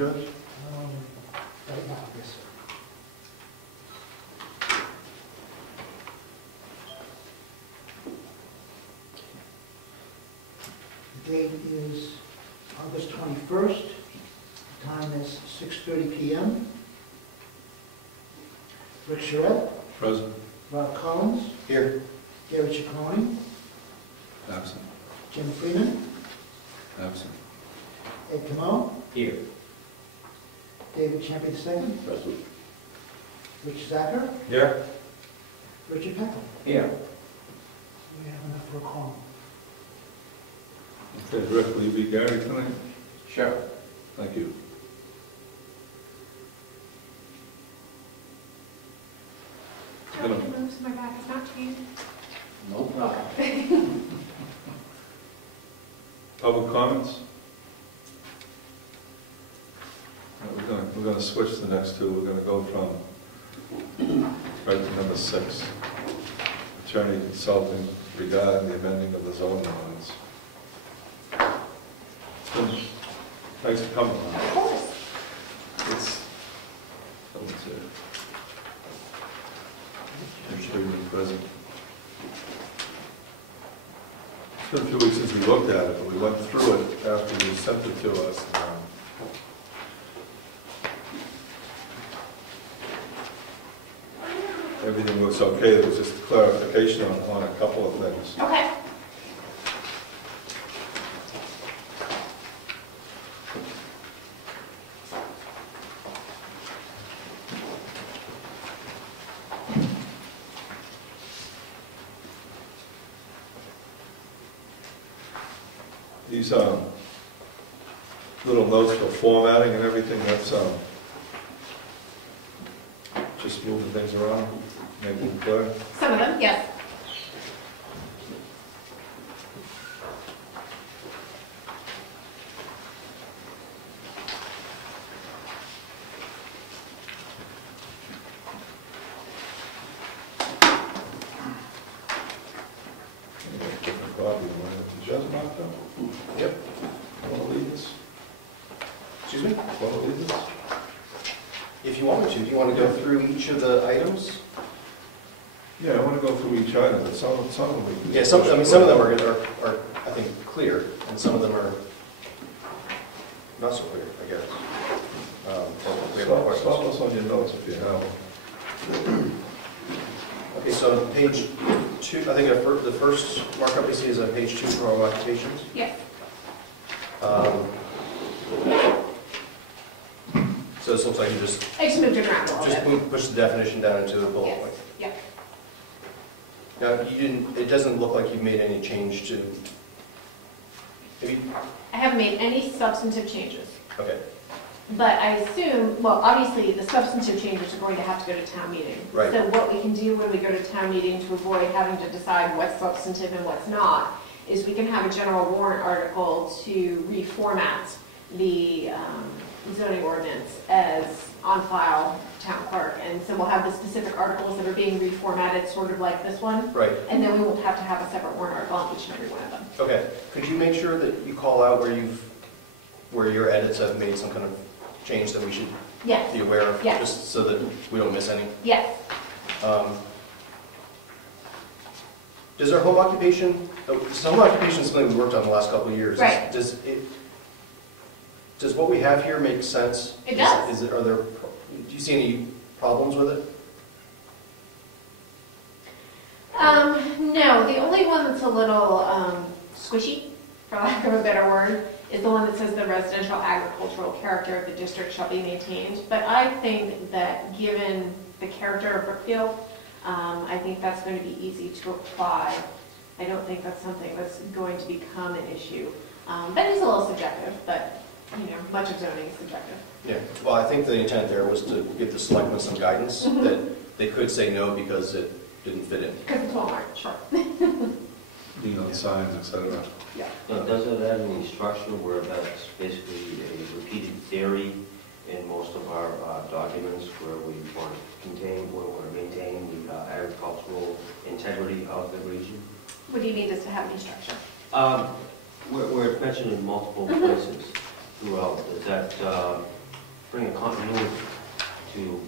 Judge? Right now, yes, sir. The date is August 21st. The time is 6:30 p.m. Rick Charette, Present. Rob Collins, Here. Gary Ciccone, Absent. Jim Freeman, Absent. Ed Comeau, Here. David Champion II, Present. Rich Zacher, Here. Richard Peckham. Here. We have enough for a call. Okay, Rick, will you be Gary tonight? Sure. Thank you. Do you want me to move so my back is not to you? No problem. Public comments? We're gonna switch the next two. We're gonna go from right to number 6. Attorney consulting regarding the amending of the zoning ordinance. Thanks for coming. Of course. It's, let's see. I'm sure you're present. It's been a few weeks since we looked at it, but we went through it after you sent it to us. Everything was okay. There was just clarification on a couple of things. Okay. These little notes for formatting and everything, that's just moving things around, making it clear. Some of them, yes. Yep. Want to lead this? Excuse me? Want to lead this? If you want me to, do you want to go through each of the items? Yeah, I want to go through each item, but some of them we can... Yeah, some of them are, I think, clear, and some of them are not so clear, I guess. We have more questions. Stop us on your notes if you have. Okay, so page 2, I think the first markup we see is on page 2 for home occupations. Yes. So this looks like you just I just moved it around a little bit. push the definition down into the bullet Yes. point. Yep. Now, it doesn't look like you've made any change to, maybe, I haven't made any substantive changes. okay, But I assume, well, obviously, the substantive changes are going to have to go to town meeting. Right. So what we can do when we go to town meeting to avoid having to decide what's substantive and what's not, is we can have a general warrant article to reformat the zoning ordinance as on file town clerk. And so we'll have the specific articles that are being reformatted, sort of like this one. right, And then we won't have to have a separate warrant article on each and every one of them. okay. Could you make sure that you call out where your edits have made some kind of change that we should Yes, be aware of? Yes. Just so that we don't miss any? yes. Does our home occupation, home occupation is something we worked on the last couple of years. Right. Does what we have here make sense? It does. Do you see any problems with it? No, the only one that's a little squishy, for lack of a better word, is the one that says the residential agricultural character of the district shall be maintained. But I think that given the character of Brookfield, I think that's going to be easy to apply. I don't think that's something that's going to become an issue. But it's a little subjective, but much of zoning is subjective. Yeah, well, I think the intent there was to give the selectmen some guidance that they could say no because it didn't fit in. Because it's Walmart, sure. Neon signs, etc. Yeah. Now, does it add any structure where that's basically a repeated theory in most of our documents where we want to maintain the agricultural integrity of the region? What do you mean, does it have any structure? Where it's mentioned in multiple places throughout, is that bring a continuity to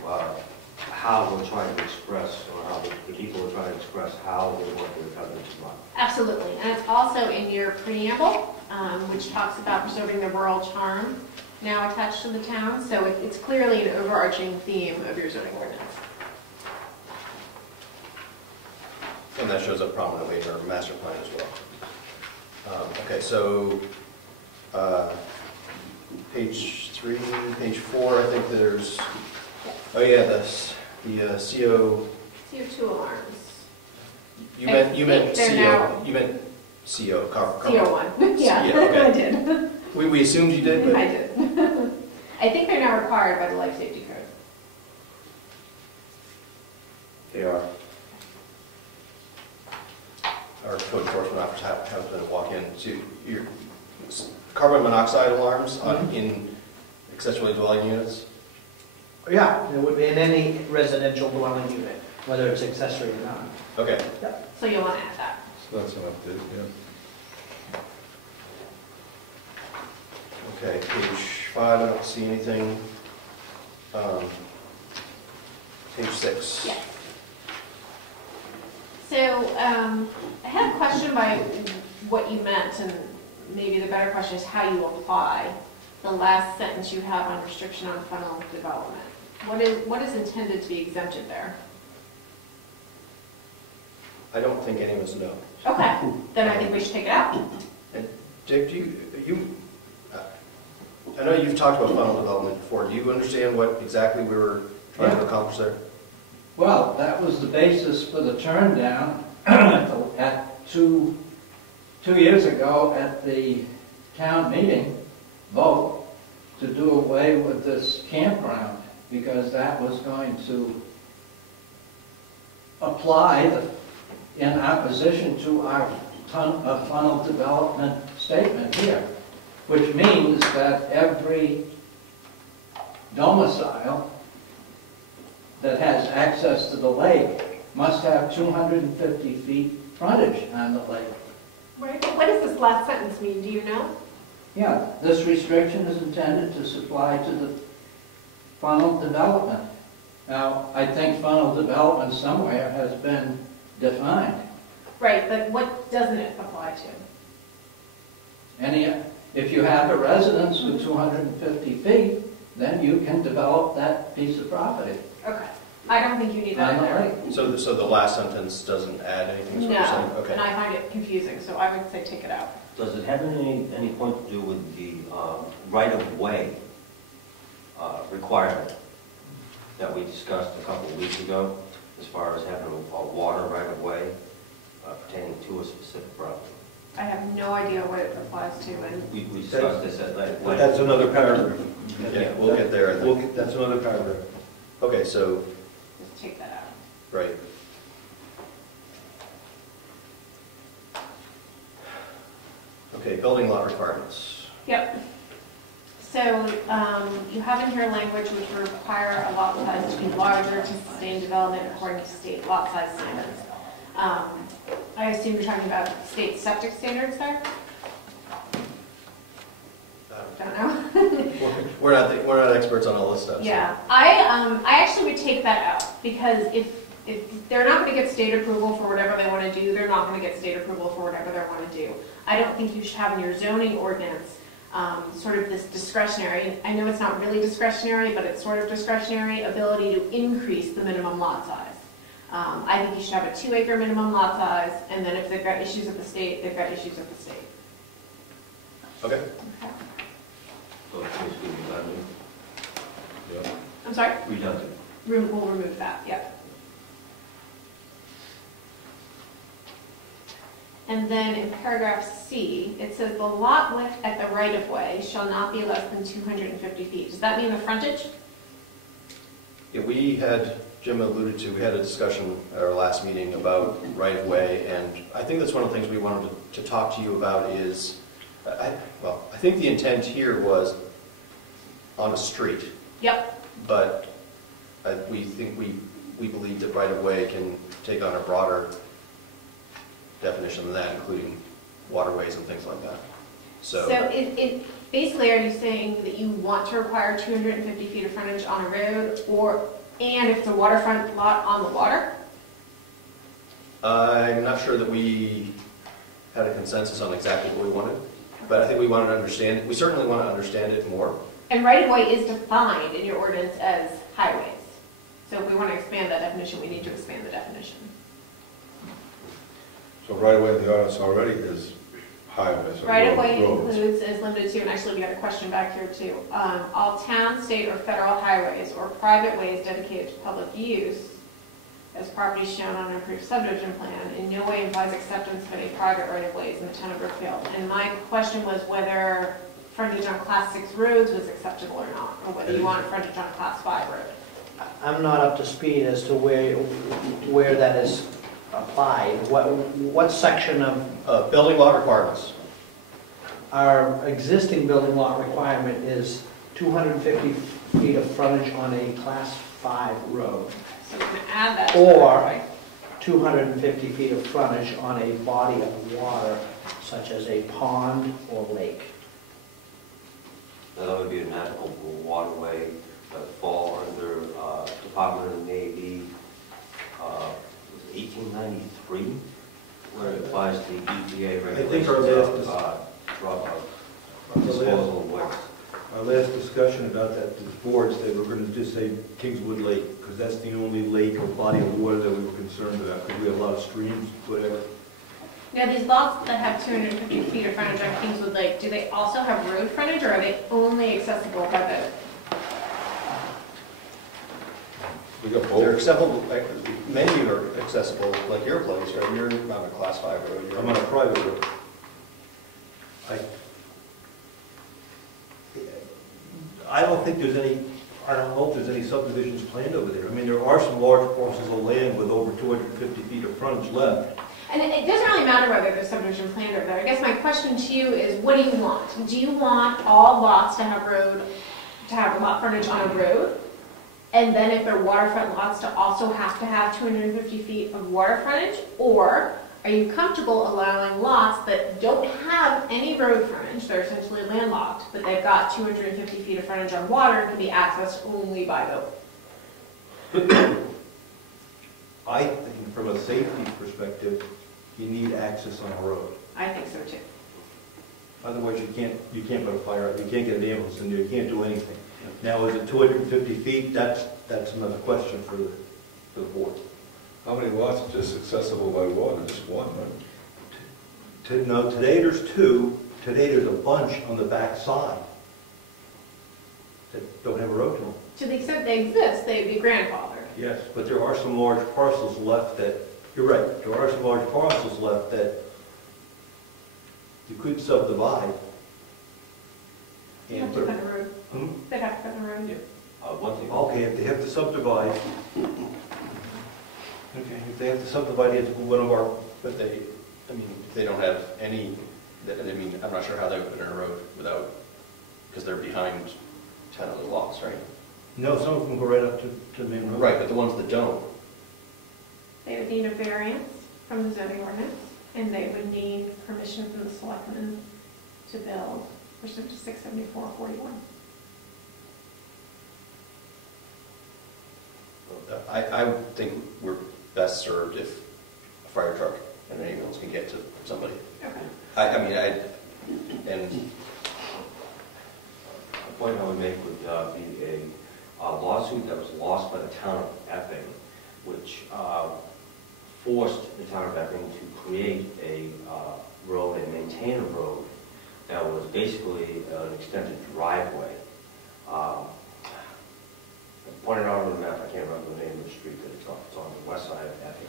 how we're trying to express, or how the people are trying to express how they want their covenant to run. Absolutely, and it's also in your preamble, which talks about preserving the rural charm now attached to the town, so it's clearly an overarching theme of your zoning ordinance. And that shows up prominently in our master plan as well. Okay, so page 3, page 4, I think there's, oh yeah, the CO. CO2 alarms. You meant they're CO. now- You meant CO. CO1, yeah, Yeah, okay. I did. We assumed you did, but I did. I think they're now required by the life safety code. They are. our code enforcement officers have to walk in to your carbon monoxide alarms in accessory dwelling units. Yeah, it would be in any residential dwelling unit, whether it's accessory or not. Okay. So you'll want to add that. So that's an update, yeah. Okay, page 5, I don't see anything. Page 6. Yeah. So I had a question by what you meant, and maybe the better question is how you apply the last sentence you have on restriction on funnel development. What is intended to be exempted there? I don't think any of us know. Okay, then I think we should take it out. And Dick, I know you've talked about funnel development before. Do you understand what exactly we were trying to accomplish there? Well, that was the basis for the turn down at two years ago at the town meeting vote to do away with this campground, because that was going to apply in opposition to our funnel development statement here, which means that every domicile that has access to the lake must have 250 feet frontage on the lake. Right. But what does this last sentence mean? Do you know? Yeah, this restriction is intended to supply to the funnel development. Now, I think funnel development somewhere has been defined. Right, but what doesn't it apply to? If you have a residence with 250 feet, then you can develop that piece of property Okay. I don't think you need that on in the there. lake. So the last sentence doesn't add anything? is what you're saying? No, Okay. and I find it confusing, so I would say take it out. Does it have any point to do with the right-of-way requirement that we discussed a couple of weeks ago, as far as having a water right-of-way pertaining to a specific property? I have no idea what it applies to, and We discussed this at length. But that's another paragraph. Yeah, we'll get there. That's another paragraph. Okay, so, just take that out. right. Okay, building lot requirements. Yep. So you have in here language which would require a lot size to be larger to sustain development according to state lot size standards. I assume you're talking about state septic standards there? Don't know. We're not experts on all this stuff. so- Yeah, I actually would take that out, because if they're not going to get state approval for whatever they want to do, they're not going to get state approval for whatever they want to do. I don't think you should have in your zoning ordinance sort of this discretionary, I know it's not really discretionary, but it's sort of discretionary ability to increase the minimum lot size. I think you should have a 2-acre minimum lot size, and then if they've got issues with the state, they've got issues with the state. Okay. Okay. So it's basically redundant. Yeah. I'm sorry? Redundant. We'll remove that, yep. And then in paragraph C, it says the lot width at the right-of-way shall not be less than 250 feet. Does that mean the frontage? Yeah, Jim alluded to, we had a discussion at our last meeting about right-of-way, and I think that's one of the things we wanted to talk to you about is, I think the intent here was on a street, Yep. but we think we believe that right-of-way can take on a broader definition than that, including waterways and things like that. So, Basically, are you saying that you want to require 250 feet of frontage on a road, and if it's a waterfront lot on the water? I'm not sure that we had a consensus on exactly what we wanted, but I think we wanted to understand it. We certainly want to understand it more. And right-of-way is defined in your ordinance as highways. So if we want to expand that definition, we need to expand the definition. So right away, the ordinance already is highways or Right-of-way roads. includes, is limited to, and actually we got a question back here too, all town, state, or federal highways or private ways dedicated to public use as property shown on an approved subdivision plan in no way implies acceptance of any private right-of-ways in the town of Brookfield. And my question was whether frontage on class 6 roads was acceptable or not, or whether you wanted frontage on a class 5 road. I'm not up to speed as to where that is applied. What section of Building lot requirements. our existing building lot requirement is 250 feet of frontage on a class 5 road, So we can add that to the or right-of-way. 250 feet of frontage on a body of water, such as a pond or lake. That would be a navigable waterway that fall under Department of the Navy, 1893, where it applies to the EPA regulations. I think our last disposal of waste. Our last discussion about that, the boards, they were going to just say Kingswood Lake, because that's the only lake or body of water that we were concerned about, because we have a lot of streams, whatever. Now, these lots that have 250 feet of frontage on Kingswood Lake, do they also have road frontage, or are they only accessible by boat? We got They're both. accessible, many are accessible, like your place, right? You're on a class 5 road. You're I'm on a private road. I don't think there's any, I don't know if there's any subdivisions planned over there. I mean, there are some large parcels of land with over 250 feet of frontage left. And it doesn't really matter whether there's subdivision planned over there. I guess my question to you is, what do you want? Do you want all lots to have lot frontage on a road? And then if they're waterfront lots, to also have to have 250 feet of water frontage? Or are you comfortable allowing lots that don't have any road frontage, they're essentially landlocked, but they've got 250 feet of frontage on water and can be accessed only by boat? I think from a safety perspective, you need access on a road. I think so too. Otherwise, you can't put a fire out, you can't get an ambulance in there, you can't do anything. Now, is it 250 feet? That's another question for the board. How many lots are just accessible by water? Just one, right? No, today there's 2. Today there's a bunch on the back side that don't have a road to them. To the extent they exist, they'd be grandfathered. Yes, but there are some large parcels left that, you're right, there are some large parcels left that you could subdivide. You have And to put, cut the road. They'd have to cut the road. One thing. okay, if they have to subdivide, okay, if they have to subdivide, it's one of our, But they don't have any, I'm not sure how they would put in a road without, because they're behind 10 other lots, right? no, some of them go right up to the main road. Right, but the ones that don't, They would need a variance from the zoning ordinance, and they would need permission from the selectmen to build, pursuant to 674-41. I would think we're best served if a fire truck and an ambulance can get to somebody. Okay. And The point I would make would be a lawsuit that was lost by the town of Epping, which forced the town of Epping to create a road and maintain a road that was basically an extended driveway. I pointed out on the map, I can't remember the name of the street, but it's on the west side of Epping.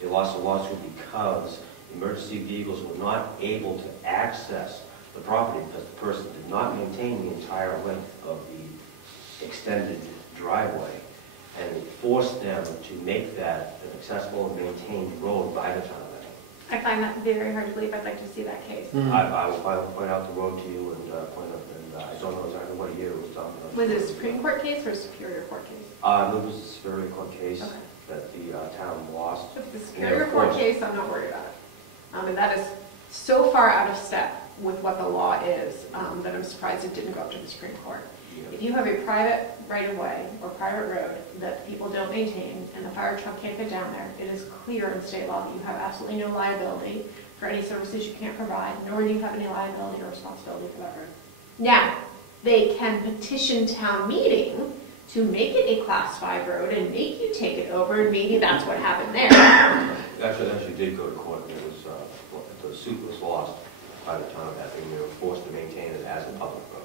They lost a lawsuit because emergency vehicles were not able to access the property because the person did not maintain the entire length of the extended driveway. And it forced them to make that an accessible and maintained road by the town of Epping. I find that very hard to believe. I'd like to see that case. I will point out the road to you and point out, and I don't know exactly what year it was talking about. Was it a Supreme Court case or a Superior Court case? It was a Superior Court case Okay. that the town lost. If it's a Superior Court case, I'm not worried about it. And that is so far out of step with what the law is, that I'm surprised it didn't go up to the Supreme Court. If you have a private right-of-way or private road that people don't maintain and the fire truck can't get down there, it is clear in state law that you have absolutely no liability for any services you can't provide, nor do you have any liability or responsibility for that road. Now, they can petition town meeting to make it a Class 5 road and make you take it over, and maybe that's what happened there. Actually did go to court, and it was, the suit was lost by the town of Epping. They were forced to maintain it as a public road.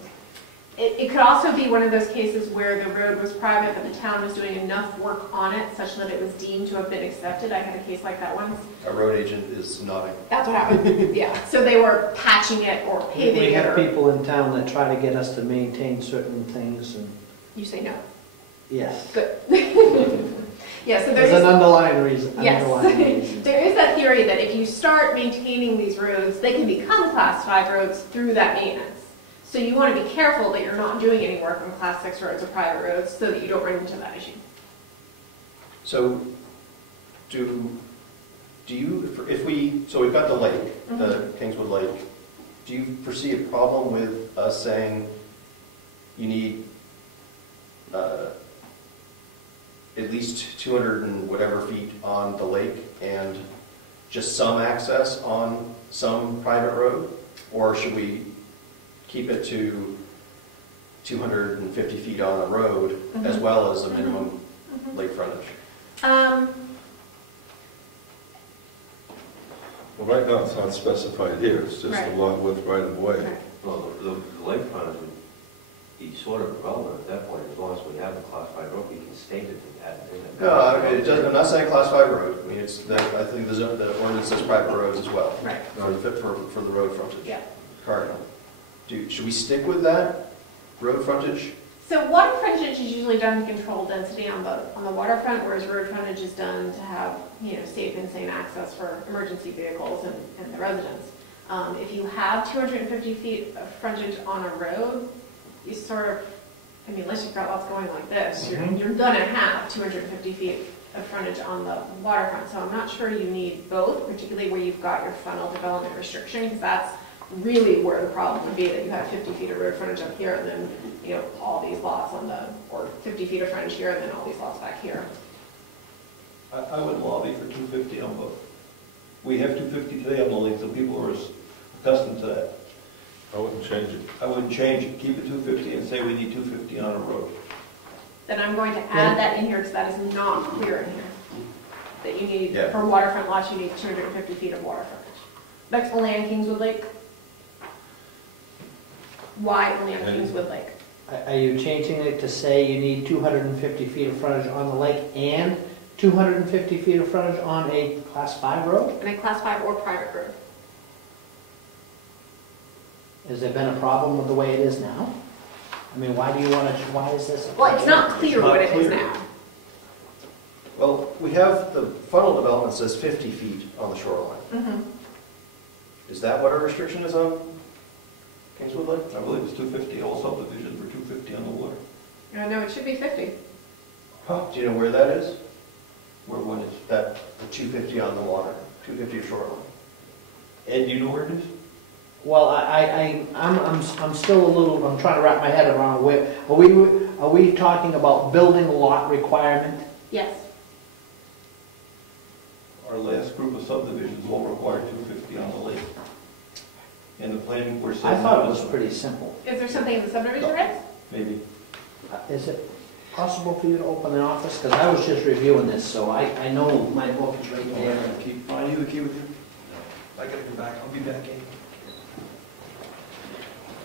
It could also be one of those cases where the road was private, but the town was doing enough work on it such that it was deemed to have been accepted. I had a case like that once. A road agent is nodding. That's what happened, yeah. So they were patching it or paving We it have or... people in town that try to get us to maintain certain things, and You say no. yes. Good. Yeah, so There's an underlying reason. Yes. Underlying reason. There is that theory that if you start maintaining these roads, they can become Class 5 roads through that maintenance. So you want to be careful that you're not doing any work on Class 6 roads or private roads so that you don't run into that issue. So do you, if we, so we've got the lake, the Kingswood Lake, do you foresee a problem with us saying you need at least 200 and whatever feet on the lake and just some access on some private road? Or should we keep it to 250 feet on a road as well as a minimum lake frontage? Well, right now, it's not specified here, it's just Right. the lot width right of way. Right. Well, the lake frontage would be sort of irrelevant at that point, as long as we have a Class 5 road, we can state it in that. No, I mean, it doesn't, I'm not saying class 5 road. I mean, it's, I think the ordinance says private roads as well. Right. For the road frontage. Yeah. Cardinal. Should we stick with that road frontage? So water frontage is usually done to control density on the waterfront, whereas road frontage is done to have, safe and sane access for emergency vehicles and the residents. If you have 250 feet of frontage on a road, you sort of, unless you've got lots going like this, you're gonna have 250 feet of frontage on the waterfront. So I'm not sure you need both, particularly where you've got your funnel development restriction, because that's really where the problem would be, that you have 50 feet of road frontage up here and then, all these lots or 50 feet of frontage here and then all these lots back here. I would lobby for 250 on both. We have 250 today on the lake, so people are accustomed to that. I wouldn't change it. I wouldn't change it, keep it 250 and say we need 250 on a road. Then I'm going to add that in here because that is not clear in here. That you need, Yeah. for waterfront lots, you need 250 feet of water frontage. That's only on Kingswood Lake? Why only on Kingswood Lake? Are you changing it to say you need 250 feet of frontage on the lake and 250 feet of frontage on a Class 5 road? In a Class 5 or private road? Has there been a problem with the way it is now? Why do you want to, why is this? Well, it's not clear what it is clear. now. Well, we have the funnel development says 50 feet on the shoreline. Is that what our restriction is on Kingswood Lake? I believe it's 250, all subdivisions were 250 on the water. No, it should be 50. Do you know where that is? Where one is. That, the 250 on the water, 250 of shoreline. Ed, do you know where it is? Well, I'm still a little, I'm trying to wrap my head around where, are we talking about building lot requirement? Yes. Our last group of subdivisions all required 250 on the lake. And the planning board said... I thought it was pretty simple. Is there something in the subdivision regs? Maybe. Is it possible for you to open the office? Because I was just reviewing this, so I know my book is right there. Are you the key with you? I gotta go back, I'll be back in.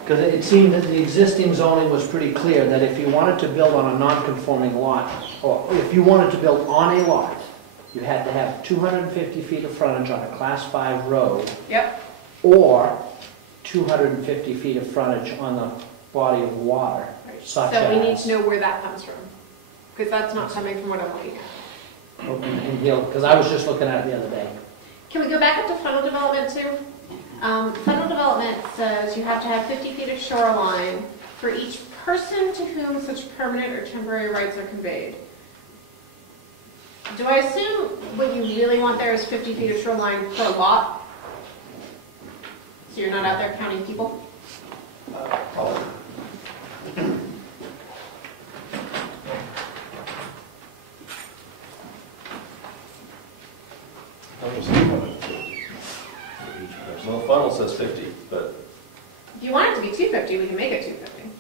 Because it seemed that the existing zoning was pretty clear that if you wanted to build on a non-conforming lot, or if you wanted to build on a lot, you had to have 250 feet of frontage on a Class 5 road, Yep. or 250 feet of frontage on the body of water, such So we need as... to know where that comes from, because that's not coming from what I'm looking at. Because I was just looking at it the other day. Can we go back up to funnel development too? Funnel development says you have to have 50 feet of shoreline for each person to whom such permanent or temporary rights are conveyed. Do I assume what you really want there is 50 feet of shoreline per lot? So you're not out there counting people? Probably. Well, the funnel says 50, but If you want it to be 250, we can make it 250.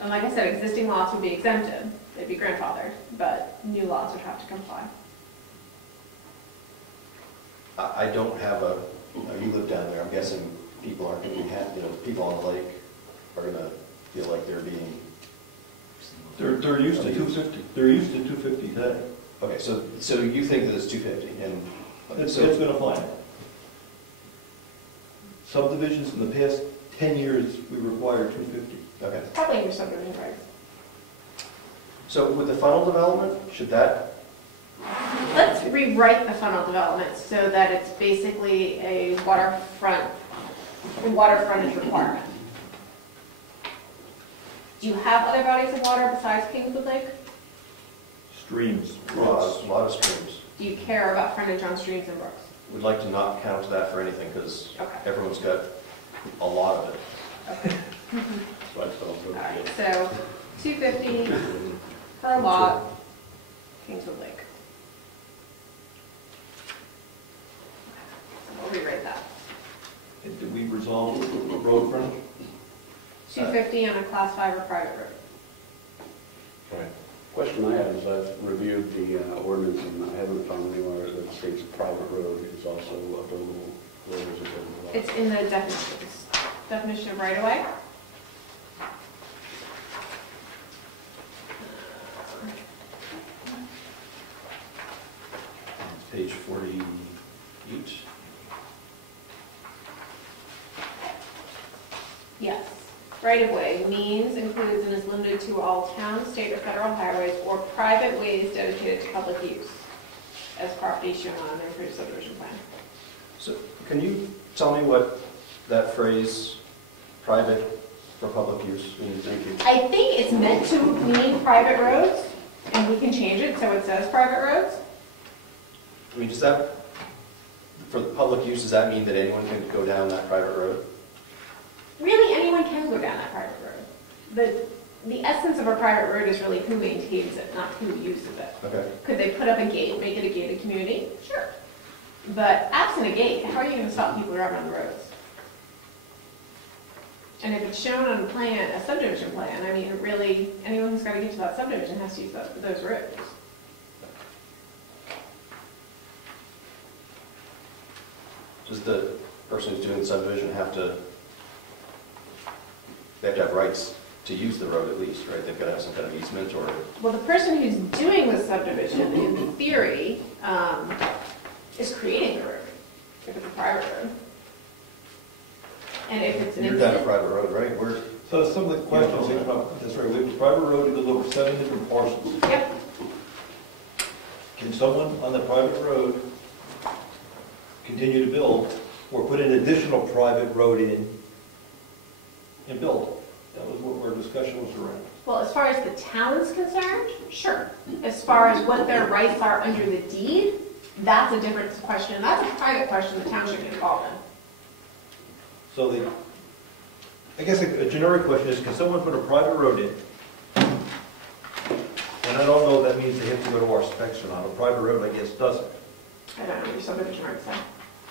And like I said, existing lots would be exempted, they'd be grandfathered, but new lots would have to comply. I don't have a, you live down there, I'm guessing people aren't going to be happy, people on the lake are going to feel like they're being... They're used to 250. They're used to 250 today. Okay, so you think that it's 250, and... It's going to fly. Subdivisions in the past 10 years, we require 250. Okay. Probably in your subdivision regs. So with the funnel development, should that, Let's rewrite the funnel development so that it's basically a waterfrontage requirement. Do you have other bodies of water besides Kingswood Lake? Streams, a lot of streams? Do you care about frontage on streams and brooks? We'd like to not count that for anything, because Okay. everyone's got a lot of it. Okay. So I just don't All know. right, so 250 per lot, Kingswood Lake. So we'll rewrite that. And did we resolve the road frontage? 250 on a class 5 or private road. Right. Question I have is I've reviewed the ordinance and I haven't found anywhere that states a private road is also a buildable road as a buildable lot. It's in the definitions. Definition of right of way. Page 48. Yes. Right of way means, includes, and is limited to all town, state, or federal highways or private ways dedicated to public use as property shown on their approved subdivision plan. So can you tell me what that phrase, private for public use, means? Thank you. I think it's meant to mean private roads, and we can change it so it says private roads. I mean, does that, for the public use, does that mean that anyone can go down that private road? Really, anyone can go down that private road. The essence of a private road is really who maintains it, not who uses it. Okay. Could they put up a gate, make it a gated community? Sure. But absent a gate, how are you going to stop people driving on the roads? And if it's shown on a plan, a subdivision plan, I mean, really, anyone who's got to get to that subdivision has to use those roads. Does the person who's doing the subdivision have to have rights to use the road at least, right? They've got to have some kind of easement or... Well, the person who's doing the subdivision, in theory, is creating the road, if it's a private road. And if it's an... You're down a private road, right? Where... So some of the questions that come up, that's right, we have a private road that goes over 7 different parcels. Yep. Can someone on the private road continue to build or put an additional private road in and build? That was what our discussion was around. Well, as far as the town's concerned, sure. As far as what their rights are under the deed, that's a different question. That's a private question the town should get involved in. So I guess a generic question is, can someone put a private road in? And I don't know if that means they have to go to our specs or not. A private road, I guess, doesn't. I don't know what your subdivision rights say.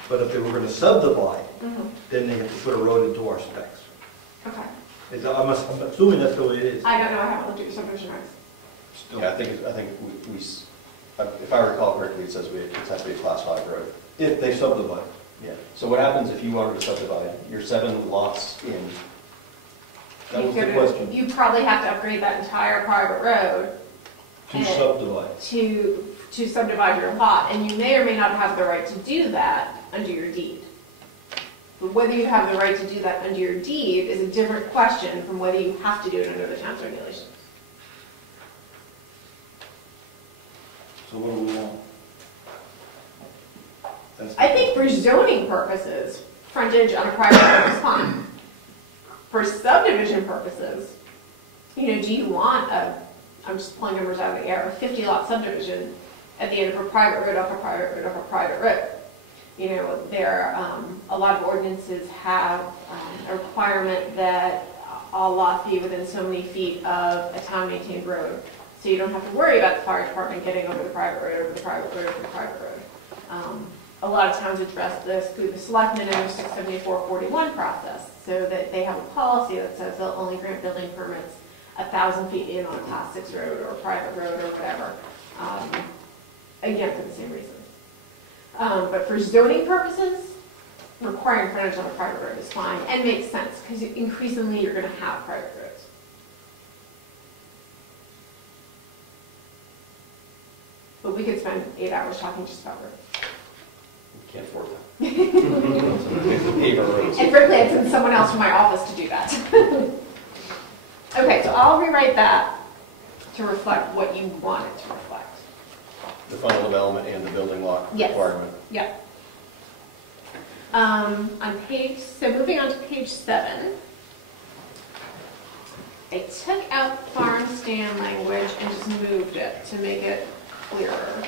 But if they were going to subdivide, Mm-hmm. then they have to put a road into our specs. Okay. I'm assuming that's the way it is. I don't know, I haven't looked at your subdivision regs. Yeah, I think if I recall correctly, it says it has to be a class 5 road. If they subdivide. Yeah. So what happens if you wanted to subdivide? You're 7 lots in. That was the question. You probably have to upgrade that entire private road To And- subdivide. to subdivide your lot, and you may or may not have the right to do that under your deed. But whether you have the right to do that under your deed is a different question from whether you have to do it under the town's regulations. So what do we want? I think for zoning purposes, frontage on a private road is fine. For subdivision purposes, do you want I'm just pulling numbers out of the air, a 50-lot subdivision at the end of a private road off a private road off a private road? You know, a lot of ordinances have a requirement that all lots be within so many feet of a town-maintained road. So you don't have to worry about the fire department getting over the private road, over the private road, over the private road. A lot of towns address this through the selectmen in their 674-41 process, so that they have a policy that says they'll only grant building permits 1,000 feet in on a class 6 road or a private road or whatever. Again, for the same reasons. But for zoning purposes, requiring frontage on a private road is fine and makes sense, because increasingly you're going to have private roads. But we could spend 8 hours talking just about roads. Can't afford that. Paper roads. And frankly, I'd send someone else from my office to do that. Okay, so I'll rewrite that to reflect what you want it to reflect. The final development and the building lot Yes. requirement. Yep. So moving on to page 7, I took out farm stand language and just moved it to make it clearer.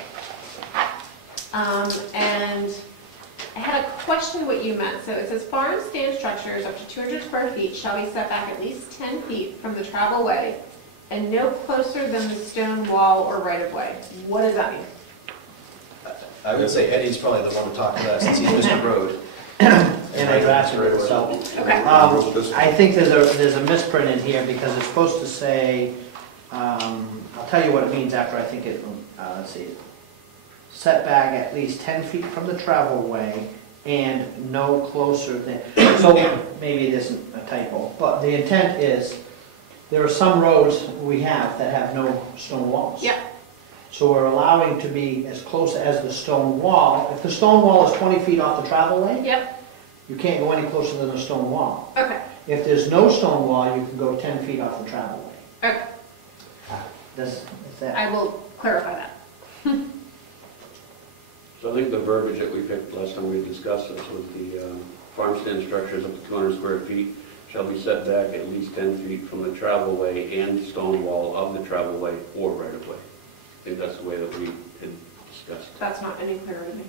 And I had a question what you meant. So it says farm stand structures up to 200 square feet shall be set back at least 10 feet from the travel way and no closer than the stone wall or right of way. What does that mean? I would say Eddie's probably the one to talk to that since he's Mr. Road. And I drafted it, so. Okay. I think there's a misprint in here because it's supposed to say, I'll tell you what it means after I think it, let's see. Setback at least 10 feet from the travel way and no closer than, so maybe it isn't a typo, but the intent is, there are some roads we have that have no stone walls. Yep. So we're allowing to be as close as the stone wall. If the stone wall is 20 feet off the travel way, Yep. you can't go any closer than the stone wall. Okay. If there's no stone wall, you can go 10 feet off the travel way. Okay. Is that? I will clarify that. So I think the verbiage that we picked last time we discussed this was the farm stand structures up to 200 square feet shall be set back at least 10 feet from the travel way and stone wall of the travel way or right of way. I think that's the way that we had discussed. That's not any clearer to me.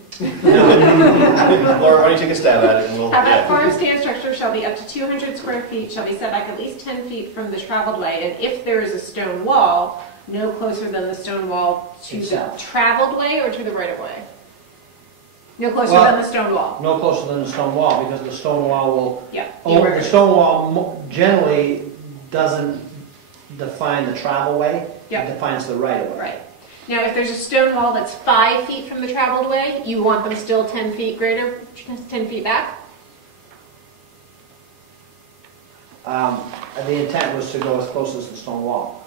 Laura, why don't you take a stab at it and we'll... How about yeah. farm stand structure shall be up to 200 square feet, shall be set back at least 10 feet from the traveled way, and if there is a stone wall, no closer than the stone wall to the Itself. traveled way or to the right of way? No closer Well, than the stone wall. No closer than the stone wall, because the stone wall will, Yeah. the stone wall generally doesn't define the travel way. Yeah. It defines the right of way. Right. Now, if there's a stone wall that's 5 feet from the traveled way, you want them still 10 feet greater, 10 feet back? The intent was to go as close as the stone wall.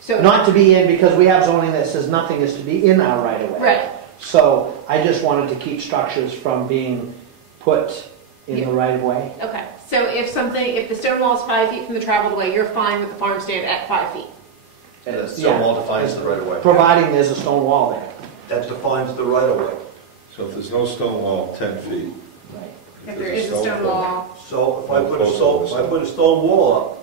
So Not to be in, because we have zoning that says nothing is to be in our right of way. Right. So I just wanted to keep structures from being put in the right of way. Okay. So if the stone wall is 5 feet from the traveled way, you're fine with the farm stand at 5 feet. And the stone wall defines the right of way. Providing there's a stone wall there. That defines the right of way. So if there's no stone wall, 10 feet. Right. If there is a stone wall. So if I put a stone wall up,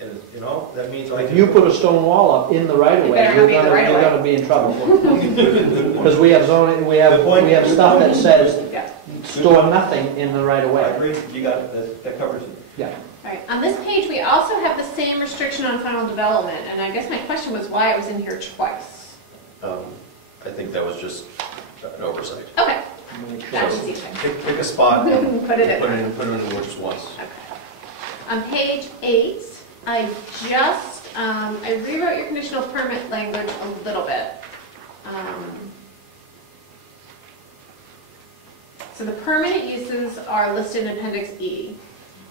and, you know, that means I If can... you put a stone wall up in the right of You way, better not be in the right of way. you're gonna be in trouble. Because we have zoning, we have stuff that says Yeah. store nothing in the right of I way. agree, you got it, that covers it. Yeah. Right. On this page, we also have the same restriction on final development, and I guess my question was why it was in here twice. I think that was just an oversight. Okay. Make sure. That's easy. Pick a spot and Put it in. put it in the words once. Okay. On page 8, I just, I rewrote your conditional permit language a little bit. So the permanent uses are listed in Appendix E,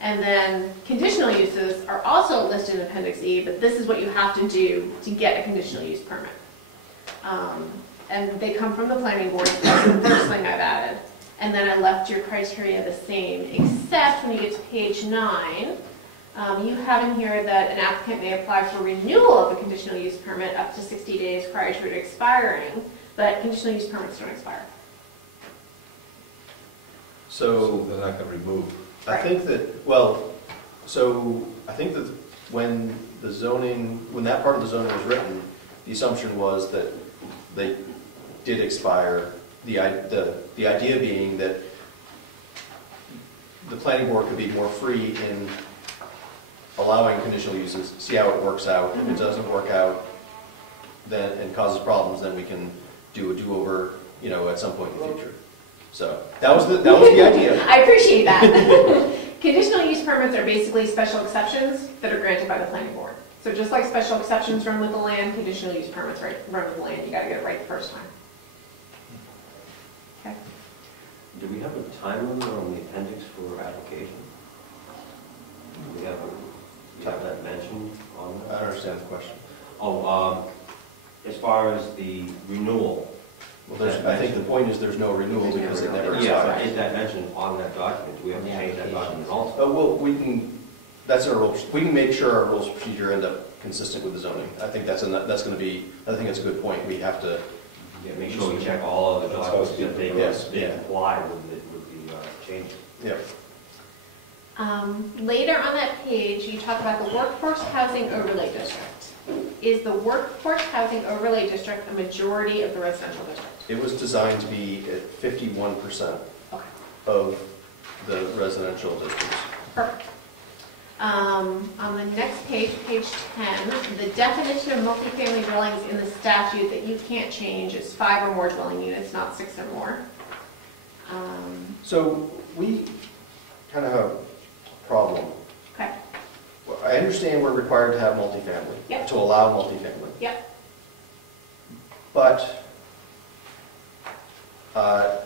and then conditional uses are also listed in Appendix E, but this is what you have to do to get a conditional use permit. And they come from the planning board, so that's the first thing I've added. And then I left your criteria the same, except when you get to page 9, you have in here that an applicant may apply for renewal of a conditional use permit up to 60 days prior to it expiring, but conditional use permits don't expire. So they're not going to remove. I think that, well, so I think that when that part of the zoning was written, the assumption was that they did expire The idea being that the planning board could be more free in allowing conditional uses, see how it works out. If it doesn't work out, then, and causes problems, then we can do a do-over, you know, at some point in the future. So that was the idea. I appreciate that. Conditional use permits are basically special exceptions that are granted by the planning board. So just like special exceptions run with the land, conditional use permits run with the land. You got to get it right the first time. Okay. Do we have a time limit on the appendix for application? Do we have that mentioned on that? I don't understand the question. Oh, as far as the renewal. Well, I think the point is there's no renewal because it never Yeah, expires. is that mentioned on that document? Do we have to change that document also? Well, we can, that's our rules, we can make sure our rules of procedure end up consistent with the zoning. I think that's going to be, I think that's a good point. We have to, Yeah, make sure we check all of the documents that they yeah. comply with the changes. yeah. Later on that page, you talk about the workforce housing overlay district. Is the workforce housing overlay district a majority of the residential district? It was designed to be at 51% Okay, of the residential districts. perfect. On the next page, page 10, the definition of multifamily dwellings in the statute that you can't change is 5 or more dwelling units, not 6 or more. So we kind of have a problem. Okay, Well, I understand we're required to have multifamily, Yep. to allow multifamily. yep, But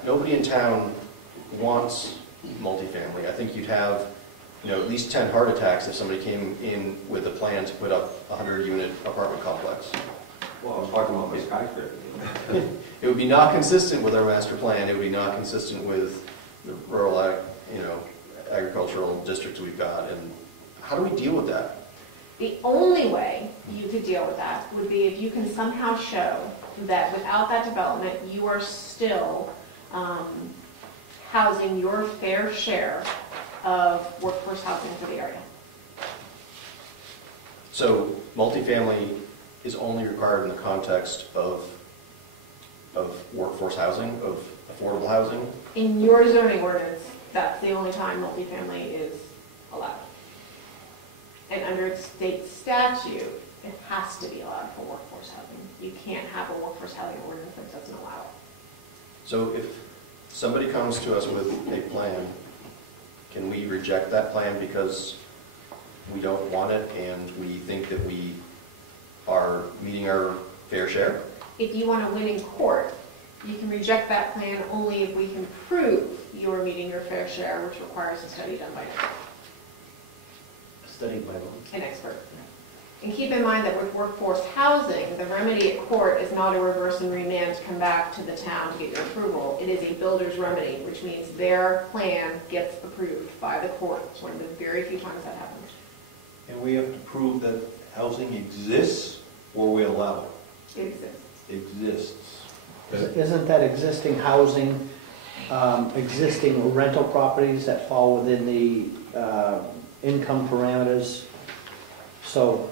nobody in town wants multifamily. I think you'd have, you know, at least 10 heart attacks if somebody came in with a plan to put up a 100-unit apartment complex. Well, I was talking about my skyscraper. It would be not consistent with our master plan. It would be not consistent with the rural, agricultural districts we've got. And how do we deal with that? the only way you could deal with that would be if you can somehow show that without that development, you are still housing your fair share of workforce housing for the area. So multifamily is only required in the context of workforce housing, of affordable housing? In your zoning ordinance, that's the only time multifamily is allowed. And under state statute, it has to be allowed for workforce housing. You can't have a workforce housing ordinance that doesn't allow it. So if somebody comes to us with a plan, can we reject that plan because we don't want it and we think that we are meeting our fair share? If you want to win in court, you can reject that plan only if we can prove you are meeting your fair share, which requires a study done by an expert. And keep in mind that with workforce housing, the remedy at court is not a reverse and remand to come back to the town to get your approval. It is a builder's remedy, which means their plan gets approved by the court. It's one of the very few times that happens. And we have to prove that housing exists or we allow it? It exists. Exists. Isn't that existing housing, existing rental properties that fall within the income parameters? So,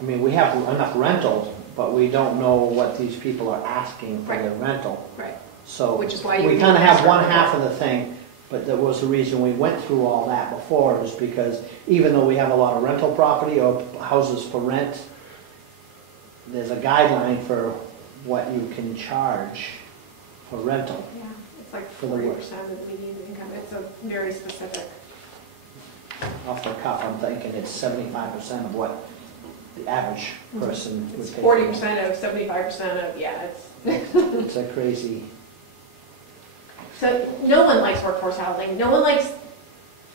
I mean, we have enough rentals, but we don't know what these people are asking for their rental. Right. So Which is why we you kind of need have to one start half of the thing, but that was the reason we went through all that before, is because even though we have a lot of rental property or houses for rent, there's a guideline for what you can charge for rental. Yeah, it's like For the 40% work. of the median income. It's a very specific. Off the cuff, I'm thinking it's 75% of what the average person would It's pay. 40% of 75% of, yeah, it's. It's a crazy, So no one likes workforce housing. No one likes,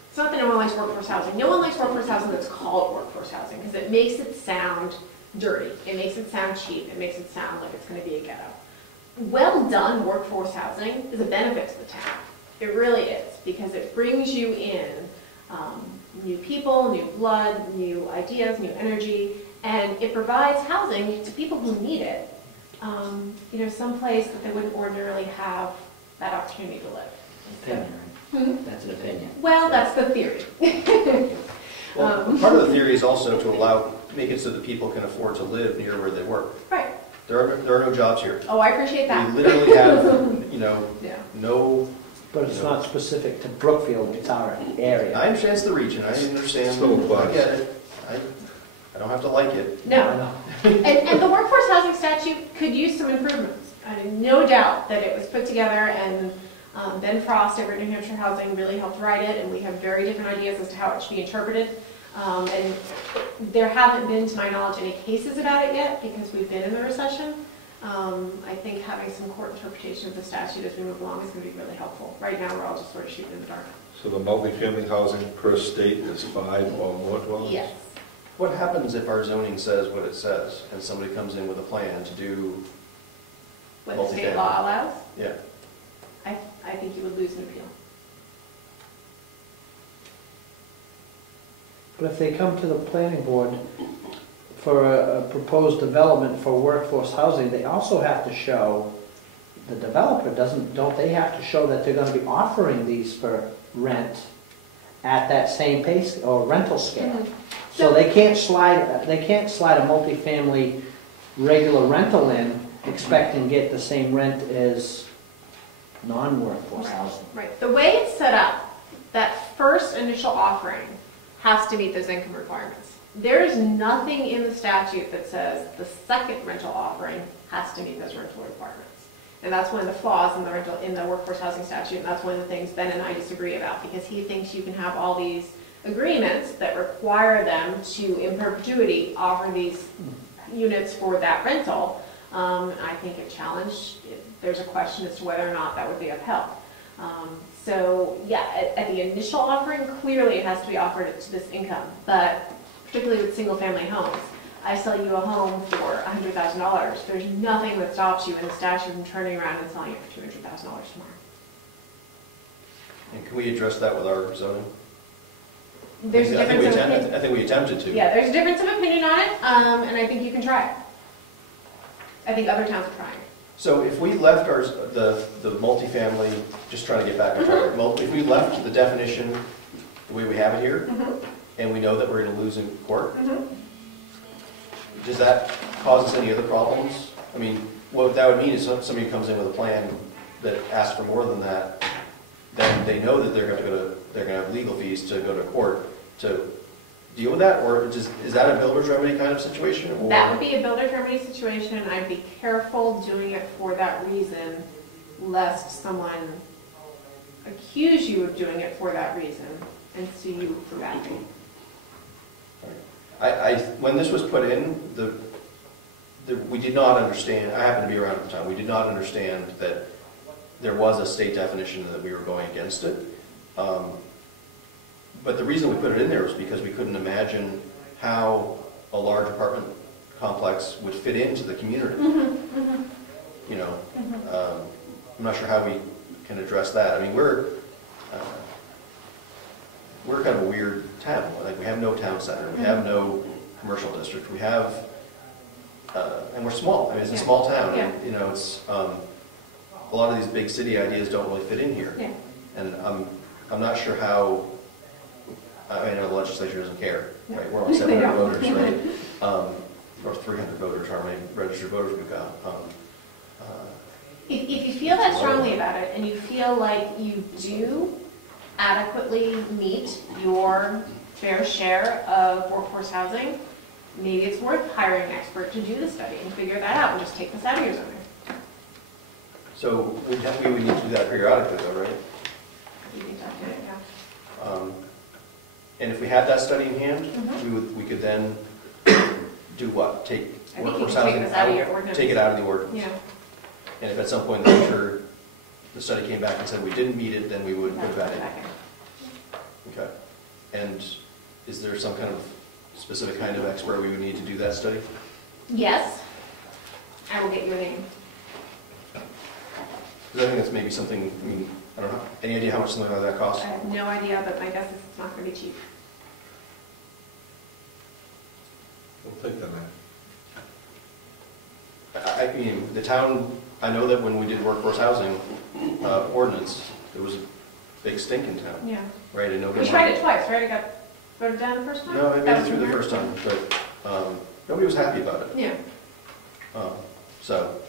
it's not that no one likes workforce housing. No one likes workforce housing that's called workforce housing because it makes it sound dirty. It makes it sound cheap. It makes it sound like it's going to be a ghetto. Well done workforce housing is a benefit to the town. It really is, because it brings you in new people, new blood, new ideas, new energy, and it provides housing to people who need it, someplace that they wouldn't ordinarily have that opportunity to live. opinion. That's an opinion. Well, that's the theory. Well, part of the theory is also to make it so that people can afford to live near where they work. Right. There are no jobs here. Oh, I appreciate that. We literally have, Yeah. no, But it's not specific to Brookfield, it's our area. I understand it's the region, I understand. Still applies. I get it. I don't have to like it. I No, know. and the workforce housing statute could use some improvements. I have no doubt that it was put together, and Ben Frost over at New Hampshire Housing really helped write it, and we have very different ideas as to how it should be interpreted. And there haven't been, to my knowledge, any cases about it yet, because we've been in the recession. I think having some court interpretation of the statute as we move along is going to be really helpful. Right now, we're all just sort of shooting in the dark. So the multifamily housing per state is 5 or more dwellings? Yes. What happens if our zoning says what it says, and somebody comes in with a plan to do, What the state Multifamily. law allows, yeah, I think you would lose an appeal. But if they come to the planning board for a proposed development for workforce housing, they also have to show, the developer don't they have to show that they're gonna be offering these for rent at that same pace, or rental scale? So they can't slide a multifamily regular rental in expecting to get the same rent as non-workforce housing. Right. The way it's set up, that first initial offering has to meet those income requirements. There is nothing in the statute that says the second rental offering has to meet those rental requirements. And that's one of the flaws in the workforce housing statute, and that's one of the things Ben and I disagree about, because he thinks you can have all these agreements that require them to, in perpetuity, offer these units for that rental. I think it challenged, there's a question as to whether or not that would be upheld. So yeah, at the initial offering, clearly it has to be offered to this income, but particularly with single-family homes, I sell you a home for $100,000. There's nothing that stops you in the statute from turning around and selling it for $200,000 tomorrow. and can we address that with our zoning? There's a difference of opinion. I think we attempted to. Yeah, there's a difference of opinion on it, and I think you can try it. I think other towns are trying it. So if we left the multifamily, just trying to get back on track, if we left the definition the way we have it here, and we know that we're gonna lose in court, does that cause us any other problems? I mean, what that would mean is somebody comes in with a plan that asks for more than that, then they know that they're gonna have legal fees to go to court to deal with that, or is that a builder's remedy kind of situation? Or? That would be a builder's remedy situation. I'd be careful doing it for that reason, lest someone accuse you of doing it for that reason and sue you for that. When this was put in, we did not understand, I happened to be around at the time, we did not understand that there was a state definition and that we were going against it. But the reason we put it in there was because we couldn't imagine how a large apartment complex would fit into the community. You know, I'm not sure how we can address that. I mean, we're kind of a weird town. Like, we have no town center, we have no commercial district, we have, and we're small. I mean, it's a small town. Yeah. And, you know, it's a lot of these big city ideas don't really fit in here. Yeah. And I'm not sure how. I know the legislature doesn't care, right? We're only 700 voters, right? Or 300 voters, how many registered voters we've got. If you feel that strongly about it, and you feel like you do adequately meet your fair share of workforce housing, maybe it's worth hiring an expert to do the study and figure that out, and just take this out of your zoning. So we would need to do that periodically, though, right? You can document it, yeah. And if we had that study in hand, we could then do what? Take I think you workforce can take housing this out of your ordinance. Take it out of the ordinance. Yeah. And if at some point in the future the study came back and said we didn't meet it, then we would put that in. Okay. And is there some kind of specific kind of expert we would need to do that study? Yes. I will get your name. Because I think that's maybe something, I mean, I don't know, any idea how much something like that costs? I have no idea, but my guess is it's not going to be cheap. We'll take that, man. I mean, the town, I know that when we did workforce housing ordinance, there was a big stink in town, Yeah. right? And nobody We tried it twice, right? It got voted down the first time? No, I made That it was through the in there? first time, but nobody was happy about it. Yeah. So,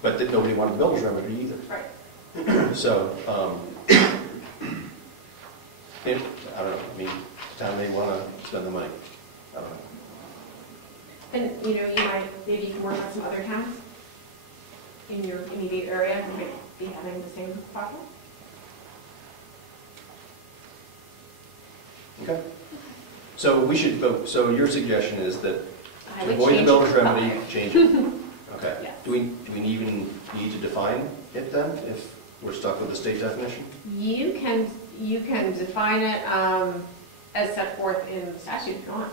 but then nobody wanted the builder's remedy either. Right. So, I don't know, I mean, the town may want to spend the money. I don't know. And, you know, maybe you can work on some other towns in your immediate area who might be having the same problem. Okay. So we should vote, so your suggestion is that I to would avoid the change builder's it to remedy, 5. change it? Okay. Yes. Do we even need to define it then, if we're stuck with the state definition? You can define it as set forth in the statute if you want.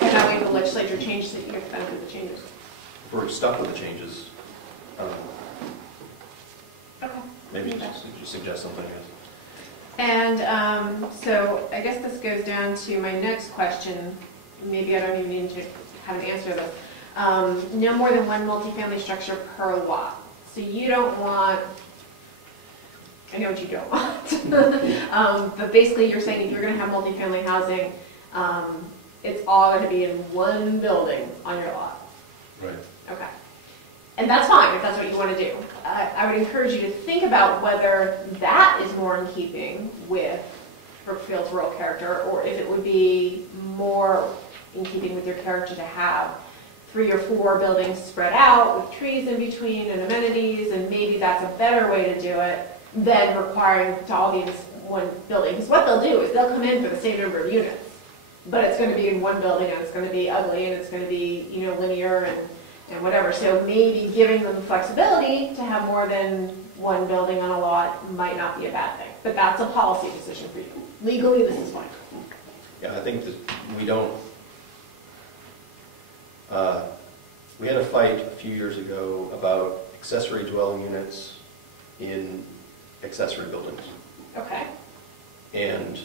And that way the legislature changes it, you get the benefit of the changes. If we're stuck with the changes, I don't know, Okay. maybe Okay. just suggest something else. And so I guess this goes down to my next question. Maybe I don't even need to have an answer to this. No more than one multifamily structure per lot. So you don't want, I know what you don't want. But basically you're saying if you're going to have multifamily housing, it's all going to be in one building on your lot. Right. Okay. And that's fine if that's what you want to do. I would encourage you to think about whether that is more in keeping with Brookfield's rural character, or if it would be more in keeping with your character to have 3 or 4 buildings spread out with trees in between and amenities, and maybe that's a better way to do it than requiring to all be in this one building. Because what they'll do is they'll come in for the same number of units, but it's going to be in one building, and it's going to be ugly, and it's going to be, you know, linear and whatever. So maybe giving them the flexibility to have more than one building on a lot might not be a bad thing. But that's a policy decision for you. Legally, this is fine. Yeah, I think that we don't, we had a fight a few years ago about accessory dwelling units in accessory buildings. Okay. And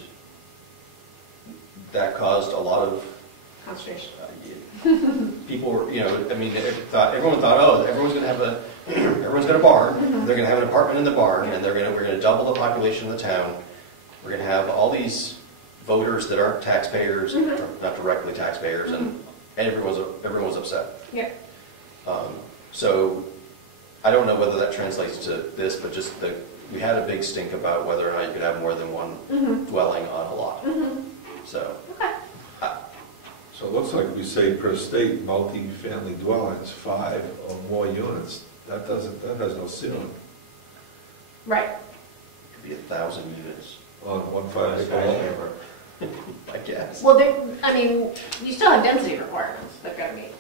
that caused a lot of Conservation. people were, you know, I mean, everyone thought, oh, everyone's going to have everyone's got a barn. They're going to have an apartment in the barn, and we're going to double the population of the town. We're going to have all these voters that aren't taxpayers, or not directly taxpayers, and everyone's upset. Yeah. So I don't know whether that translates to this, but just we had a big stink about whether or not you could have more than one dwelling on a lot. So. Okay. So it looks like we say per state, multi-family dwellings, 5 or more units. That has no ceiling Right. Could be 1,000 units, on one 5-acre lot. I guess. Well, I mean, you still have density requirements that got to meet.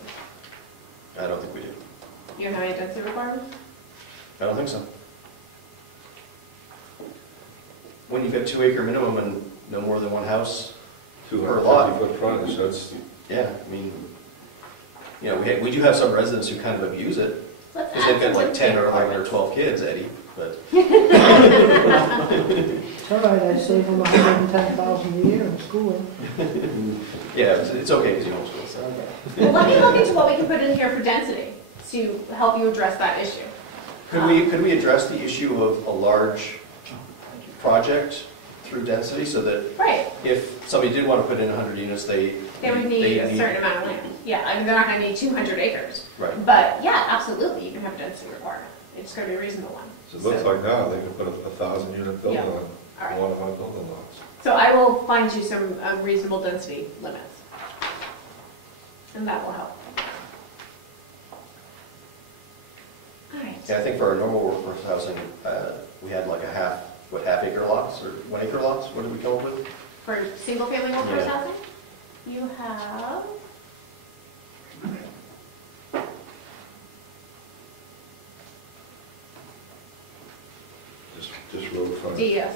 I don't think we do. You don't have any density requirements? I don't think so. When you've got 2-acre minimum and no more than one house, 250-foot frontage, that's, yeah, I mean, you know, we do have some residents who kind of abuse it, Let's because they've add got like 10 or 11 or requirements. 12 kids, Eddie, but. It's all right, I save them $110,000 a year in schooling. Yeah, it's okay because you homeschool, so. Well, let me look into what we can put in here for density to help you address that issue. Could we address the issue of a large project through density, so that Right. if somebody did want to put in 100 units, they They would need a certain amount of land. Yeah, I mean, they're not going to need 200 acres. Right. But yeah, absolutely, you can have a density requirement. It's going to be a reasonable one. so it looks like now they can put a 1,000-unit building Yeah. on All right. one of my building lots. So I will find you some reasonable density limits. And that will help. All right. Yeah, I think for our normal workforce housing, we had like half-acre lots or 1-acre lots? What did we come up with? For single-family workforce Yeah. housing, you have, Just road frontage. DS.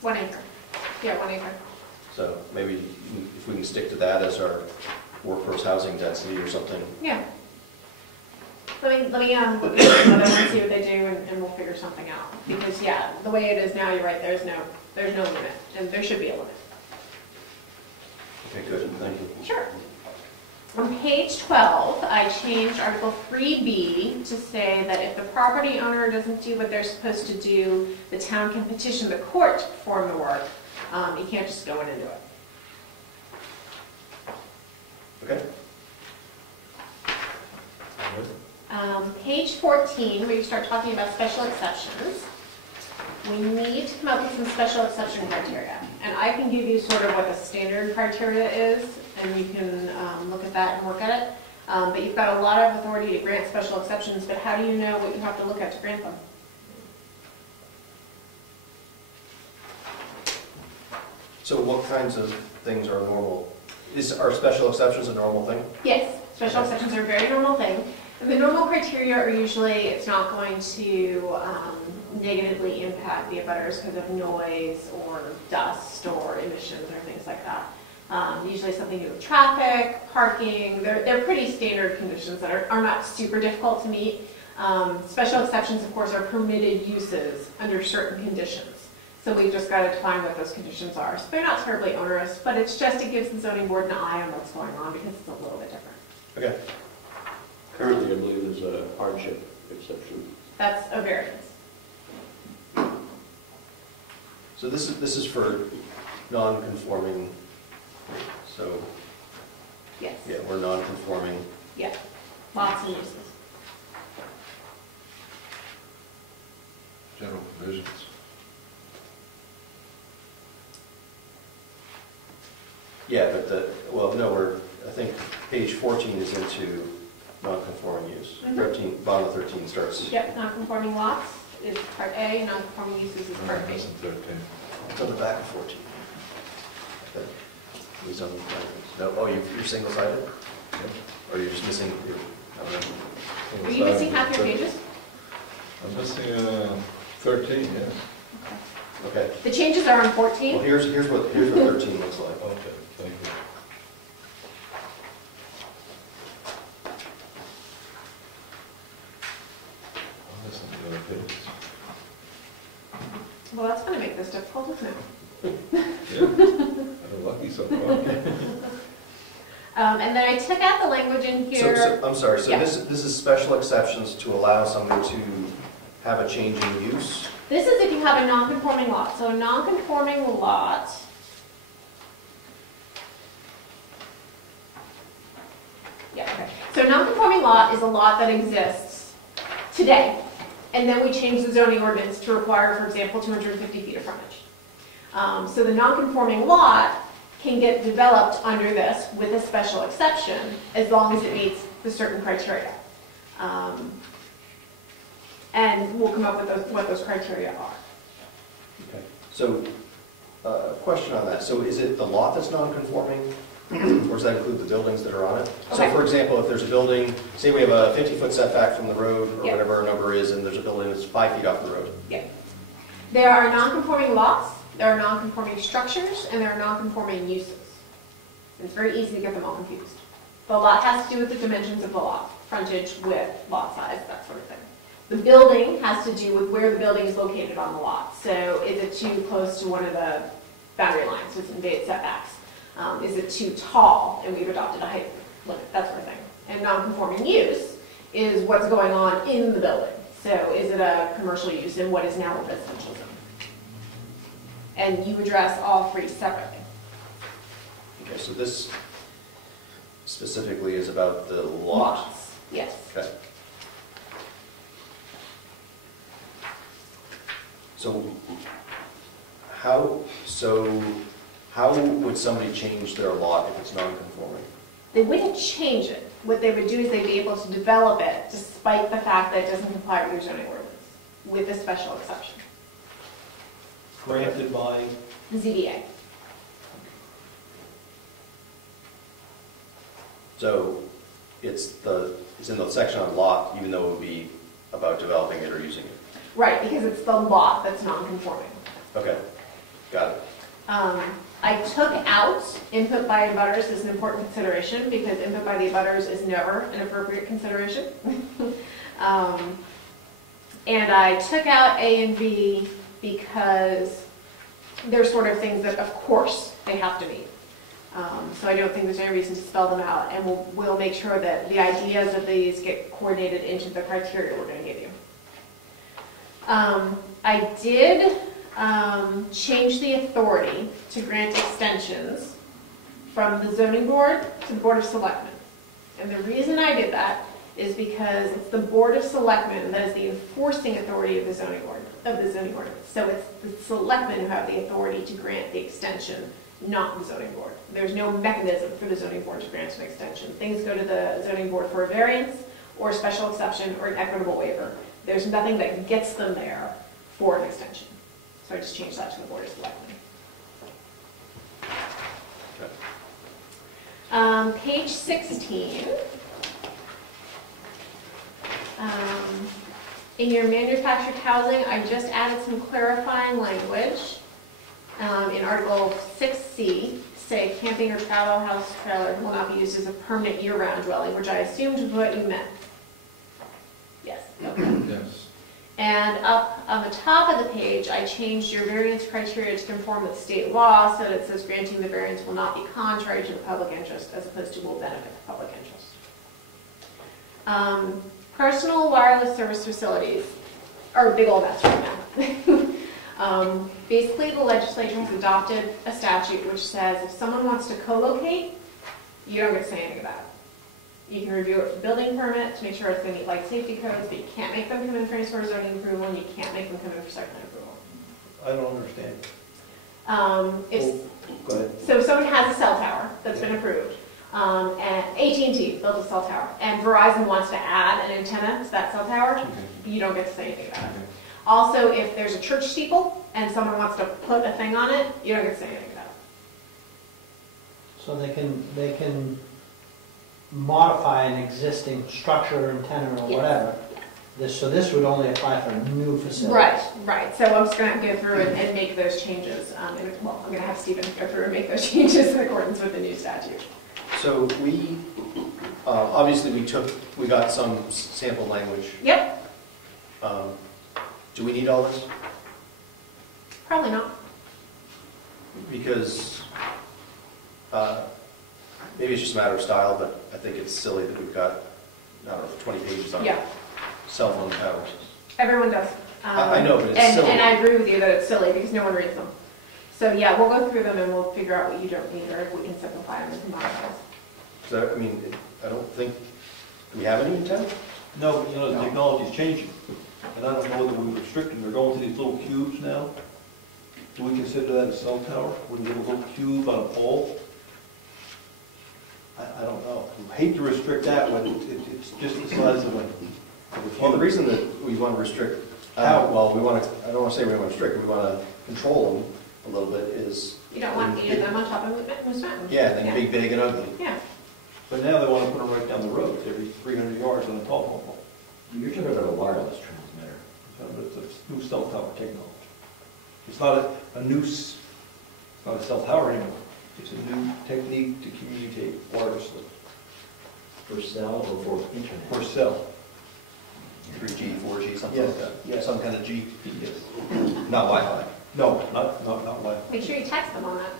1 acre. Yeah, 1 acre. So maybe if we can stick to that as our workforce housing density or something. Yeah. Let me look at another one, see what they do, and we'll figure something out. Because yeah, the way it is now, you're right, there's no limit, and there should be a limit. Okay, good, thank you. Sure. On page 12, I changed Article 3B to say that if the property owner doesn't do what they're supposed to do, the town can petition the court to perform the work. You can't just go in and do it. Okay. Page 14, where you start talking about special exceptions, we need to come up with some special exception criteria. And I can give you sort of what the standard criteria is, and you can look at that and work at it. But you've got a lot of authority to grant special exceptions, but how do you know what you have to look at to grant them? So what kinds of things are normal? Are special exceptions a normal thing? Yes, special exceptions are a very normal thing. And the normal criteria are usually it's not going to negatively impact the abutters because of noise or dust or emissions or things like that. Usually something to do with traffic, parking. They're pretty standard conditions that are not super difficult to meet. Special exceptions, of course, are permitted uses under certain conditions. So we've just got to define what those conditions are. So they're not terribly onerous, but it's just it gives the zoning board an eye on what's going on because it's a little bit different. Okay. Currently, I believe there's a hardship exception. That's a variance. So this is for non-conforming. So Yes. yeah, we're non-conforming. Yeah. Lots of uses. General provisions. Yeah, but I think page 14 is into non-conforming use. Mhm. 13, bottom of 13 starts. Yep, non-conforming lots is part A, non-conforming uses is part B. 13. It's on the back of 14. Okay. These on the no, oh, you're single-sided? Or you're just missing your, I don't know. Are you missing half your pages? I'm missing 13, yeah. Okay. The changes are on Well, 14. here's what 13 looks like. Okay, thank you. I'm missing the other pages. Well, that's going to make this difficult, isn't it? Yeah, I'm lucky so far. And then I took out the language in here. So I'm sorry, so Yeah. this is special exceptions to allow somebody to have a change in use? This is if you have a non-conforming lot. So a non-conforming lot okay. So a non-conforming lot is a lot that exists today, and then we change the zoning ordinance to require, for example, 250 feet of frontage. So the non-conforming lot can get developed under this with a special exception as long as it meets the certain criteria. And we'll come up with what those criteria are. Okay. So, question on that. So is it the lot that's non-conforming, or does that include the buildings that are on it? Okay. So for example, if there's a building, say we have a 50-foot setback from the road, or Yeah. whatever our number is, and there's a building that's 5 feet off the road. Yeah. There are non-conforming lots, there are non-conforming structures, and there are non-conforming uses. It's very easy to get them all confused. The lot has to do with the dimensions of the lot, frontage, width, lot size, that sort of thing. The building has to do with where the building is located on the lot. So is it too close to one of the boundary lines, so it's invaded setbacks? Is it too tall, and we've adopted a height limit, that sort of thing. And non-conforming use is what's going on in the building. So is it a commercial use in what is now a residential zone? And you address all three separately. Okay, so this specifically is about the lot. Lots, yes. Okay. So how would somebody change their lot if it's non-conforming? They wouldn't change it. What they would do is they'd be able to develop it despite the fact that it doesn't comply with your zoning ordinance, with a special exception. Granted by, The ZBA. So it's in the section on lot, even though it would be about developing it or using it. Right, because it's the lot that's non-conforming. Okay, got it. I took out input by abutters as an important consideration because input by the abutters is never an appropriate consideration. And I took out A and B because they're sort of things that, of course, they have to meet. So I don't think there's any reason to spell them out, and we'll make sure that the ideas of these get coordinated into the criteria we're going to give you. I did change the authority to grant extensions from the zoning board to the board of selectmen. And the reason I did that is because it's the board of selectmen that is the enforcing authority of the zoning ordinance. So it's the selectmen who have the authority to grant the extension, not the zoning board. There's no mechanism for the zoning board to grant an extension. Things go to the zoning board for a variance, or a special exception, or an equitable waiver. There's nothing that gets them there for an extension. So I just changed that to the board of selectmen. Page 16. In your manufactured housing, I just added some clarifying language. In Article 6C, say camping or travel house trailer will not be used as a permanent year-round dwelling, which I assumed was what you meant. Yes, okay. Yes. And up on the top of the page, I changed your variance criteria to conform with state law so that it says granting the variance will not be contrary to the public interest as opposed to will benefit the public interest. Personal wireless service facilities are a big old mess right now. Basically, the legislature has adopted a statute which says if someone wants to co-locate, you don't get to say anything about it. You can review it for building permit to make sure it's going to meet light safety codes, but you can't make them come in for any sort of zoning approval, and you can't make them come in for site plan approval. I don't understand. Go ahead. So if someone has a cell tower that's been approved, and AT&T built a cell tower, and Verizon wants to add an antenna to that cell tower, you don't get to say anything about it. Also, if there's a church steeple and someone wants to put a thing on it, you don't get to say anything about it. So they can modify an existing structure or antenna or Yes. whatever. So this would only apply for new facilities. Right. So I'm just going to go through and make those changes. I'm going to have Stephen go through and make those changes in accordance with the new statute. So we, obviously we got some sample language. Yep. Do we need all this? Probably not. Because maybe it's just a matter of style, but I think it's silly that we've got, I don't know, 20 pages on Yeah. cell phone towers. Everyone does. I know, but it's silly. And I agree with you that it's silly because no one reads them. So yeah, we'll go through them and we'll figure out what you don't need or if we can simplify them and combine those. So, I mean, I don't think, do we have any intent? No, but you know, the technology's changing, and I don't know whether we restrict them. They're going to these little cubes now. Do we consider that a cell tower? Would it be a little cube on a pole? I don't know. I hate to restrict that when it's just the size of a Well, the reason that we want to restrict, How? well, we want to, I don't want to say we want to restrict, we want to control them a little bit is. You don't want any of them on top of Moose Mountain. Yeah, they big and ugly. Yeah. But now they want to put them right down the road, every 300 yards on a telephone pole. You're talking about a wireless transmitter. So it's a new cell tower technology. It's not a new, it's not a cell tower anymore. It's a new technique to communicate wirelessly. For cell or for internet? For cell. 3G, 4G, something like that. Yes. Some kind of G, Yes. not Wi-Fi. No, not Wi-Fi. Make sure you text them on that.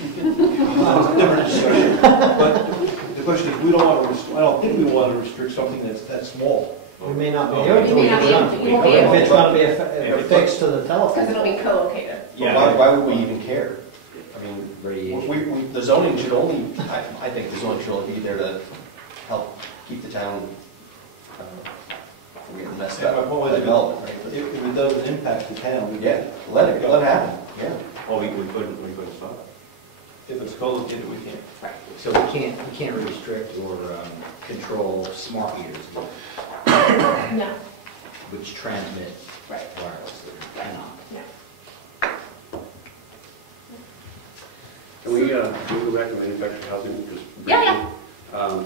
It's a different discussion. But the question is, we don't want to, I don't think we want to restrict something that's that small. We may not be able to. You may not be able to. You won't be able If it's to. going to be affixed to the telephone. Because it'll be co-located. Why would we even care? I mean, Radiation. the zoning should only, I think the zoning should only be there to help keep the town from getting messed Yeah, up but what by was it? development, right? If it doesn't impact the town, we Yeah, let it happen, yeah. Well, we couldn't stop it. If it's co-located, we can't. Right. So we can't restrict or control smart meters, No. which transmit Right. wirelessly. Cannot. No. Can we do direct manufactured housing? Just Yeah.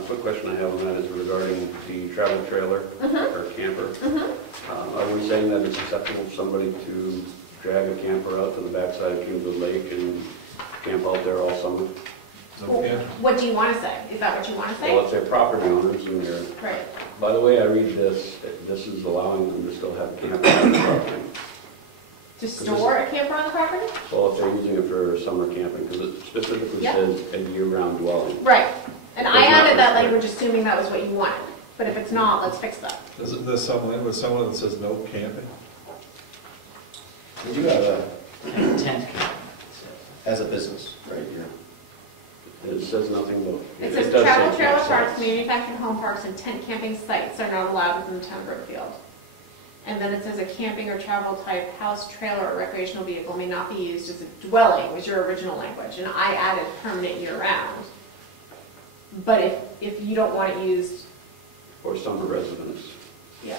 Quick question I have on that is regarding the travel trailer or camper. Are we saying that it's acceptable for somebody to drag a camper out to the backside of Kingswood Lake and camp out there all summer? Okay. What do you want to say? Is that what you want to say? Well, let's say property owners and they're, Right. by the way, I read this, this is allowing them to still have a camper on the property. To store a camper on the property? Well, if they're using it for summer camping, because it specifically Yep. says a year-round dwelling. Right. And I Does not added that restrict. language assuming that was what you wanted. But if it's not, let's fix that. There's someone that says no camping? We do have a, Tent camping. as a business, right here. It says nothing about. It says does travel say trailer campsites. parks, manufactured home parks, and tent camping sites are not allowed within the town of Brookfield. And then it says a camping or travel type house, trailer, or recreational vehicle may not be used as a dwelling, was your original language, and I added permanent year round. But if you don't want it used, Or summer residence, yeah,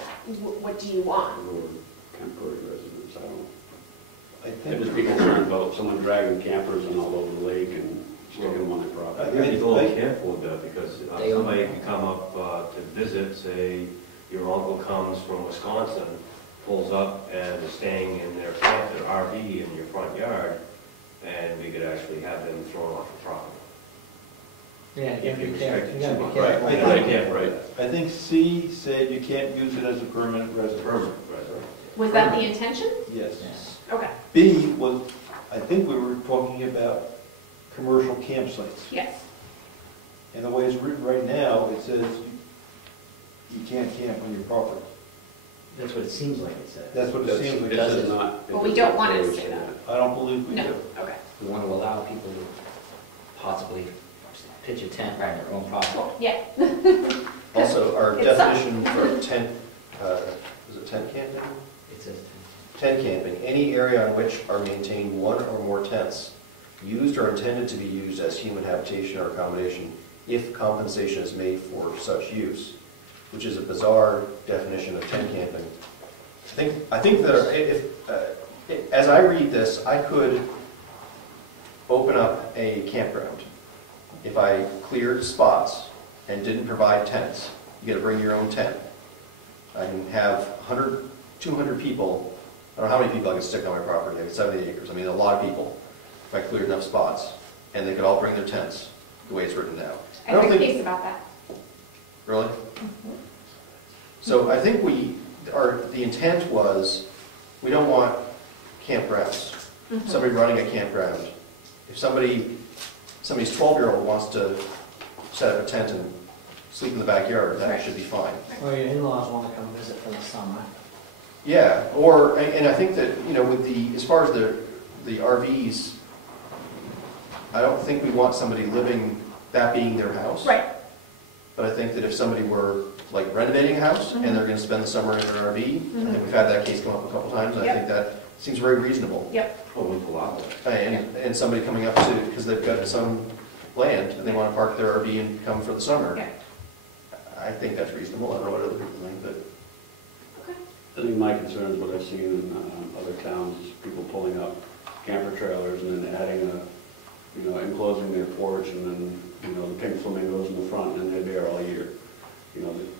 what do you want? or temporary residence, I don't. I I'd think, just be concerned about someone dragging campers in all over the lake and sticking them on their property. You have to be a little careful with that, because They own- somebody can come up to visit, say, your uncle comes from Wisconsin, pulls up and is staying in their camp, their RV in your front yard, and we could actually have them thrown off the property. Yeah, you If gotta you be careful, restrict you it gotta too be much. careful. Right, Right, yeah, right. I think C said you can't use it as a permanent residence. Permanent resident. Was that the intention? Yes. Yes. Okay, B was, I think we were talking about commercial campsites. yes. And the way it's written right now, it says you can't camp on your property. That's what it seems like it says. That's what it seems like It it does says. not. But we don't want it to say that. I don't believe we No, do. okay. We want to allow people to possibly pitch a tent right on their own property. Cool, yeah. Also, our It's definition for tent, is it tent camping? It says Tent camping, any area on which are maintained one or more tents, used or intended to be used as human habitation or accommodation, if compensation is made for such use, which is a bizarre definition of tent camping. I think that as I read this, I could open up a campground. If I cleared spots and didn't provide tents, you gotta bring your own tent. I can have 100, 200 people, I don't know how many people I could stick on my property, I got 70 acres, I mean, a lot of people, if I cleared enough spots, and they could all bring their tents, the way it's written now. I have a case about that. Really? So I think the intent was, we don't want campgrounds, somebody running a campground. If somebody's 12-year-old wants to set up a tent and sleep in the backyard, that Right. should be fine. Or your in-laws wanna come visit for the summer. Yeah, and I think that, with as far as the RVs, I don't think we want somebody living, that being their house. Right. But I think that if somebody were like renovating a house and they're gonna spend the summer in an RV, I think we've had that case come up a couple times, and I Yep. think that seems very reasonable. Yep. Oh, we pull out there. And somebody coming up to, because they've got some land and they want to park their RV and come for the summer. Yeah. I think that's reasonable. I don't know what other people think, but Okay. I think my concern is what I've seen in other towns, is people pulling up camper trailers and then adding enclosing their porch, and then, the pink flamingos in the front, and they're there all year.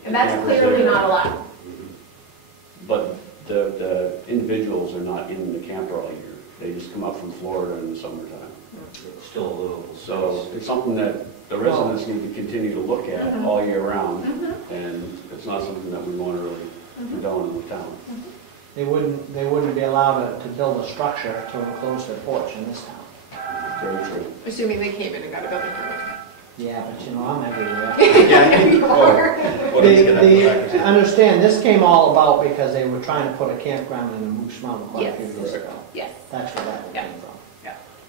And that's campers clearly there. not allowed. But the individuals are not in the camper all year. They just come up from Florida in the summertime. It's still a little. So it's something that the residents need to continue to look at all year round, and it's not something that we want to really condone in the town. They wouldn't be allowed to build a structure to enclose their porch in this town. Very true. Assuming they came in and got a building permit. Yeah, but I'm everywhere. what is gonna They, understand, this came all about because they were trying to put a campground in Moose Mountain quite a few Yes. years ago. Yes. That's where that Yeah. came from.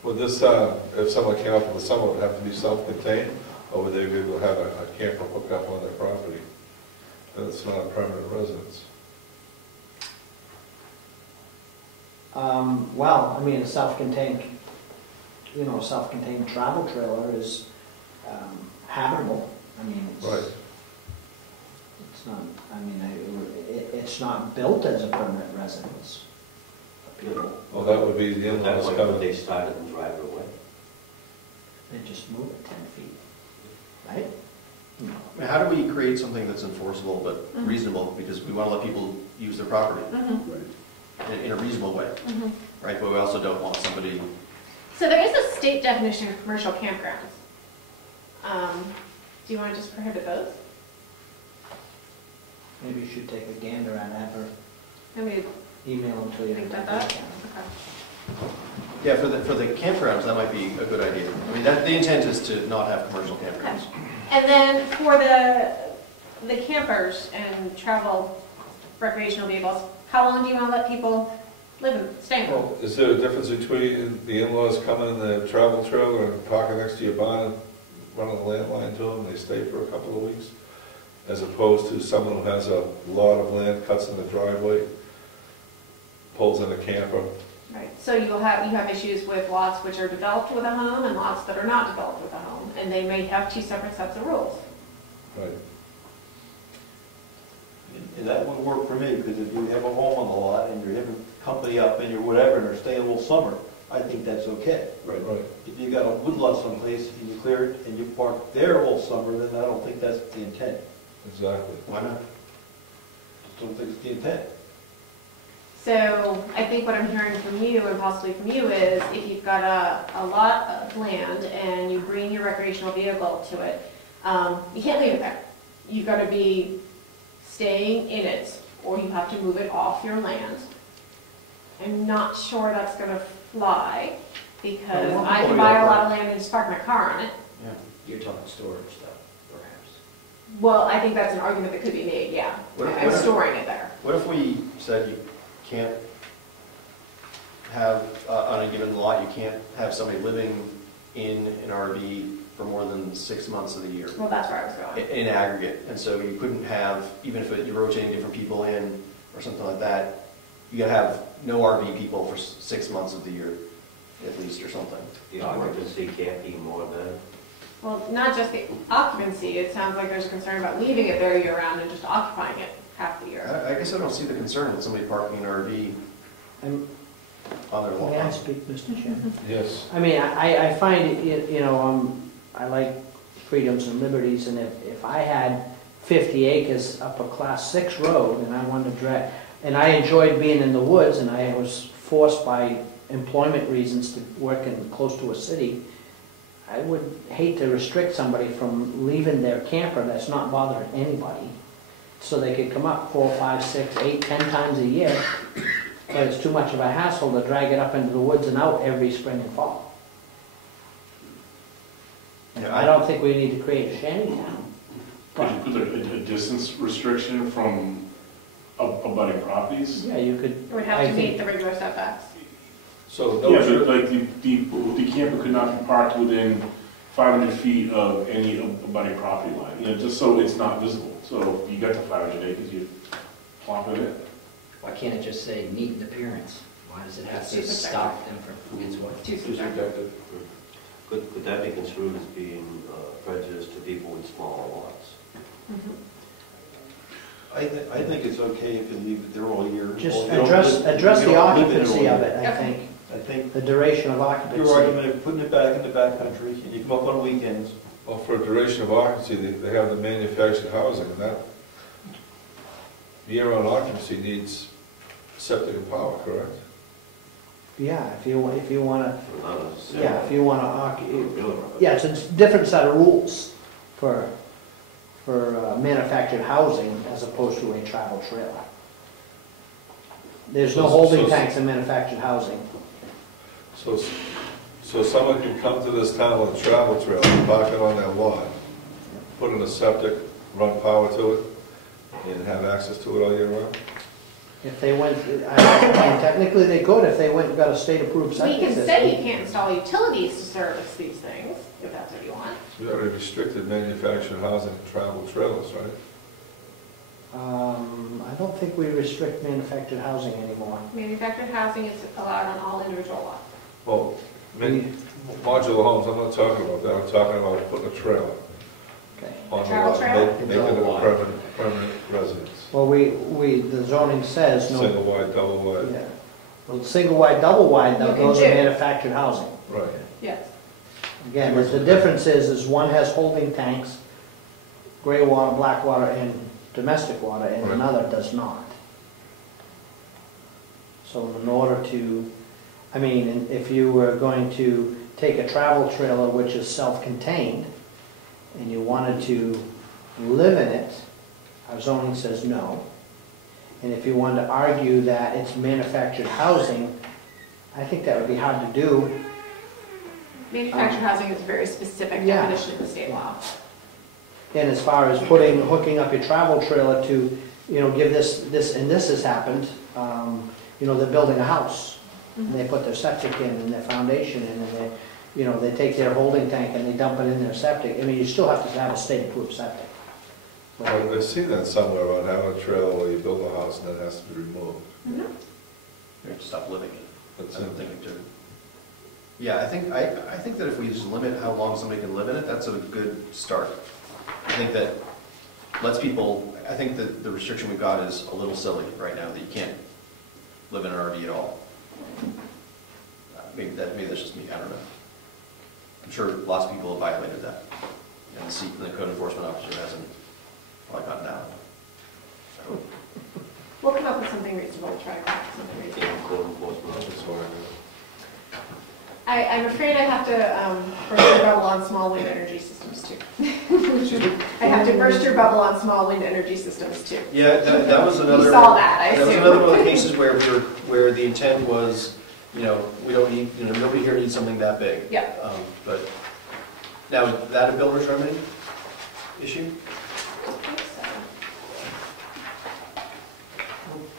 Would this, if someone came up in the summer, would it have to be self-contained, or would they be able to have a camper hook up on their property? And it's not a permanent residence. Well, I mean, a self-contained travel trailer is habitable. I mean, Right. it's not, it's not built as a permanent residence. Well, that would be the At that in-laws point, coming. they started and drive it away. They just move it 10 feet, right? I mean, how do we create something that's enforceable but reasonable? Because we want to let people use their property in a reasonable way, right? But we also don't want somebody. So there is a state definition of commercial campgrounds. Do you want to just prohibit those? Maybe you should take a gander at it, have her I mean, email them to you. think about that? Okay. Yeah, for the campgrounds, that might be a good idea. I mean, the intent is to not have commercial campgrounds. And then for the campers and travel recreational vehicles, how long do you want to let people live in, stay in? them? Well, is there a difference between the in-laws coming in the travel trailer and parking next to your barn running a landline to them, they stay for a couple of weeks, as opposed to someone who has a lot of land, cuts in the driveway, pulls in a camper. Right, so you have issues with lots which are developed with a home and lots that are not developed with a home, and they may have two separate sets of rules. Right. And that would work for me, because if you have a home on the lot and you're having company up and you're whatever, and they're staying all summer, I think that's okay. Right. If you got a woodlot someplace and you clear it and you park there all summer, then I don't think that's the intent. Exactly. Why not? Just don't think it's the intent. So I think what I'm hearing from you and possibly from you is if you've got a lot of land and you bring your recreational vehicle to it, you can't leave it there. You've got to be staying in it or you have to move it off your land. I'm not sure that's going to fly because I can buy a lot of land and just park my car on it. You're talking storage stuff, perhaps. Well, I think that's an argument that could be made, yeah. I'm storing it there. What if we said you can't have, on a given lot, you can't have somebody living in an RV for more than 6 months of the year? Well, that's where I was going. In aggregate, and so you couldn't have, even if you're rotating different people in or something like that, you gotta have no RV people for 6 months of the year, at least, or something. The occupancy can't be more than, Well, not just the occupancy, it sounds like there's a concern about leaving it there year-round and just occupying it half the year. I guess I don't see the concern with somebody parking an RV And on their may I lawn. speak, Mr. Chairman? Yes. I mean, I find, I like freedoms and liberties, and if I had 50 acres up a class 6 road and I wanted to drag, and I enjoyed being in the woods and I was forced by employment reasons to work in close to a city, I would hate to restrict somebody from leaving their camper that's not bothering anybody, so they could come up 4, 5, 6, 8, 10 times a year, but it's too much of a hassle to drag it up into the woods and out every spring and fall. Yeah, I don't think we need to create a shanty town. Could you put a distance restriction from abutting properties? Yeah, you could. It would have I to think- meet the regular setbacks. So, Yeah, but like the camper could not be parked within 500 feet of any abutting property line, just so it's not visible. So you got the 500 acres, you plop it in. Why can't it just say neat in appearance? Why does it have It's to too stop them from, it's what? Too too subjective. subjective. could that be construed as being prejudice to people with small lots? Mhm. I think it's okay if you leave it there all year. Just Or you don't address live- the you don't live in occupancy all of year. it, I Okay. think, I think the duration of your occupancy. argument of putting it back in the backcountry, and you come up on weekends, Well, for duration of occupancy, they have the manufactured housing, and that year-round occupancy needs septic and power, correct? Yeah, if you wanna, Not a- yeah, if you wanna, Really? yeah, it's a different set of rules for manufactured housing as opposed to a travel trailer. There's no So- holding so- tanks in manufactured housing. So someone can come to this town with a travel trailer, park it on their lot, put in a septic, run power to it, and have access to it all year round? If they went, I mean, technically they could if they went and got a state-approved We septic can system. say you can't install utilities to service these things, if that's what you want. We already restricted manufactured housing and travel trailers, right? I don't think we restrict manufactured housing anymore. Manufactured housing is allowed on all individual lots. Well, modular homes, I'm not talking about that, I'm talking about putting a trailer Okay. on the Travel lot, trailer? making it a permanent residence. Well, the zoning says no. Single wide, double wide, Yeah. Well, single wide, double wide, You can those are do. manufactured housing. right. Yes. Again, the difference is one has holding tanks, gray water, black water, and domestic water, and Right. another does not. So in order to, I mean, if you were going to take a travel trailer which is self-contained, and you wanted to live in it, our zoning says no. And if you wanted to argue that it's manufactured housing, I think that would be hard to do. Manufactured housing is a very specific Yeah. definition in the state law. And as far as hooking up your travel trailer to, give this, and this has happened, they're building a house. And they put their septic in and their foundation in, and you know, they take their holding tank and they dump it in their septic. I mean, you still have to have a state-approved septic. I've seen that somewhere about having a trailer where you build a house and then it has to be removed. Mhm. You have to stop living in it. That's I don't it. think it. Yeah, I think that if we just limit how long somebody can live in it, that's a good start. I think that lets people, I think that the restriction we've got is a little silly right now, that you can't live in an RV at all. Maybe that's just me, I don't know. I'm sure lots of people have violated that. And the code enforcement officer hasn't probably gotten out. So, We'll come up with something reasonable, try to come up with something reasonable. Yeah, code enforcement officer. I'm afraid I have to burst your bubble on small wind energy systems too. I have to burst your bubble on small wind energy systems too. Yeah, that was another. You saw that, I That was assume. another one of the cases where the intent was, we don't need, nobody here needs something that big. Yeah. But now, is that a builder's remedy issue? I think so.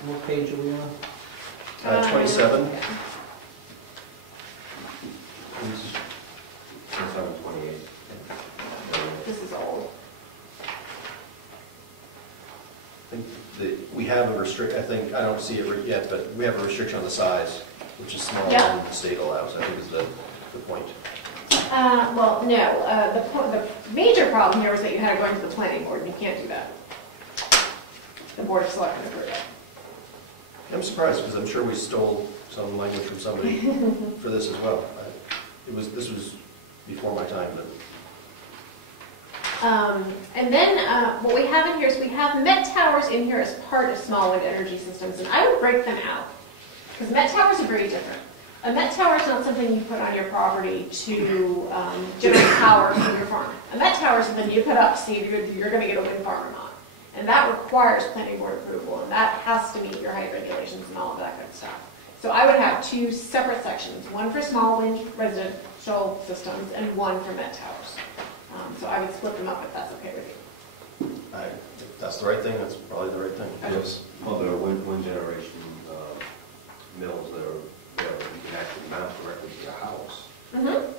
What page are we on? 27. Yeah. 2728. This is old. I think that we have a I don't see it yet, but we have a restriction on the size, which is smaller Yeah. than the state allows, I think is the point. Well, no, the major problem here was that you had to go into the planning board, and you can't do that. The board of selectmen approved it. I'm surprised, because I'm sure we stole some language from somebody for this as well. This was before my time, but. And then what we have in here is we have Met towers in here as part of small wind energy systems, and I would break them out, because Met towers are very different. A Met tower is not something you put on your property to generate power from your farm. A Met tower is something you put up to see if you're going to get a wind farm or not. And that requires planning board approval, and that has to meet your height regulations and all of that good stuff. So I would have two separate sections, one for small wind residential systems and one for Met towers. So I would split them up if that's okay with you. If that's the right thing, that's probably the right thing. Yes. Well, there are wind generation mills that are, you can actually mount directly to your house. Mm-hmm.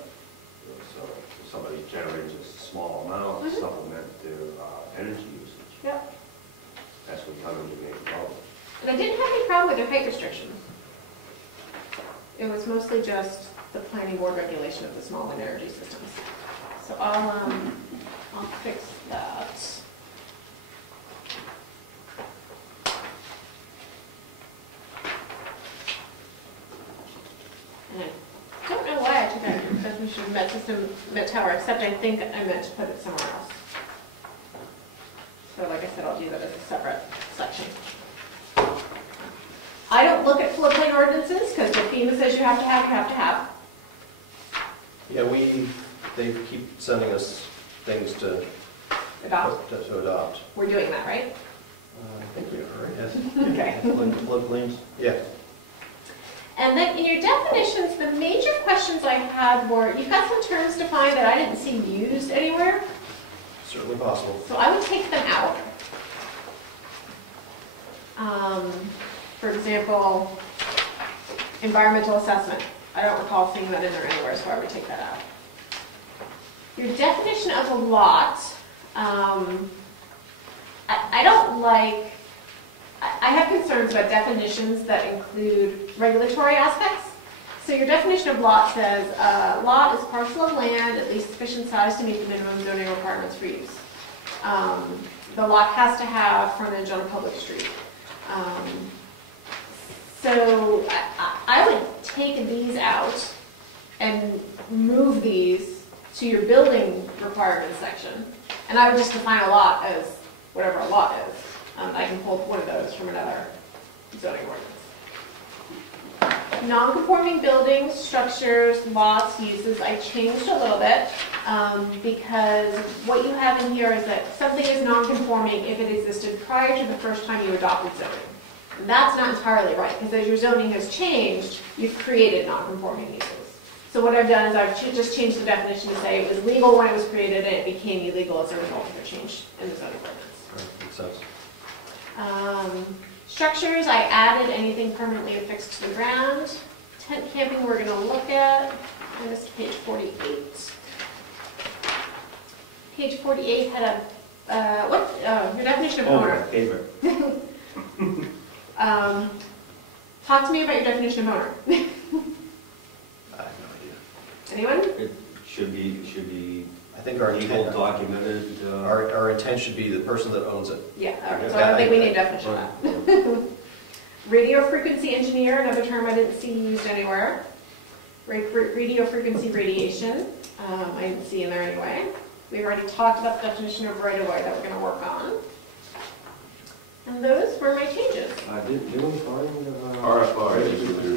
So if somebody generates a small amount to supplement their energy usage, Yep. that's when you come into the problem. And I didn't have any problem with their height restrictions. It was mostly just the planning board regulation of the small wind energy systems. So I'll fix that. And I don't know why I took out definition of Met system, Met tower, except I think I meant to put it somewhere else. So like I said, I'll do that as a separate section. I don't look at floodplain ordinances, because what FEMA says you have to have, you have to have. Yeah, they keep sending us things to Adopt. to adopt. We're doing that, right? I think we are, right? Yes. Okay. Floodplains? Yeah. And then in your definitions, the major questions I had were, you've got some terms defined that I didn't see used anywhere, Certainly possible. so I would take them out. For example, environmental assessment. I don't recall seeing that in there anywhere, so I would take that out. Your definition of a lot, I don't like, I have concerns about definitions that include regulatory aspects. So your definition of lot says, lot is parcel of land at least sufficient size to meet the minimum zoning requirements for use. The lot has to have frontage on a public street. So I would take these out and move these to your building requirements section. And I would just define a lot as whatever a lot is. I can pull one of those from another zoning ordinance. Non-conforming buildings, structures, lots, uses, I changed a little bit because what you have in here is that something is non-conforming if it existed prior to the first time you adopted zoning. And that's not entirely right, because as your zoning has changed, you've created non-conforming uses. So what I've done is I've just changed the definition to say it was legal when it was created and it became illegal as a result of the change in the zoning ordinance. Right, makes sense. Structures, I added anything permanently affixed to the ground. Tent camping we're going to look at. I missed page 48. Page 48 had your definition of Oh, owner. my favorite. Talk to me about your definition of owner. I have no idea. Anyone? It should be I think our legal intent, documented. our intent should be the person that owns it. Yeah, all right, so I don't think we need a definition of that. Radio frequency engineer, another term I didn't see used anywhere. Radio frequency radiation, I didn't see in there anyway. We've already talked about the definition of right-of-way that we're going to work on. And those were my changes. Didn't we find? RFR is in there.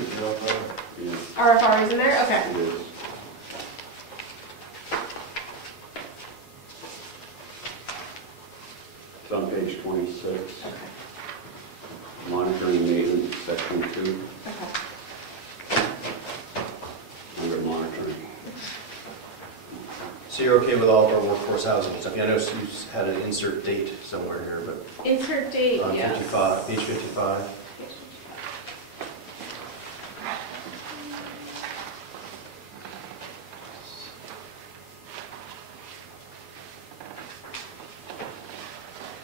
Yeah, RFR is in there? Okay. it is. It's on page 26. Okay. Monitoring maintenance, section 2, Okay. under monitoring. So you're okay with all of our workforce housing and stuff? I know you had an insert date somewhere here, but Insert date, on yes. 55, page 55.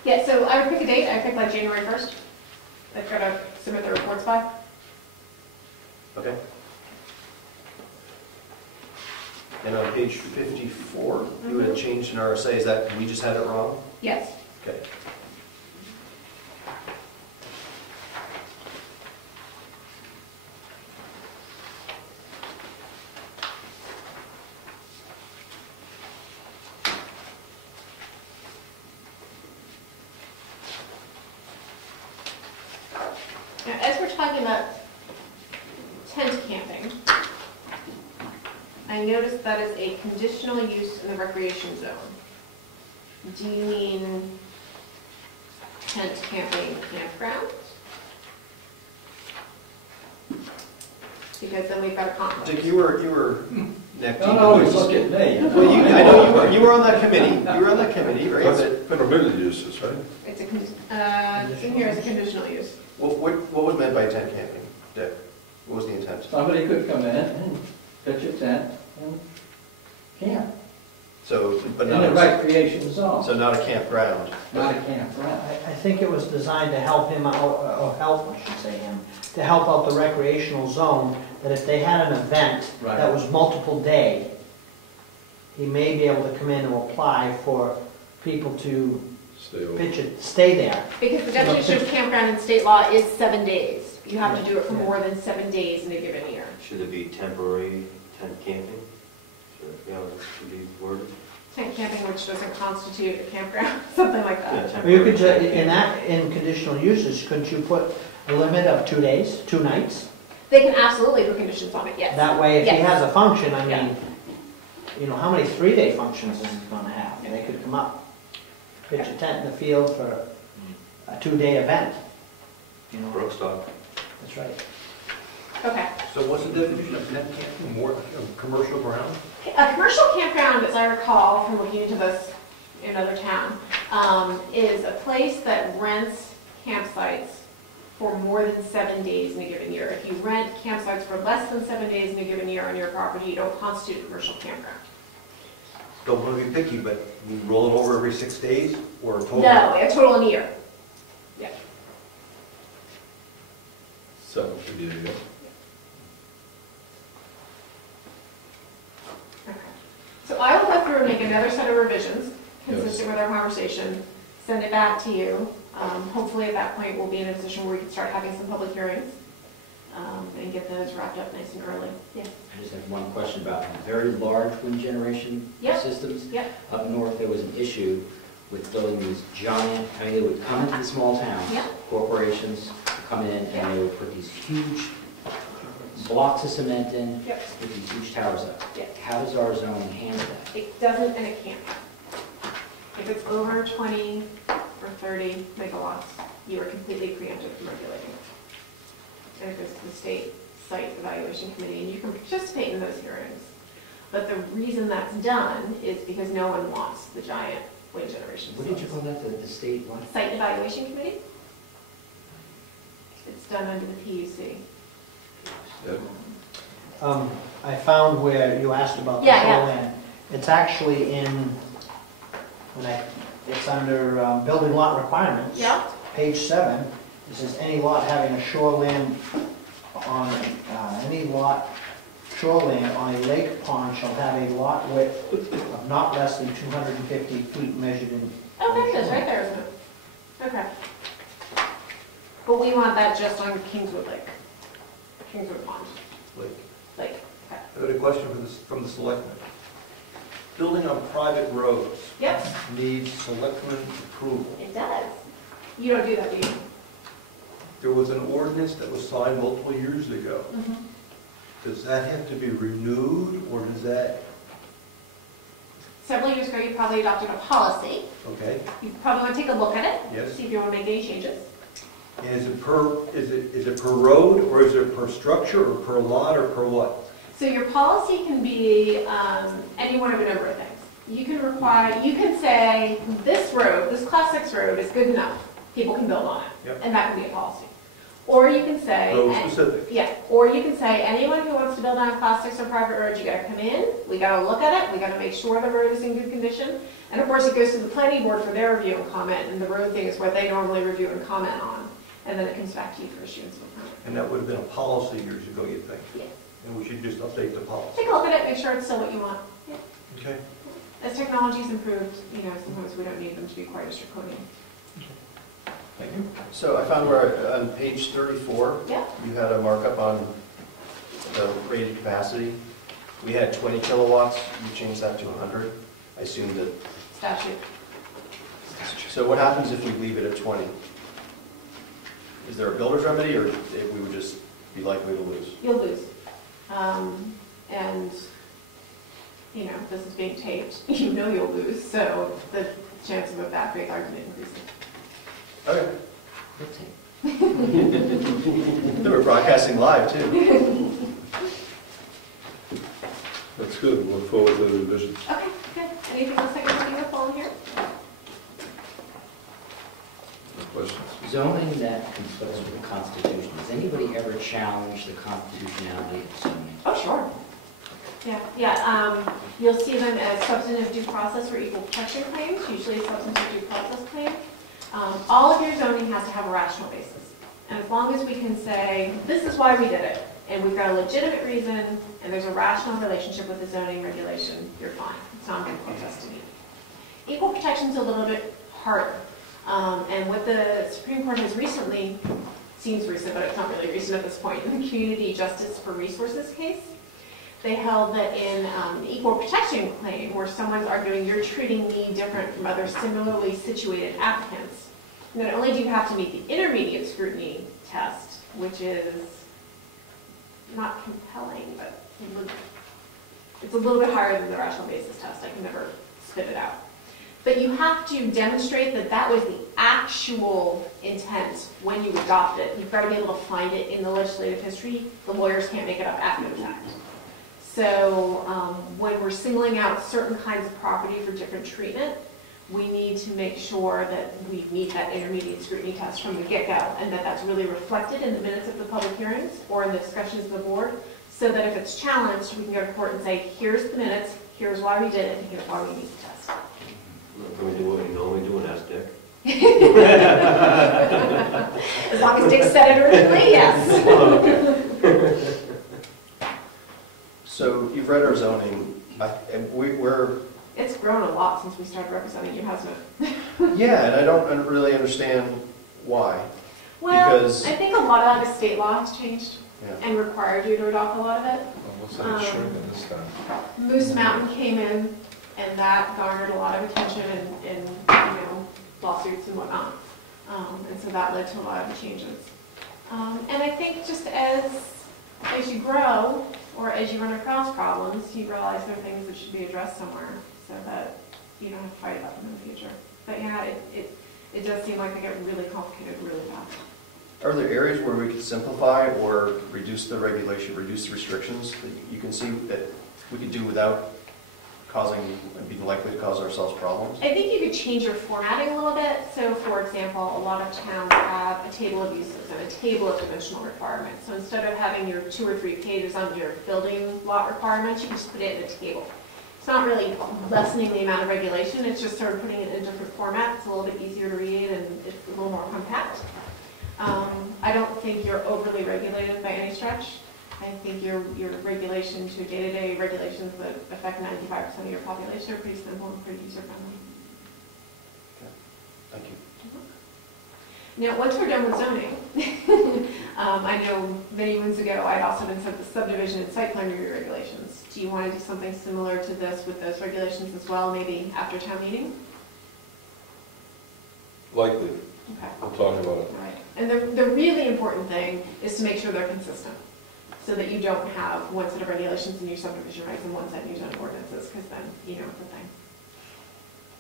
Yeah, so I would pick a date. I pick like January 1st. I've got to submit the reports by. Okay. And on page 54, you had changed an RSA. Is that, we just had it wrong? Yes. Okay. Now, as we're talking about tent camping, I noticed that is a conditional use in the recreation zone. Do you mean tent camping campgrounds? Because then we've got a conflict. Dick, you were neck deep. Don't always look at me. Well, I know you were on that committee. You were on that committee, right? That's But permitted uses, right? It's in here as a conditional use. what was meant by tent camping, Dick? What was the intent? Somebody could come in and pitch a tent and camp So, but in not a recreation so zone, not a campground. not a campground. I think it was designed to help him out, or help, I should say him, to help out the recreational zone, that if they had an event Right. that was multiple day, he may be able to come in and apply for people to Stay over. pitch it, stay there. Because the definition of campground in state law is 7 days. You have to do it for more than 7 days in a given year. Should it be temporary tent camping? Yeah, that should be worded. Tent camping, which doesn't constitute a campground, something like Yeah, that. Or you could, temporary tent in camping. that, in conditional uses, couldn't you put a limit of 2 days, 2 nights? They can absolutely put conditions on it, yes. That way, if he Yes. has a function, I Yeah. mean, you know, how many 3-day functions is he gonna have? They could come up, pitch a tent in the field for a 2-day event, you know, Brookstock. that's right. Okay. So what's the definition of tent camping? More commercial ground? A commercial campground, as I recall from looking into this in another town, is a place that rents campsites for more than 7 days in a given year. If you rent campsites for less than 7 days in a given year on your property, you don't constitute a commercial campground. Don't want to be picky, but you roll it over every 6 days or total? No, a total in a year. Yeah. 7 for you, yeah. Okay. So I will go through and make another set of revisions consistent with our conversation, send it back to you. Hopefully at that point, we'll be in a position where we can start having some public hearings and get those wrapped up nice and early. Yeah. I just have one question about very large wind generation Yep. systems. Yep. Up north, there was an issue with building these giant, I mean, they would come into the small towns, Yep. corporations would come in and they would put these huge blocks of cement in, Yep. with these huge towers up. Yep. How does our zone handle that? It doesn't and it can't. If it's over 20 or 30 megawatts, you are completely preempted from regulating it. And if it's the state site evaluation committee, and you can participate in those hearings. But the reason that's done is because no one wants the giant wind generation What did you facilities. call that, the state what? Site evaluation committee? It's done under the PUC. Yep. I found where you asked about the Yeah, yeah. shoreline. It's actually it's under building lot requirements. Yeah. Page 7, it says any lot having a shoreline on, shoreline on a lake pond shall have a lot width of not less than 250 feet measured in. Oh, there it is, right there, isn't it? Okay. But we want that just on Kingswood Lake. Kingswood Pond Like, Lake. Okay. I got a question from the selectmen. Building on private roads Yep, needs selectmen approval. it does. You don't do that, do you? There was an ordinance that was signed multiple years ago. Mm-hmm. Does that have to be renewed, or does that, Several years ago, you probably adopted a policy. okay? You probably want to take a look at it. Yes. See if you want to make any changes. And is it per road, or is it per structure, or per lot, or per what? So your policy can be any one of a number of things. You can say, this road, this Class 6 road is good enough. People can build on it. Yep. And that can be a policy. Or you can say... Road specific. Yeah, or you can say, anyone who wants to build on a Class 6 or private road, you gotta come in, we gotta look at it, we gotta make sure the road is in good condition. And of course, it goes to the planning board for their review and comment, and the road thing is what they normally review and comment on. And then it comes back to you for issuance of a permit. And that would have been a policy years ago, you think? Yeah. And we should just update the policy. Take a look at it, make sure it's still what you want. Yeah. Okay. As technology's improved, sometimes we don't need them to be quite as draconian. Thank you. So I found where on page 34, Yeah. you had a markup on the rated capacity. We had 20 kilowatts, you changed that to 100. I assume that, Statute. so what happens if we leave it at 20? Is there a builder's remedy, or if we would just be likely to lose? You'll lose. And, this is being taped, you'll lose, so the chance of a bad faith argument increases. Okay. They were broadcasting live, too. That's good, we'll look forward to the revisions. Okay, good. Anything else I can do with on here? No questions? Zoning that conflicts with the Constitution. Has anybody ever challenged the constitutionality of zoning? Oh, sure. Yeah. You'll see them as substantive due process or equal protection claims, usually a substantive due process claim. All of your zoning has to have a rational basis. And as long as we can say, this is why we did it, and we've got a legitimate reason, and there's a rational relationship with the zoning regulation, you're fine. It's not going to protest to me. Equal protection is a little bit harder. And what the Supreme Court has recently, seems recent, but it's not really recent at this point, in the Community Justice for Resources case, they held that in the equal protection claim, where someone's arguing you're treating me different from other similarly situated applicants, not only do you have to meet the intermediate scrutiny test, which is not compelling, but it's a little bit higher than the rational basis test. I can never spit it out. But you have to demonstrate that that was the actual intent when you adopt it. You've got to be able to find it in the legislative history. The lawyers can't make it up after the fact. So when we're singling out certain kinds of property for different treatment, we need to make sure that we meet that intermediate scrutiny test from the get-go, and that that's really reflected in the minutes of the public hearings or in the discussions of the board, so that if it's challenged, we can go to court and say, here's the minutes, here's why we did it, and here's why we need the test. Can we do what we normally do and ask Dick? As long as Dick said it originally, yes. So you've read our zoning, and we're... It's grown a lot since we started representing you, hasn't it? Yeah, and I don't really understand why. Well, Because- I think a lot of that is state law has changed Yeah. and required you to adopt a lot of it. What's that shrinking this time? Moose Mountain came in, and that garnered a lot of attention and lawsuits and whatnot. And so that led to a lot of the changes. And I think just as you grow, or as you run across problems, you realize there are things that should be addressed somewhere, so that you don't have to fight about them in the future. But yeah, it does seem like they get really complicated really fast. Are there areas where we could simplify or reduce the regulation, reduce the restrictions that you can see that we could do without be likely to cause ourselves problems? I think you could change your formatting a little bit. So for example, a lot of towns have a table of uses and a table of dimensional requirements. So instead of having your 2 or 3 pages on your building lot requirements, you can just put it in a table. It's not really lessening the amount of regulation, it's just sort of putting it in a different format. It's a little bit easier to read and it's a little more compact. I don't think you're overly regulated by any stretch. I think your regulation to day-to-day regulations that affect 95% of your population are pretty simple and pretty user-friendly. Okay. Thank you. Now, once we're done with zoning, I know many moons ago I'd also been sent the subdivision and site plan review regulations. Do you want to do something similar to this with those regulations as well, maybe after town meeting? Likely. Okay. We'll talk about it. All right. And the really important thing is to make sure they're consistent, so that you don't have one set of regulations in your subdivision regs and one set in your zoning ordinances, because then you know the thing.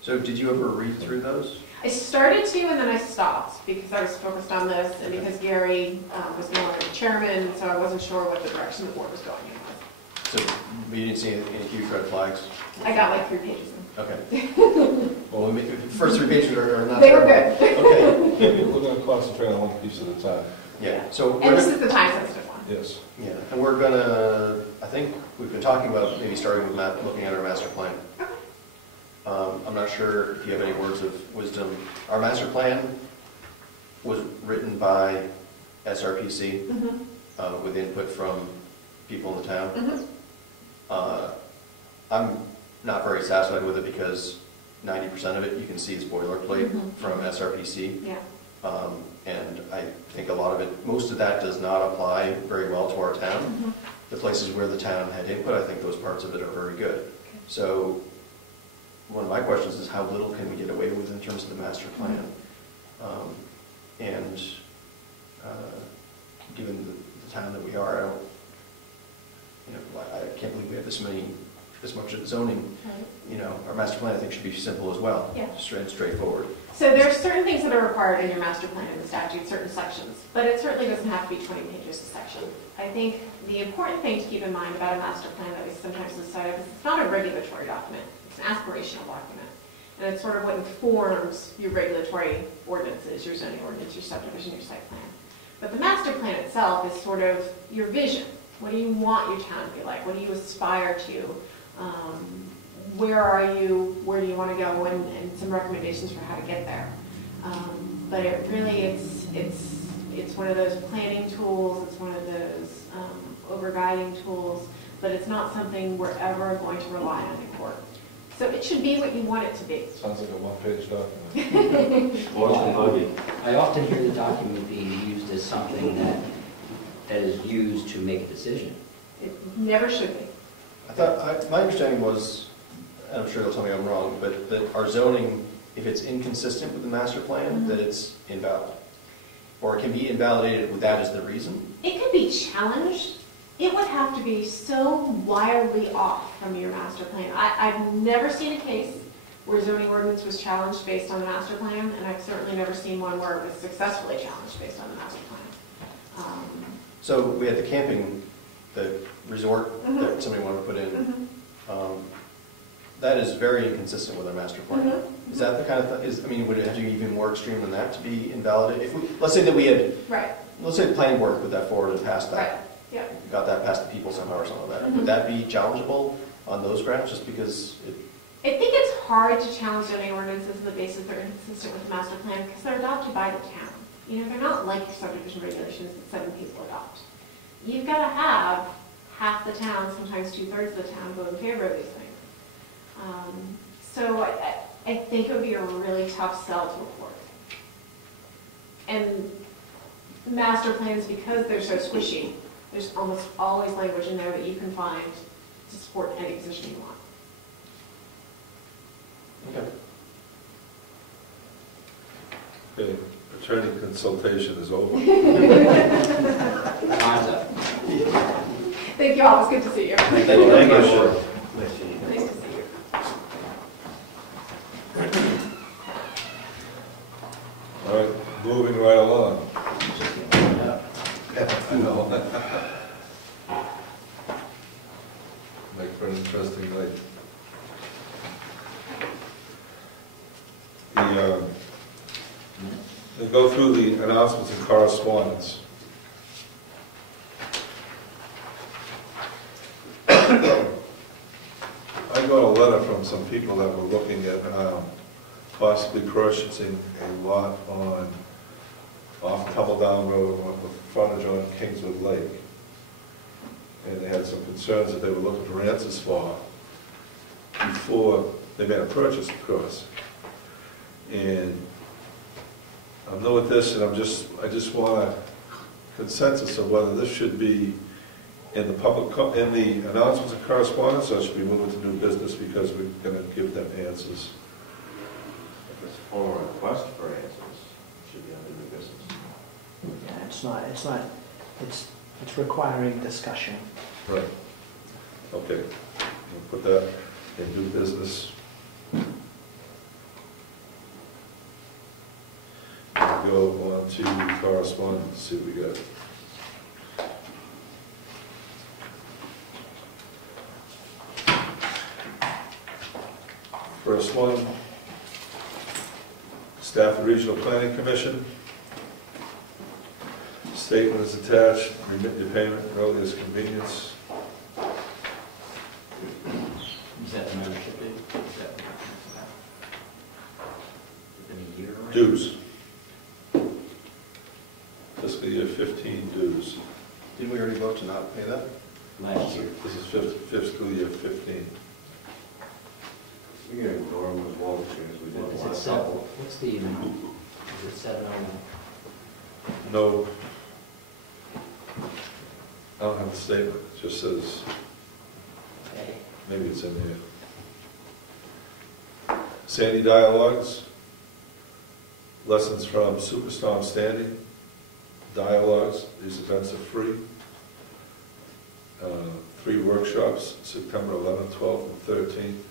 So did you ever read through those? I started to, and then I stopped because I was focused on this, and because Gary was no longer the chairman, so I wasn't sure what the direction the board was going in with. So you didn't see any huge red flags? I got like 3 pages in. Okay. Well, the first 3 pages are not They were terrible. good. Okay. We're going to concentrate on one piece at a time. Yeah, so And this is the time-sensitive one. Yes. yeah, and we're gonna, I think we've been talking about maybe starting with looking at our master plan. I'm not sure if you have any words of wisdom. Our master plan was written by SRPC with input from people in the town. I'm not very satisfied with it because 90% of it you can see is boilerplate from SRPC. Yeah. And I think a lot of it, most of that does not apply very well to our town. The places where the town had input, I think those parts of it are very good. So one of my questions is how little can we get away with in terms of the master plan? And given the town that we are, I can't believe we have this much of zoning. Right. Our master plan I think should be simple as well. Yeah. Straightforward. So there are certain things that are required in your master plan in the statute, certain sections, but it certainly doesn't have to be 20 pages a section. I think the important thing to keep in mind about a master plan that we sometimes lose sight of is it's not a regulatory document, it's an aspirational document. And it's sort of what informs your regulatory ordinances, your zoning ordinance, your subdivision, your site plan. But the master plan itself is sort of your vision. What do you want your town to be like? What do you aspire to? Where are you? Where do you want to go? And some recommendations for how to get there. But it really, it's one of those planning tools. It's one of those over-guiding tools. But it's not something we're ever going to rely on in court. So it should be what you want it to be. Sounds like a one-page document. I often hear the document being used as something that is used to make a decision. It never should be. I thought, my understanding was, and I'm sure they'll tell me I'm wrong, but that our zoning, if it's inconsistent with the master plan, that it's invalid. Or it can be invalidated with that as the reason. It could be challenged. It would have to be so wildly off from your master plan. I've never seen a case where zoning ordinance was challenged based on the master plan, and I've certainly never seen one where it was successfully challenged based on the master plan. So we had the camping, the resort that somebody wanted to put in. That is very inconsistent with our master plan. Is that the kind of would it have to be even more extreme than that to be invalidated? If let's say that we had, let's say the planning board put that forward and passed that. Right. Yeah. Got that past the people somehow or something like that. Would that be challengeable on those grounds just because I think it's hard to challenge zoning ordinances on the basis they're inconsistent with the master plan because they're adopted by the town. They're not like your subdivision regulations that 7 people adopt. You've got to have half the town, sometimes 2/3 of the town, vote in favor of these things. So I think it would be a really tough sell to a court. And master plans, because they're so squishy, there's almost always language in there that you can find to support any position you want. Okay. Okay, attorney consultation is over. Time's up. Thank you all. It's good to see you. Thank you. Nice to see you. All right, moving right along. I know. Make for an interesting night. we go through the announcements and correspondence. I got a letter from some people that were looking at possibly purchasing a lot off Tumbledown Road with frontage on Kingswood Lake. And they had some concerns that they were looking for answers for before they made a purchase, of course. And I'm new at this, and I just want a consensus of whether this should be in the in the announcements and correspondence, or should we move it to new business because we're going to give them answers. If it's for a request for answers, it should be under new business. Yeah, it's requiring discussion. Right. Okay. We'll put that in new business. Go on to correspondence, see what we got. First one, Stafford Regional Planning Commission. Statement is attached, remit your payment, earliest convenience. Is that the membership date? Is that within a year? Right? Dues. Fiscal year 15 dues. Didn't we already vote to not pay that? Last year. This is fiscal year 15. We're gonna ignore them as well because we didn't Is want it to seven? help. What's the amount? Is it 709? No, I don't have the statement, it just says, Okay. maybe it's in here. Sandy Dialogues, lessons from Superstorm Sandy, dialogues, these events are free. 3 workshops, September 11th, 12th, and 13th.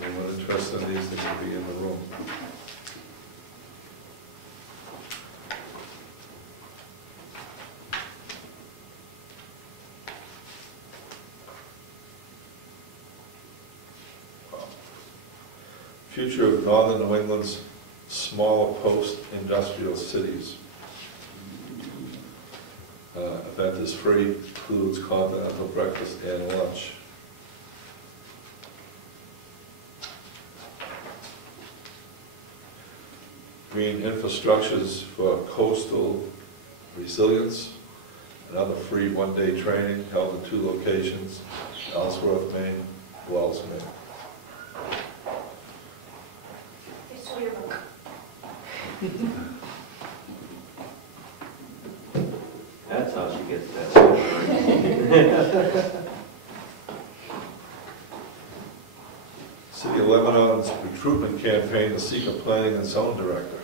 Anyone interested in these, they can be in the room. Future of Northern New England's smaller post-industrial cities. Event is free, includes continental breakfast and lunch. Green infrastructures for coastal resilience, another free one-day training held in 2 locations, Ellsworth, Maine, Wells, Maine. That's how she gets that. City of Lebanon's recruitment campaign to seek a planning and zone director.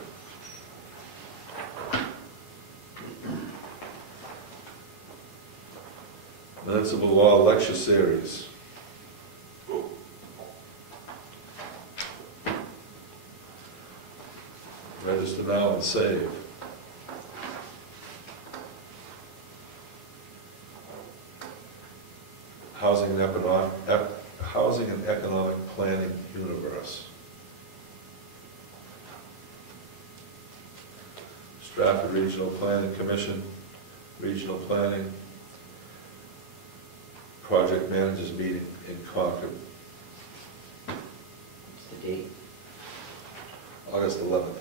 Municipal Law Lecture Series. Register now and save. Housing and Economic Planning Universe. Stratford Regional Planning Commission, Regional Planning, Project Managers Meeting in Concord, What's the date? August 11th.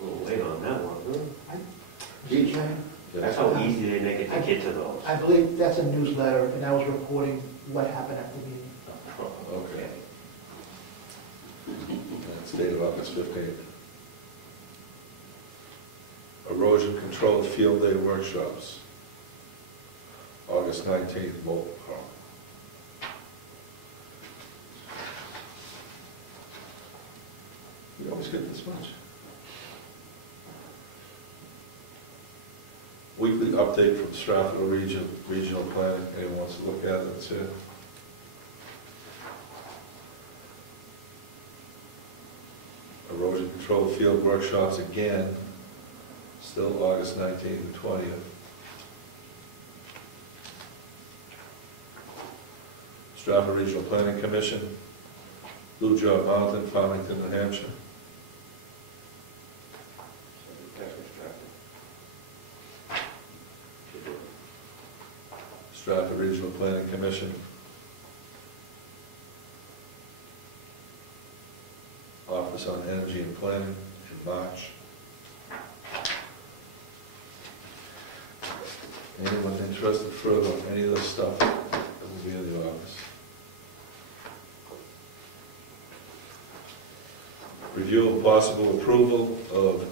A little late on that one, huh? Mr. Chairman, That's how easy they make it to get to those. I believe that's a newsletter, and I was reporting what happened at the meeting. Okay. It's dated August 15th. Erosion Control Field Day Workshops, August 19th, Molten Hall. We always get this much. Weekly update from Stratford Regional Planning. Anyone wants to look at it, it's here. Erosion Control Field Workshops again, still August 19th and 20th. Stratford Regional Planning Commission, Blue Job Mountain, Farmington, New Hampshire. Stratford Regional Planning Commission, Office on Energy and Planning in March. Anyone interested further on any of this stuff that will be in the office? Review of possible approval of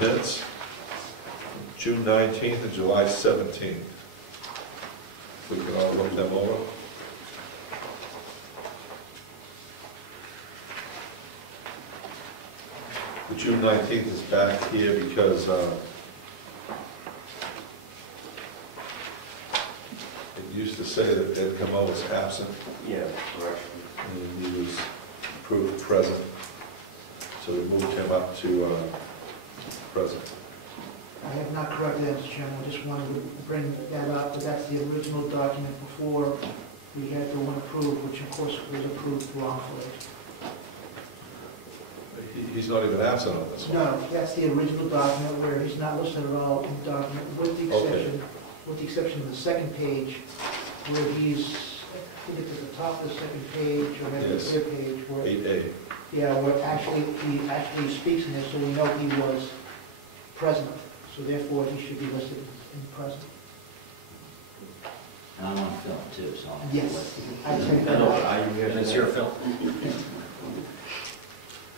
minutes, June 19th and July 17th. We can all look them over. The June 19th is back here because it used to say that Ed Comeau was absent, Yeah, correct. and he was approved present. So we moved him up to present. I have not corrected that, Mr. Chairman, I just wanted to bring that up, but that's the original document before we had the one approved, which of course was approved wrongfully. He's not even absent on this one. No, that's the original document where he's not listed at all in the document, with the exception of the second page, where he's, I think it's at the top of the second page, or maybe the Yes. third page, where, 8A. yeah, where he actually speaks in this, so we know he was present, so therefore he should be listed in present. And I'm on film too, so. Yes. I'd say No, no, that. I, you And it's your film.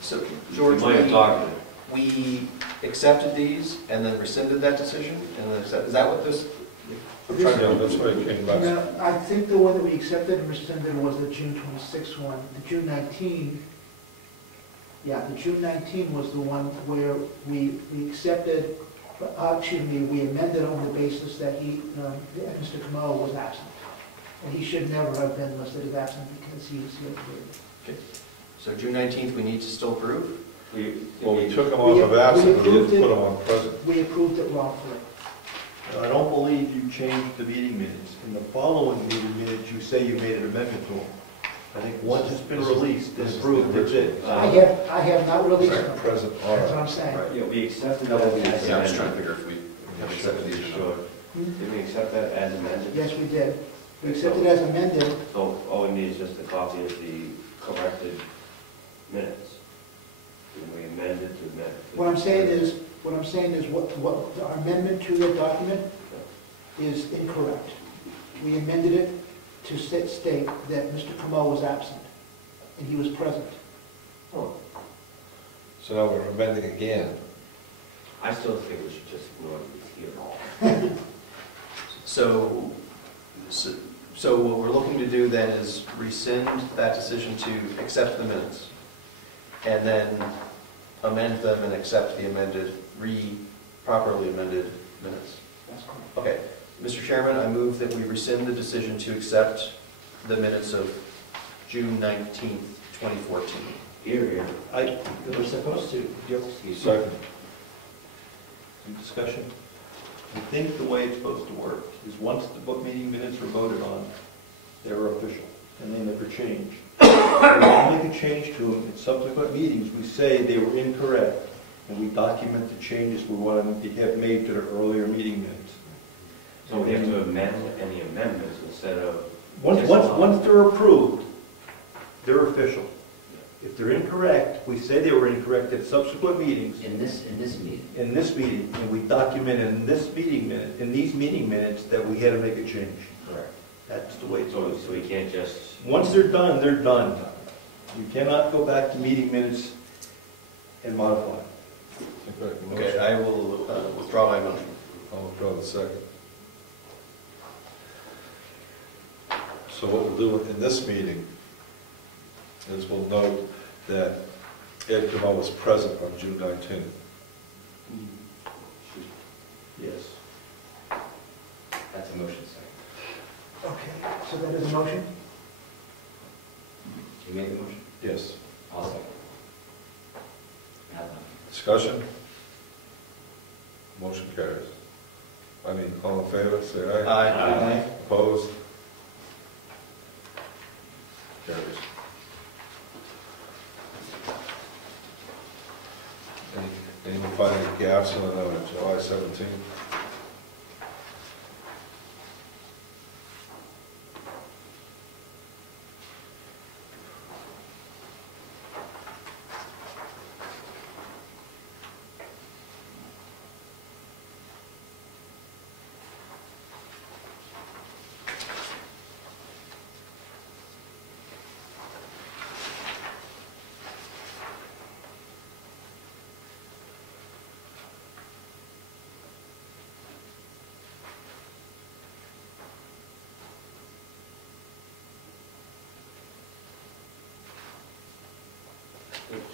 So, George, might have talked. we accepted these and then rescinded that decision? And then is that what this? I'm trying Yeah, to- that's why it came back. No, I think the one that we accepted and rescinded was the June 26th one. The June 19, yeah, the June 19 was the one where we accepted, we amended on the basis that that Mr. Comeau was absent. And he should never have been listed as absent because he was here. Okay. So June 19th, we need to still approve? Well, we took him off of absent, but we didn't put him on present. We approved it wrongfully. I don't believe you changed the meeting minutes. In the following meeting minutes, you say you made an amendment to them. I think once it's been released and This is approved, the that's it. I have not released them. Present, all That's what right. I'm saying. Right. Yeah, we accepted No, that I as was trying to amended. figure if we have accepted these or not. Sure. Did we accept that as amended? Yes, we did. We accepted it as amended. So all we need is just a copy of the corrected minutes. And we amended to amend. What I'm saying is what our amendment to the document is incorrect. We amended it to state that Mr. Comeau was absent, and he was present. Oh, So now we're amending again. I still think we should just ignore it here. So what we're looking to do then is rescind that decision to accept the minutes, and then amend them and accept the properly amended minutes. That's correct. Okay, Mr. Chairman, I move that we rescind the decision to accept the minutes of June 19th, 2014. Here, here. We're supposed to, Second. Any discussion? I think the way it's supposed to work is once the book meeting minutes are voted on, they're official, and they never change. If we make a change to them in subsequent meetings, we say they were incorrect, and we document the changes we want to have made to the earlier meeting minutes. So we have to amend any amendments instead of. Once they're approved, they're official. If they're incorrect, we say they were incorrect at subsequent meetings, In this meeting. in this meeting, and we document in these meeting minutes that we had to make a change. Correct. That's the way it's So always. we can't just. Once they're done, they're done. You cannot go back to meeting minutes and modify. Okay, I will withdraw my motion. I'll withdraw the second. So what we'll do in this meeting is we'll note that Ed Comeau was present on June 19th. Yes. That's a motion second. Okay, so that is a motion? You made the motion? Yes. I'll second. Now then. Discussion? Motion carries. All in favor, say aye. Aye. Opposed?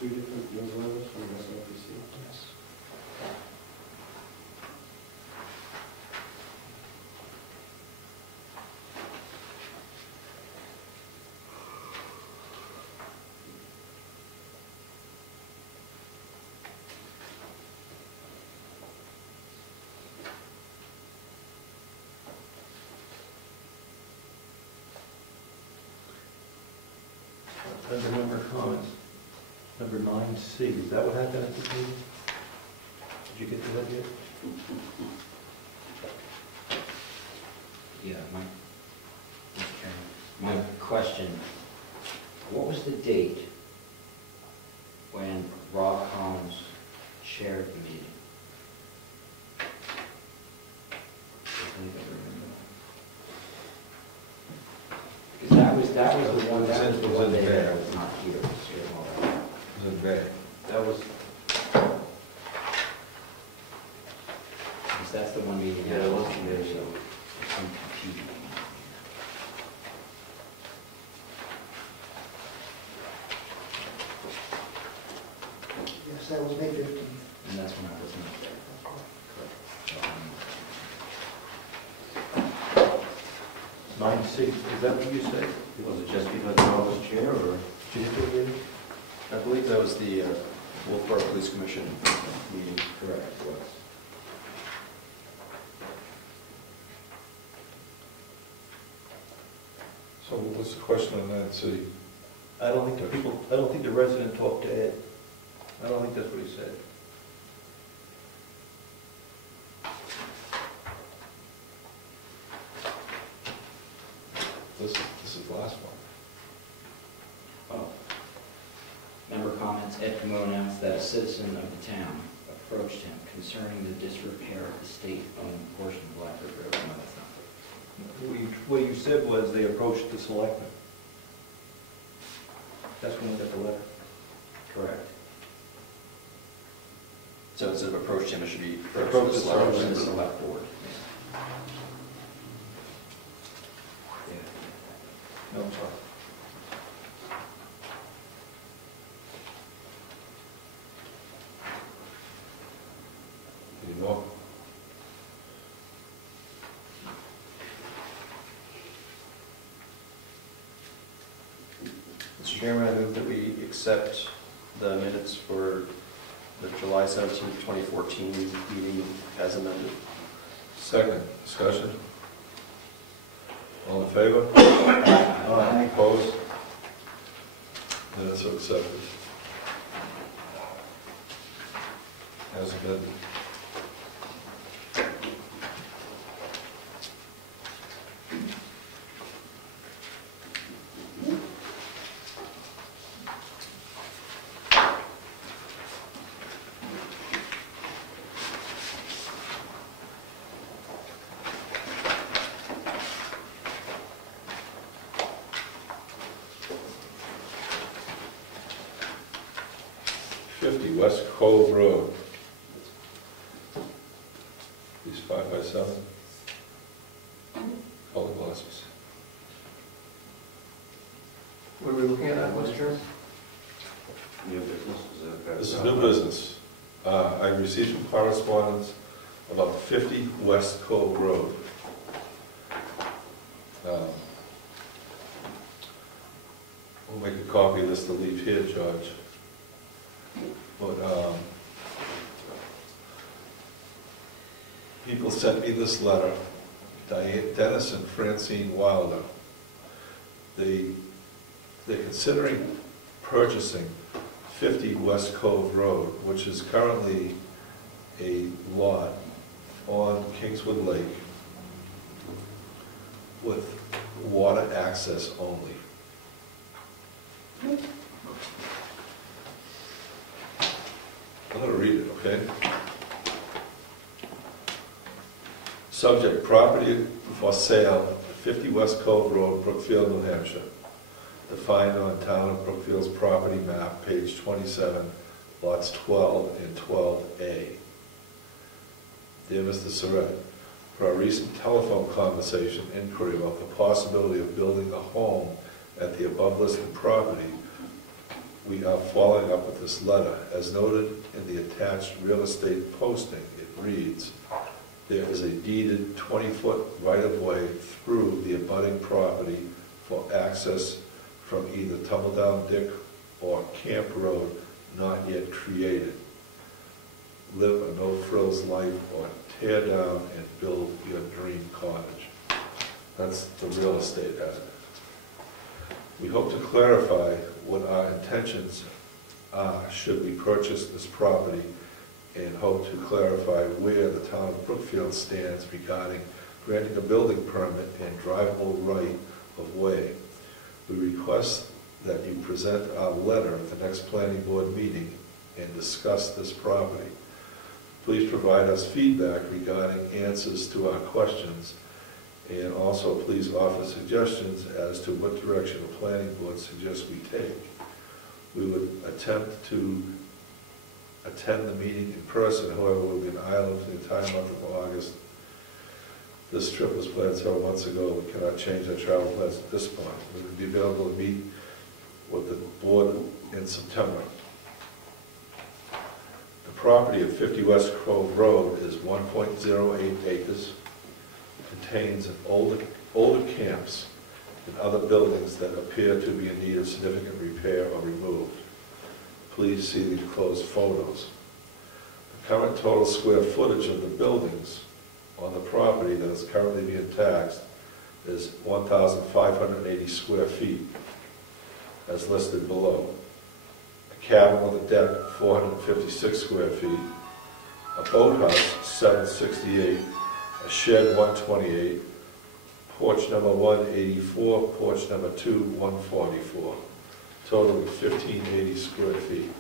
two different newsletters from SLPC? Yes. Under member comments, number 9C, is that what happened at this meeting? Did you get to that yet? Yeah, my question, what was the date when Rob Collins chaired the meeting? Does anybody remember? Because that was the one, that was the one day that I was not here. Is it May? That was, Because that's the one meeting. yeah, it was May, So, so. some confusion. Yes, that was May 15th. And that's when I was not there. Correct. 9C, is that what you said? Was it just because Rob was chair, or? Did you get it? I believe that was the Wolfboro Police Commission meeting. Correct, it was. So what's the question on that, C? I don't think the resident talked to Ed. I don't think that's what he said. This is the last one. Oh. Member comments, Ed Comeau announced that a citizen of the town approached him concerning the disrepair of the state-owned portion of Blackbird Road. No, that's not. What you said was they approached the selectmen. That's when we got the letter. Correct. So instead of approached him, it should be Approach approached the the select Approached board. the select board. No, I'm sorry. You know? Mr. Chairman, I move that we accept the minutes for the July 17th, 2014 meeting as amended. Second, discussion? All in favor? Aye. Opposed? Minutes are accepted. As amended. West Cove Road. These 5x7. Color glasses. What are we looking at, Mr. Chairman? New business, is that? This is new business. I received some correspondence about 50 West Cove Road. We'll make a copy of this to leave here, George. But people sent me this letter, Dennis and Francine Wilder. They're considering purchasing 50 West Cove Road, which is currently a lot on Kingswood Lake with water access only. I'm going to read it, okay? Subject, property for sale, 50 West Cove Road, Brookfield, New Hampshire. Defined on Town of Brookfield's property map, page 27, lots 12 and 12A. Dear Mr. Surratt, for our recent telephone conversation inquiry about the possibility of building a home at the above listed property, we are following up with this letter. As noted in the attached real estate posting, it reads, there is a deeded 20-foot right-of-way through the abutting property for access from either Tumbledown Dick or Camp Road, not yet created. Live a no-frills life or tear down and build your dream cottage. That's the real estate ad. We hope to clarify what our intentions are should we purchase this property, and hope to clarify where the town of Brookfield stands regarding granting a building permit and drivable right of way. We request that you present our letter at the next planning board meeting and discuss this property. Please provide us feedback regarding answers to our questions, and also please offer suggestions as to what direction the planning board suggests we take. We would attempt to attend the meeting in person, however, we'll be in Ireland for the entire month of August. This trip was planned several months ago. We cannot change our travel plans at this point. We will be available to meet with the board in September. The property at 50 West Cove Road is 1.08 acres, contains an older camps and other buildings that appear to be in need of significant repair or removed. Please see the enclosed photos. The current total square footage of the buildings on the property that is currently being taxed is 1,580 square feet, as listed below. A cabin with a deck, 456 square feet. A boathouse, 768. A shed, 128. Porch number 184, porch number 2, 144. Total of 1,580 square feet.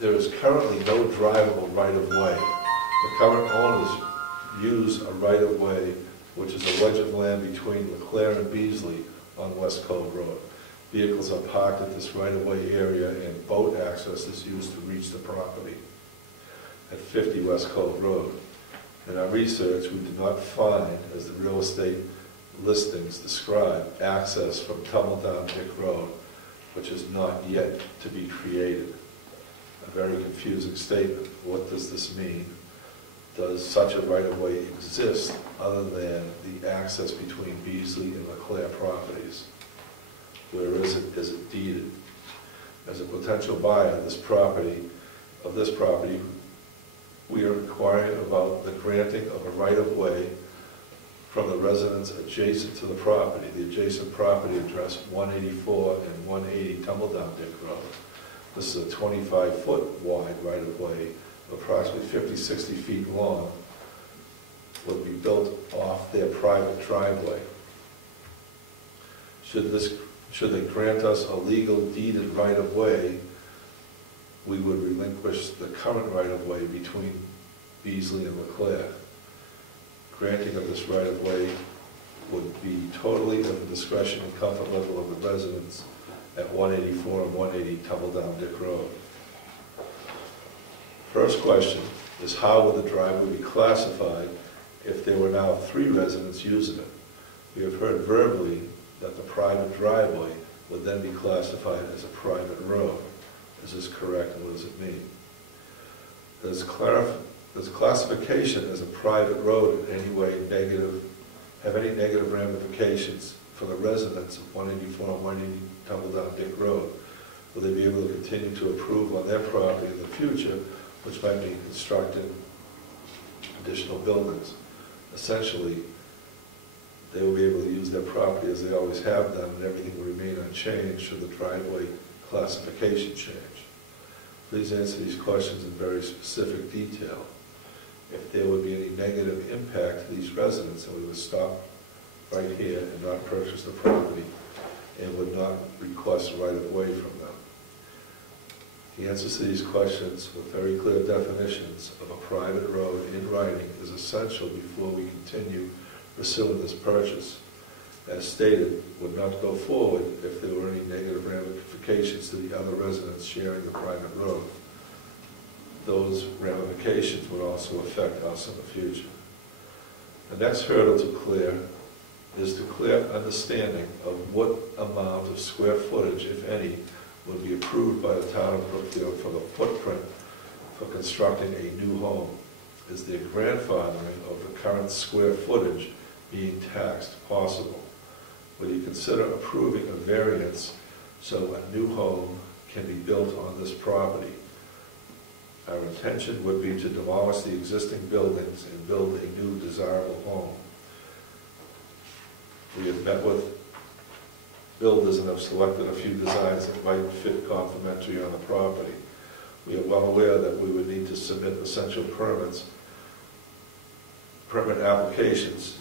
There is currently no drivable right-of-way. The current owners use a right-of-way, which is a wedge of land between LeClaire and Beasley on West Cove Road. Vehicles are parked at this right-of-way area, and boat access is used to reach the property at 50 West Cove Road. In our research, we did not find, as the real estate listings describe, access from Tumbledown Dick Road, which is not yet to be created. A very confusing statement. What does this mean? Does such a right-of-way exist other than the access between Beasley and LeClaire properties? Where is it? Is it deeded? As a potential buyer of this property, we are inquiring about the granting of a right-of-way from the residents adjacent to the property. The adjacent property address 184 and 180 Tumbledown Dick Road. This is a 25-foot wide right-of-way, approximately 50, 60 feet long, would be built off their private driveway. Should they grant us a legal deeded right-of-way, we would relinquish the current right-of-way between Beasley and LeClaire. Granting of this right-of-way would be totally at the discretion and comfort level of the residents at 184 and 180 Tumbledown Dick Road. First question is, how would the driveway be classified if there were now 3 residents using it? We have heard verbally that the private driveway would then be classified as a private road. Is this correct, and what does it mean? Does classification as a private road in any way have any negative ramifications for the residents of 184 and 180 Tumbledown Dick Road? Will they be able to continue to improve on their property in the future, which might mean constructing additional buildings? Essentially, they will be able to use their property as they always have done, and everything will remain unchanged should the driveway classification change. Please answer these questions in very specific detail. If there would be any negative impact to these residents, then we would stop right here and not purchase the property and would not request a right-of-way from them. The answers to these questions with very clear definitions of a private road in writing is essential before we continue pursuing this purchase. As stated, would not go forward if there were any negative ramifications to the other residents sharing the private road. Those ramifications would also affect us in the future. The next hurdle to clear is to clear understanding of what amount of square footage, if any, would be approved by the town of Brookfield for the footprint for constructing a new home. Is the grandfathering of the current square footage being taxed possible? Would you consider approving a variance so a new home can be built on this property? Our intention would be to demolish the existing buildings and build a new desirable home. We have met with builders and have selected a few designs that might fit complementary on the property. We are well aware that we would need to submit essential permit applications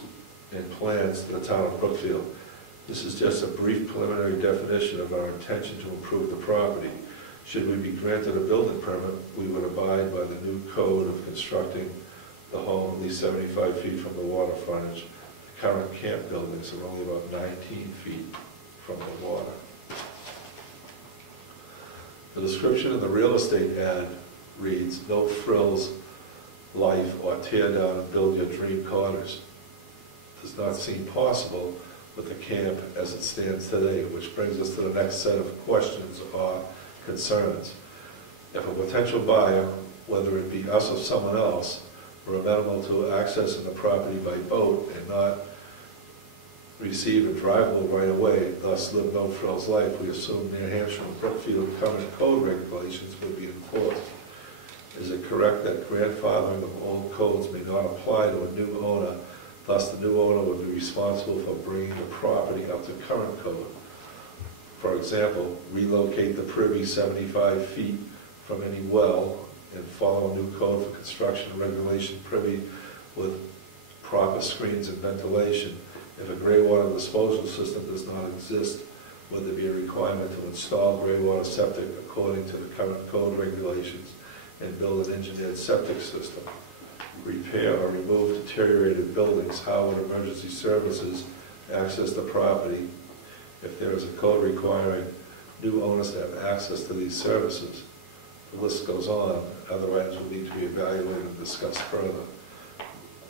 and plans to the town of Brookfield. This is just a brief preliminary definition of our intention to improve the property. Should we be granted a building permit, we would abide by the new code of constructing the home at least 75 feet from the water frontage. The current camp buildings are only about 19 feet from the water. The description in the real estate ad reads, "No frills life or tear down and build your dream quarters." Does not seem possible with the camp as it stands today, which brings us to the next set of questions or concerns. If a potential buyer, whether it be us or someone else, were amenable to accessing the property by boat and not receive a driveway right away, thus live no frills life, we assume New Hampshire and Brookfield current code regulations would be enforced. Is it correct that grandfathering of old codes may not apply to a new owner, thus the new owner would be responsible for bringing the property up to current code? For example, relocate the privy 75 feet from any well and follow a new code for construction and regulation privy with proper screens and ventilation. If a gray water disposal system does not exist, would there be a requirement to install gray water septic according to the current code regulations and build an engineered septic system? Repair or remove deteriorated buildings. How would emergency services access the property if there is a code requiring new owners to have access to these services? The list goes on. Other items will need to be evaluated and discussed further.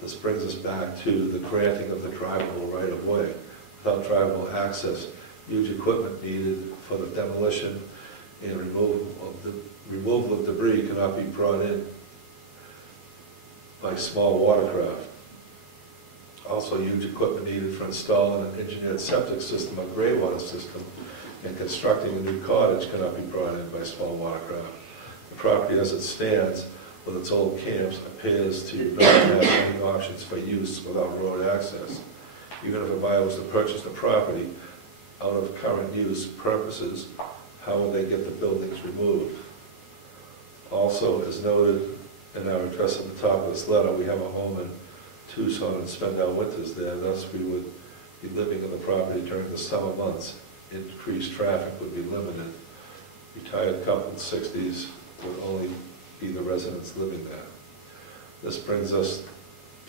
This brings us back to the granting of the drivable right-of-way. Without drivable access, huge equipment needed for the demolition and removal of debris cannot be brought in by small watercraft. Also, huge equipment needed for installing an engineered septic system, a gray water system, and constructing a new cottage cannot be brought in by small watercraft. The property as it stands with its old camps appears to not have any options for use without road access. Even if a buyer was to purchase the property out of current use purposes, how will they get the buildings removed? Also, as noted in our address at the top of this letter, we have a home in Tucson and spend our winters there. Thus, we would be living in the property during the summer months. Increased traffic would be limited. Retired couple in 60s would only be the residents living there. This brings us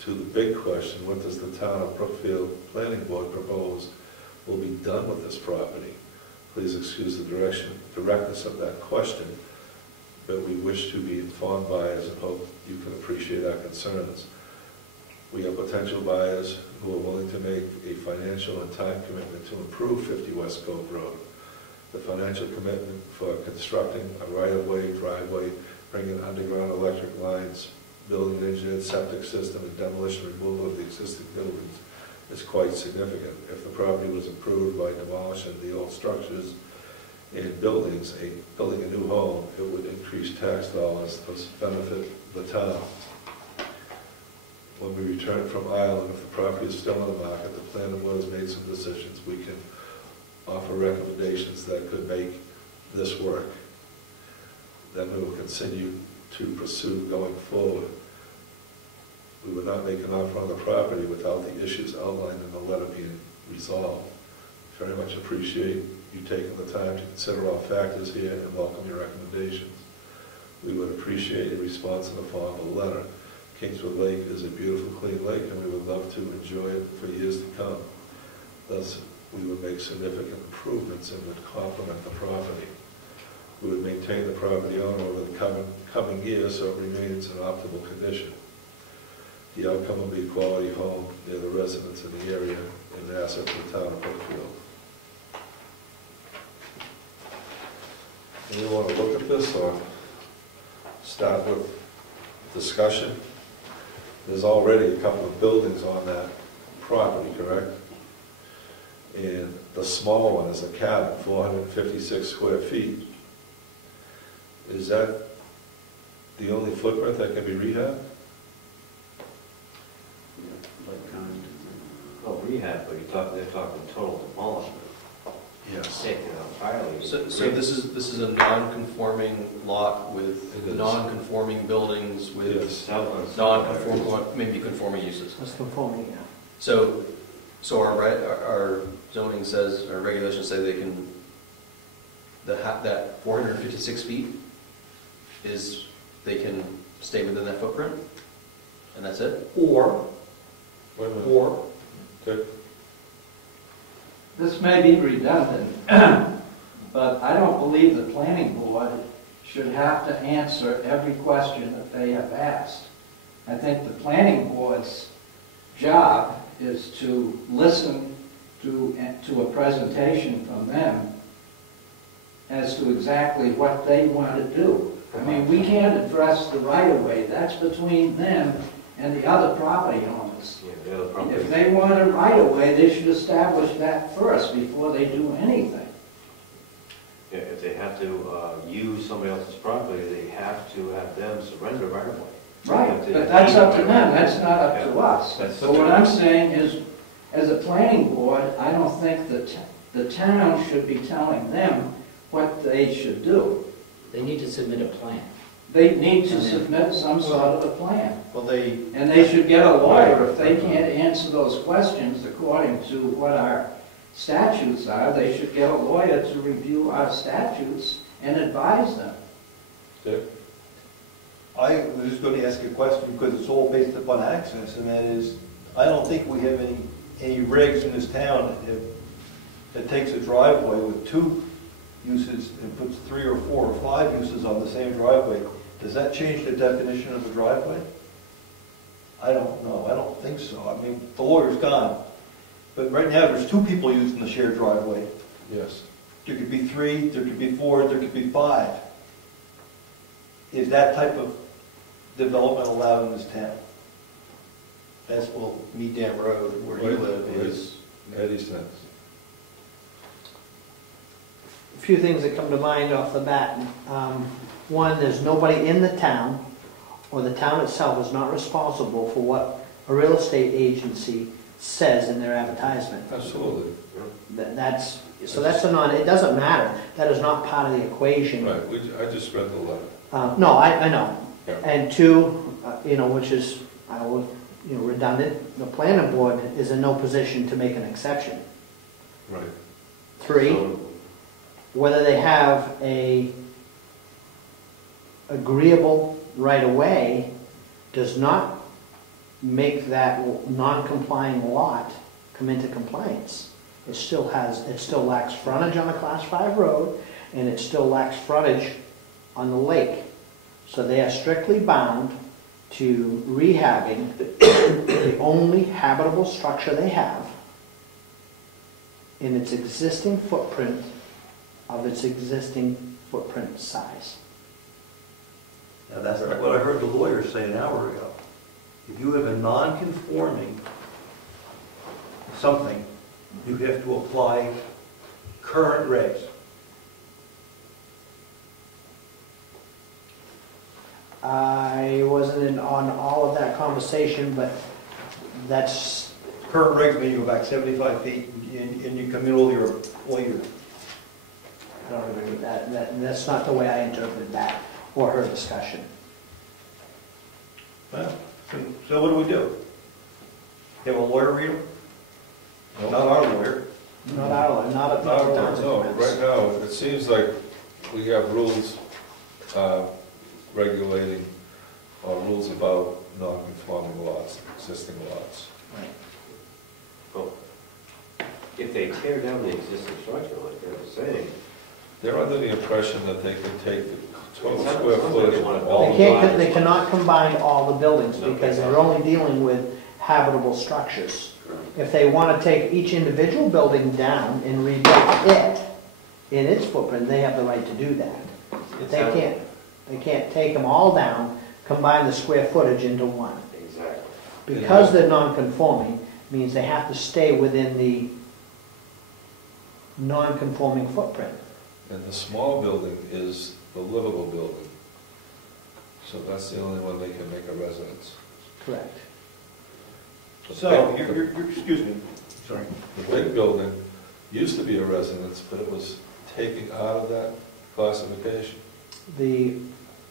to the big question: what does the town of Brookfield Planning Board propose will be done with this property? Please excuse the directness of that question, but we wish to be informed buyers and hope you can appreciate our concerns. We have potential buyers who are willing to make a financial and time commitment to improve 50 West Cove Road. The financial commitment for constructing a right-of-way, driveway, bringing underground electric lines, building an engineered septic system, and demolition and removal of the existing buildings is quite significant. If the property was improved by demolishing the old structures and buildings, building a new home, it would increase tax dollars, thus benefit the town. When we return from Ireland, if the property is still on the market, the planning board has made some decisions. We can offer recommendations that could make this work. Then we will continue to pursue going forward. We would not make an offer on the property without the issues outlined in the letter being resolved. Very much appreciate you taking the time to consider all factors here and welcome your recommendations. We would appreciate a response in the form of a letter. Kingswood Lake is a beautiful, clean lake, and we would love to enjoy it for years to come. Thus, we would make significant improvements and would complement the property. We would maintain the property owner over the coming years so it remains in optimal condition. The outcome will be a quality home near the residents in the area and an asset to the town of Brookfield. You want to look at this or start with discussion? There's already a couple of buildings on that property, correct? And the small one is a cabin, 456 square feet. Is that the only footprint that can be rehabbed? Well, rehab, but they're talking total demolition. Yes. Taking out entirely. So this is a non-conforming lot with It is. non-conforming buildings with Yes. non-conforming, maybe conforming uses. That's conforming, yeah. So our zoning says, our regulations say they can, that 456 feet is, they can stay within that footprint? And that's it? Or, Wait a minute. or, Okay. This may be redundant, but I don't believe the planning board should have to answer every question that they have asked. I think the planning board's job is to listen to a presentation from them as to exactly what they want to do. I mean, we can't address the right-of-way. That's between them and the other property owners. Yeah, the other property. If they want a right-of-way, they should establish that first before they do anything. Yeah, if they have to use somebody else's property, they have to have them surrender right away. Right, but that's up to them, that's not up to us. That's- So what I'm saying is, as a planning board, I don't think that the town should be telling them what they should do. They need to submit a plan. They need to submit some sort of a plan. Well, And they should get a lawyer if they can't answer those questions according to what our statutes are. They should get a lawyer to review our statutes and advise them. Dick? I was just going to ask a question because it's all based upon access, and that is, I don't think we have any regs in this town that takes a driveway with 2 uses and puts 3 or 4 or 5 uses on the same driveway. Does that change the definition of a driveway? I don't know. I don't think so. I mean, the lawyer's gone. But right now, there's 2 people using the shared driveway. Yes. There could be 3, there could be 4, there could be 5. Is that type of development allowed in this town? that's, well, Mead Dam Road, where you live, is, Eddie says. A few things that come to mind off the bat. One, there's nobody in the town, or the town itself is not responsible for what a real estate agency says in their advertisement. Absolutely. So that's a it doesn't matter. That is not part of the equation. Right, I just read the letter. No, I know. Yeah. And 2, which is, redundant, the planning board is in no position to make an exception. Right. 3, So, whether they have a agreeable right-of-way does not make that non-complying lot come into compliance. It still lacks frontage on a Class 5 road, and it still lacks frontage on the lake. So they are strictly bound to rehabbing the only habitable structure they have in its existing footprint of its existing footprint size. Now, that's not what I heard the lawyer say an hour ago. If you have a non-conforming something, you have to apply current regs. I wasn't on all of that conversation, but that's, Current regs mean you go back 75 feet and you come in all your, I don't agree with that. That's not the way I interpreted that or her discussion. well, so what do we do? Have a lawyer read them? No. Not our lawyer. Not our, not No, right now, it seems like we have rules regulating, or rules about non-conforming lots, existing lots. Right. well, if they tear down the existing structure, like they were saying, They're under the impression that they can take the total square footage of all the They buildings. cannot combine all the buildings because they're only dealing with habitable structures. If they want to take each individual building down and rebuild it in its footprint, they have the right to do that. They can't take them all down, combine the square footage into one. Exactly. Because they're non-conforming, means they have to stay within the non-conforming footprint. And the small building is the livable building. So that's the only one they can make a residence. Correct. So, excuse me, sorry. The big building used to be a residence, but it was taken out of that classification.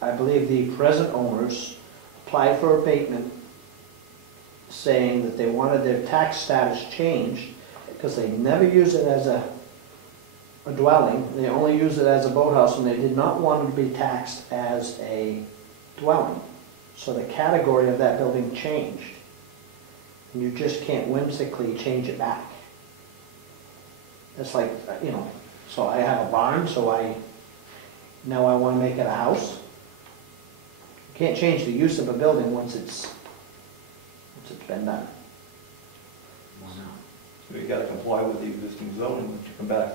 I believe the present owners applied for abatement saying that they wanted their tax status changed because they never use it as a dwelling. They only use it as a boathouse, and they did not want it to be taxed as a dwelling. So the category of that building changed. And you just can't whimsically change it back. It's like, so I have a barn, so now I want to make it a house. You can't change the use of a building once it's been done. Why not? So you gotta comply with the existing zoning when you come back.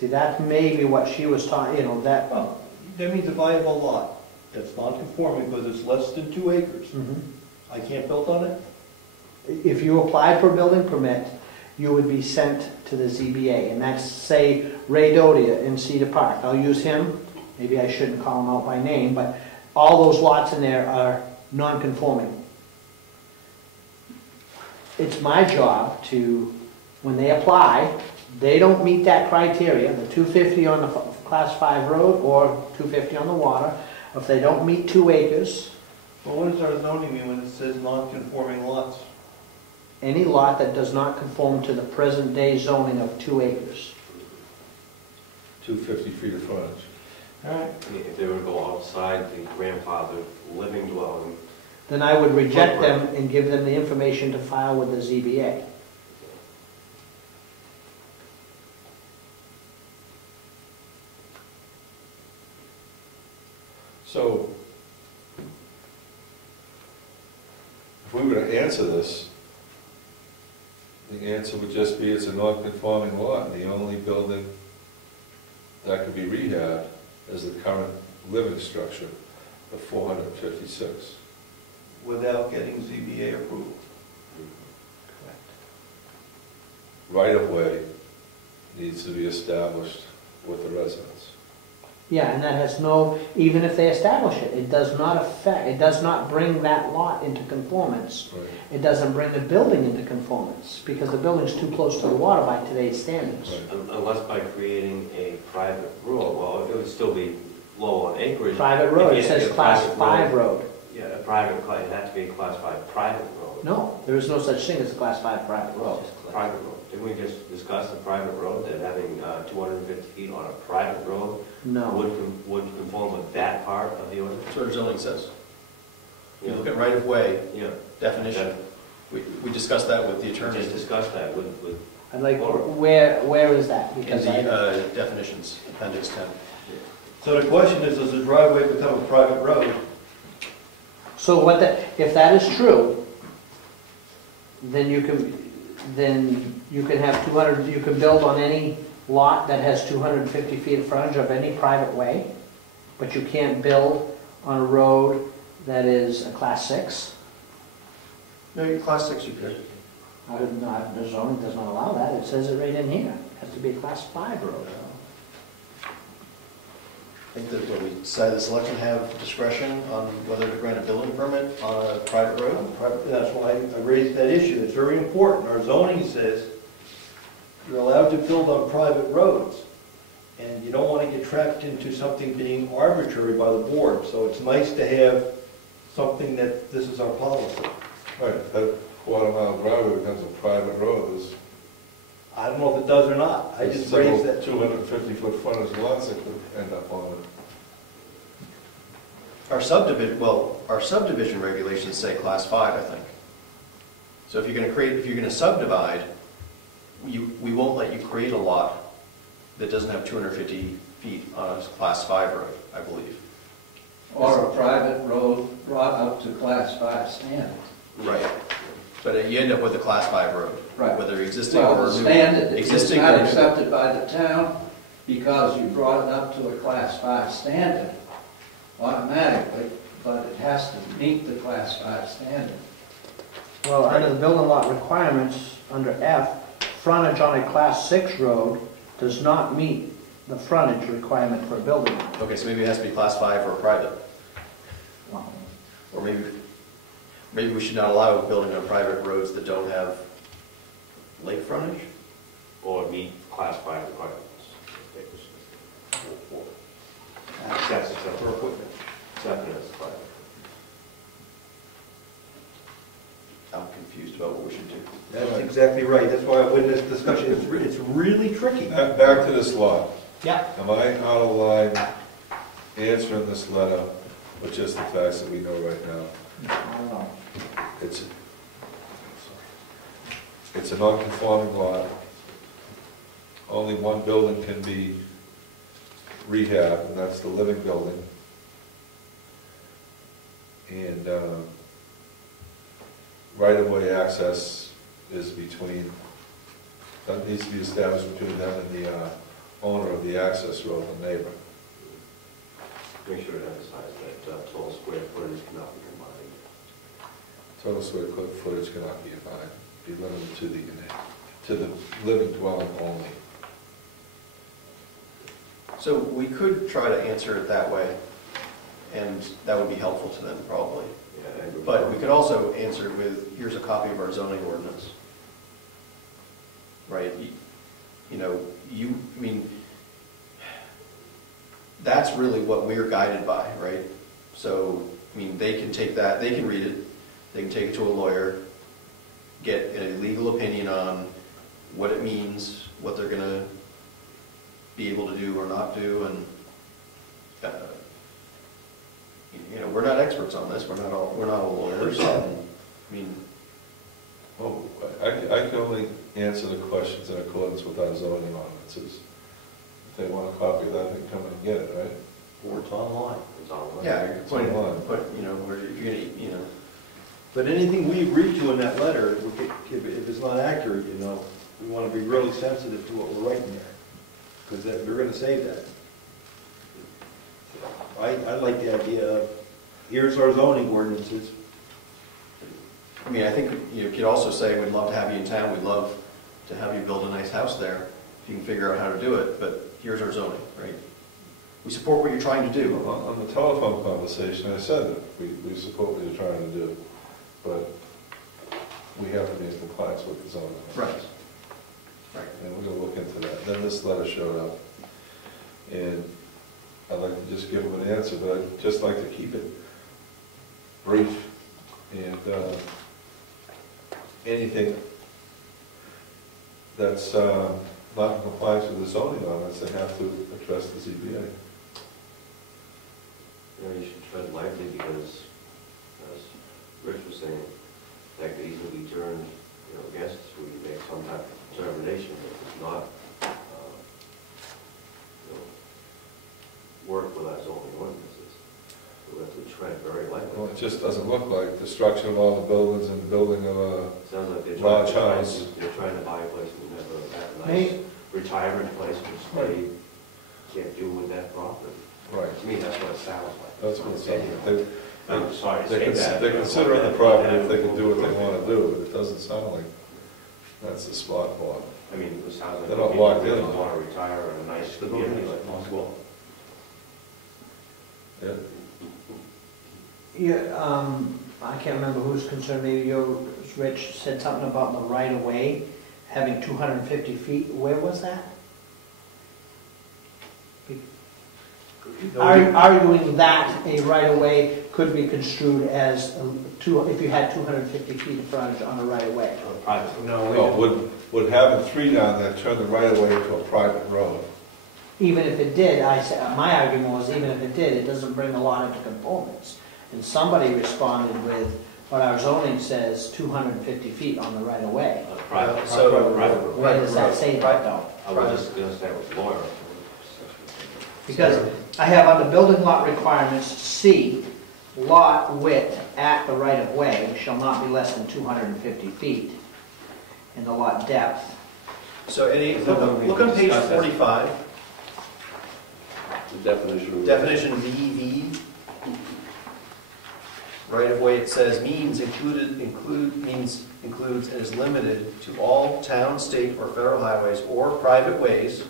See, that may be what she was talking, that. Well, that means a viable lot that's non-conforming because it's less than 2 acres. Mhm. I can't build on it? If you applied for a building permit, you would be sent to the ZBA, and that's, say, Ray Dodia in Cedar Park. I'll use him, maybe I shouldn't call him out by name, but all those lots in there are non-conforming. It's my job to, when they apply, they don't meet that criteria, the 250 on the Class 5 road or 250 on the water. If they don't meet 2 acres, Well, what does our zoning mean when it says non-conforming lots? any lot that does not conform to the present day zoning of 2 acres. 250 feet of frontage. All right. If they were to go outside the grandfather living dwelling, Then I would reject them and give them the information to file with the ZBA. So, if we were to answer this, the answer would just be it's a non-conforming lot, and the only building that could be rehabbed is the current living structure of 456. Without getting ZBA approval. Right-of-way needs to be established with the residents. Yeah, and that has no, even if they establish it, it does not affect, it does not bring that lot into conformance. Right. It doesn't bring the building into conformance, because the building's too close to the water by today's standards. Right. unless by creating a private road, well, it would still be low on acreage. Private road, If it you had says a Class private 5 road. Yeah, a private, it has to be a Class 5 private road. No, there is no such thing as a Class 5 private road. Private road. Didn't we just discuss the private road, that having 250 feet on a private road No. would conform with that part of the ordinance? That's what our zoning says. You Yeah. look at right-of-way Yeah. definition, we discussed that with the We attorney just discussed that with I'd like, where is that? in Because I, the definitions, appendix 10. So the question is, does the driveway become a private road? so what the, if that is true, then you can have 200, you can build on any lot that has 250 feet of frontage of any private way, but you can't build on a road that is a Class 6. No, your Class 6 you could. The zoning does not allow that, it says it right in here, it has to be a Class 5 road. I think that what we decided the selection have discretion on whether to grant a building permit on a private road. That's why I raised that issue. It's very important. Our zoning says you're allowed to build on private roads, and you don't want to get trapped into something being arbitrary by the board. So it's nice to have something that this is our policy. Right, that quarter-mile driveway becomes a private road, there's I don't know if it does or not. I just raised that. 250-foot frontage lots that could end up on it. Our subdivision regulations say Class 5, I think. So if you're going to subdivide, we won't let you create a lot that doesn't have 250 feet on a class 5 road, I believe. Or a private road brought up to class 5 standard. Right. But you end up with a class 5 road. Right. Whether existing Well, or the new. standard, it's Existing not or new. accepted by the town because you brought it up to a class 5 standard automatically, but it has to meet the class 5 standard. Well, under the building lot requirements, under F, frontage on a class 6 road does not meet the frontage requirement for a building lot. Okay, so maybe it has to be class 5 or private. Well, Or maybe we should not allow building on private roads that don't have lake frontage? Or meet class 5 requirements. That's acceptable for equipment. Accepted as private. I'm confused about what we should do. That's exactly right. That's why when this discussion, it's really tricky. Back to this lot. yeah, Am I out of line answering this letter with just the facts that we know right now? I don't know. It's a non-conforming lot. Only one building can be rehabbed, and that's the living building. And right-of-way access is between, that needs to be established between them and the owner of the access road, the neighbor. Make sure to emphasize that total square footage cannot be combined. Total square footage cannot be defined, be limited to the living dwelling only. So we could try to answer it that way, and that would be helpful to them probably. Yeah, I agree. But we could also answer it with, here's a copy of our zoning ordinance. Right? I mean, that's really what we're guided by, right? So, I mean, they can take that, they can read it, they can take it to a lawyer, get a legal opinion on what it means, what they're gonna be able to do or not do, and we're not experts on this. We're not all lawyers. I mean, Well, I can only answer the questions in accordance with our zoning ordinances. If they want a copy of that, they can come and get it, right? Or it's online. It's online. yeah, It's online. but where you're gonna, But anything we agree to in that letter, if it's not accurate, we want to be really sensitive to what we're writing there. Because they're going to say that. I like the idea of, here's our zoning ordinances. I mean, I think you could also say, we'd love to have you in town, we'd love to have you build a nice house there, if you can figure out how to do it, but here's our zoning, right? We support what you're trying to do. On the telephone conversation, I said that we support what you're trying to do, but we have to be in compliance with the zoning. Right. Right. And we're gonna look into that. Then this letter showed up, and I'd like to just give them an answer, but I'd just like to keep it brief, and anything that's not in compliance with the zoning ordinance, they have to address the ZBA. You should tread lightly because, as Rich was saying, that could easily be turned, against us. We could make some type of determination that it's not, work with our zoning ordinances. So we have to tread very lightly. Well, it just doesn't look like destruction of all the buildings and the building of a Sounds like they're large trying house. to buy a place and never have a May- nice retirement place which they can't do with that property. Right. To me, that's what it sounds like. That's what it's saying. I'm sorry to They're say that. considering the property if they can do what they want to do, but it doesn't sound like that's the spot for it. I mean, it sounds like They're not people locked really in. want to retire in a nice community like Mossville. Yeah. Yeah, I can't remember who's concerned, maybe Rich said something about the right of way, having 250 feet, where was that? Arguing that a right of way could be construed as, if you had 250 feet of frontage on a right of way. No, would having 3 down there turn the right of way into a private road? Even if it did, my argument was even if it did, it doesn't bring a lot into conformance. And somebody responded with, but our zoning says 250 feet on the right of way. Private, So- private road. Where does that say that though? I was just gonna say it was lawyer. Because I have under building lot requirements, C, lot width at the right of way shall not be less than 250 feet. And the lot depth, So Eddie, look on page 45, The definition. definition VV. Right of way, it says means includes and is limited to all town, state, or federal highways or private ways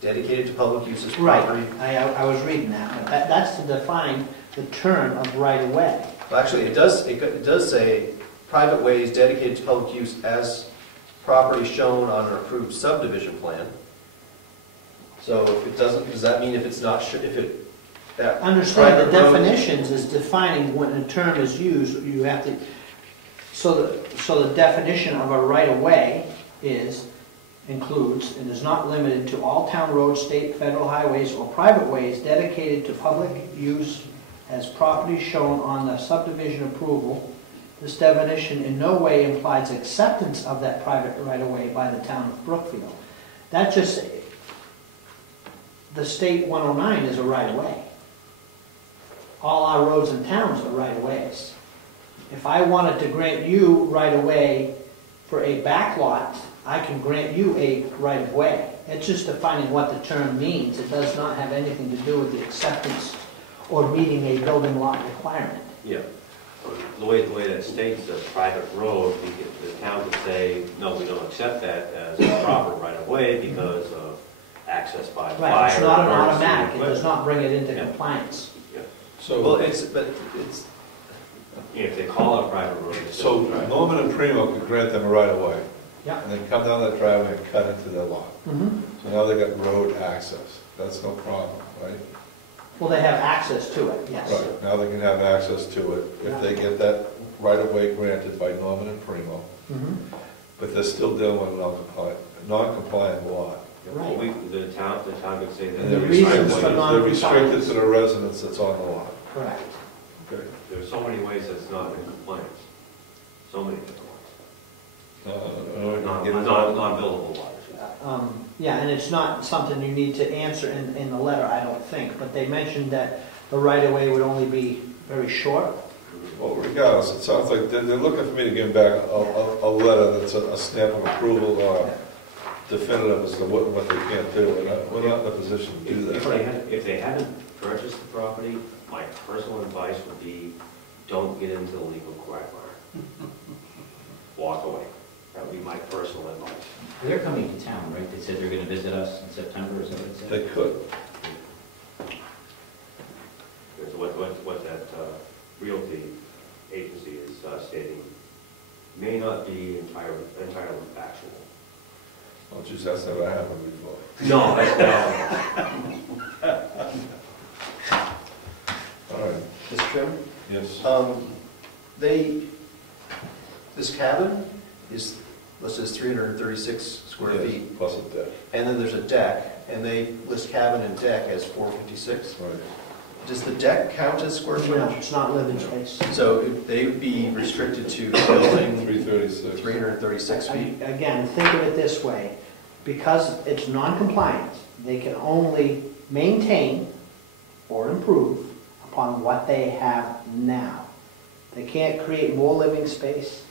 dedicated to public use as property. right, I was reading that, but that's to define the term of right of way. Well, actually, it does say private ways dedicated to public use as property shown on an approved subdivision plan. So if it doesn't, does that mean if it's not, if it, that Understand the private road- definitions is defining when a term is used, you have to, so the definition of a right of way is, includes, and is not limited to all town roads, state, federal highways, or private ways dedicated to public use as property shown on the subdivision approval. This definition in no way implies acceptance of that private right-of-way by the town of Brookfield. That just, the state 109 is a right-of-way. All our roads and towns are right-of-ways. If I wanted to grant you right-of-way for a back lot, I can grant you a right-of-way. It's just defining what the term means. It does not have anything to do with the acceptance or meeting a building lot requirement. Yeah. The way that states a private road, the town could say, no, we don't accept that as a proper right of way because of access by fire. Right, it's not an emergency automatic. It equipment. does not bring it into Yeah. compliance. Well, So, it's, Yeah, if they call it a private road. it's so still right. Norman and Primo could grant them a right of way. Yeah. And then come down that driveway and cut into their lot. Mhm. So now they got road access. That's no problem, right? Well, they have access to it, yes. Right, now they can have access to it if they get that right of way granted by Norman and Primo, Mhm. but they're still dealing with a non-compliant lot. Well, the town could say that. And The they're reasons restricted, for they're non-compliance. restricted to the residence that's on the lot. Correct. Okay. There's so many ways that's not in compliance. So many different ways. Non-buildable lots. Yeah, and it's not something you need to answer in the letter, I don't think, but they mentioned that the right-of-way would only be very short. Well, regardless, it sounds like they're looking for me to give back a letter that's a stamp of approval or definitive as to what they can't do. And we're not in a position to do that. If they hadn't purchased the property, my personal advice would be, don't get into the legal quagmire. Walk away. That would be my personal advice. They're coming to town, right? They said they're gonna visit us in September, is that what it said? They could. Because what that realty agency is stating may not be entirely factual. Oh, geez, that's never happened before. No, no. All right, Mr. Chairman? yes. This cabin is listed as 336 square Yes, feet, plus a deck. and then there's a deck, and they list cabin and deck as 456. Right. Does the deck count as square No, footage? it's not living space. So they would be restricted to building 336. 336 feet? Again, think of it this way, because it's non-compliant, they can only maintain or improve upon what they have now. They can't create more living space,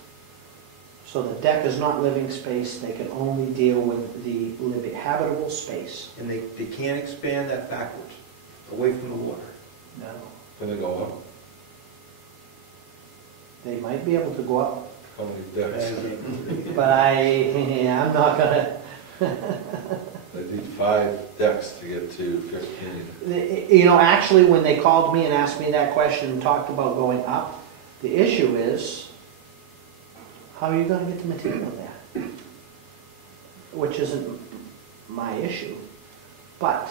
so the deck is not living space, they can only deal with the living habitable space. And they can't expand that backwards, away from the water. No. Can they go up? They might be able to go up, How many decks? but I'm not gonna, They need 5 decks to get to 15. you know, actually, when they called me and asked me that question and talked about going up, the issue is, how are you gonna get the material there? Which isn't my issue, but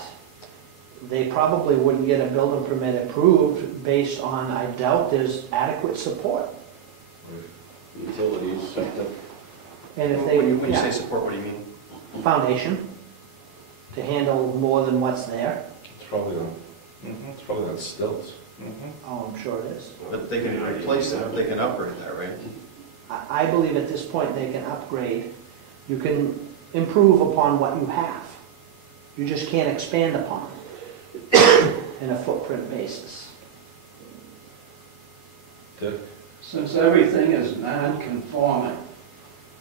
they probably wouldn't get a building permit approved based on, I doubt there's adequate support. Utilities, septic. And if they, When you say yeah, support, what do you mean? foundation to handle more than what's there. It's probably on stilts. Oh, I'm sure it is. But they can replace it, they can upgrade that, right? I believe at this point they can upgrade. You can improve upon what you have. You just can't expand upon it in a footprint basis. Dick? Since everything is non-conforming,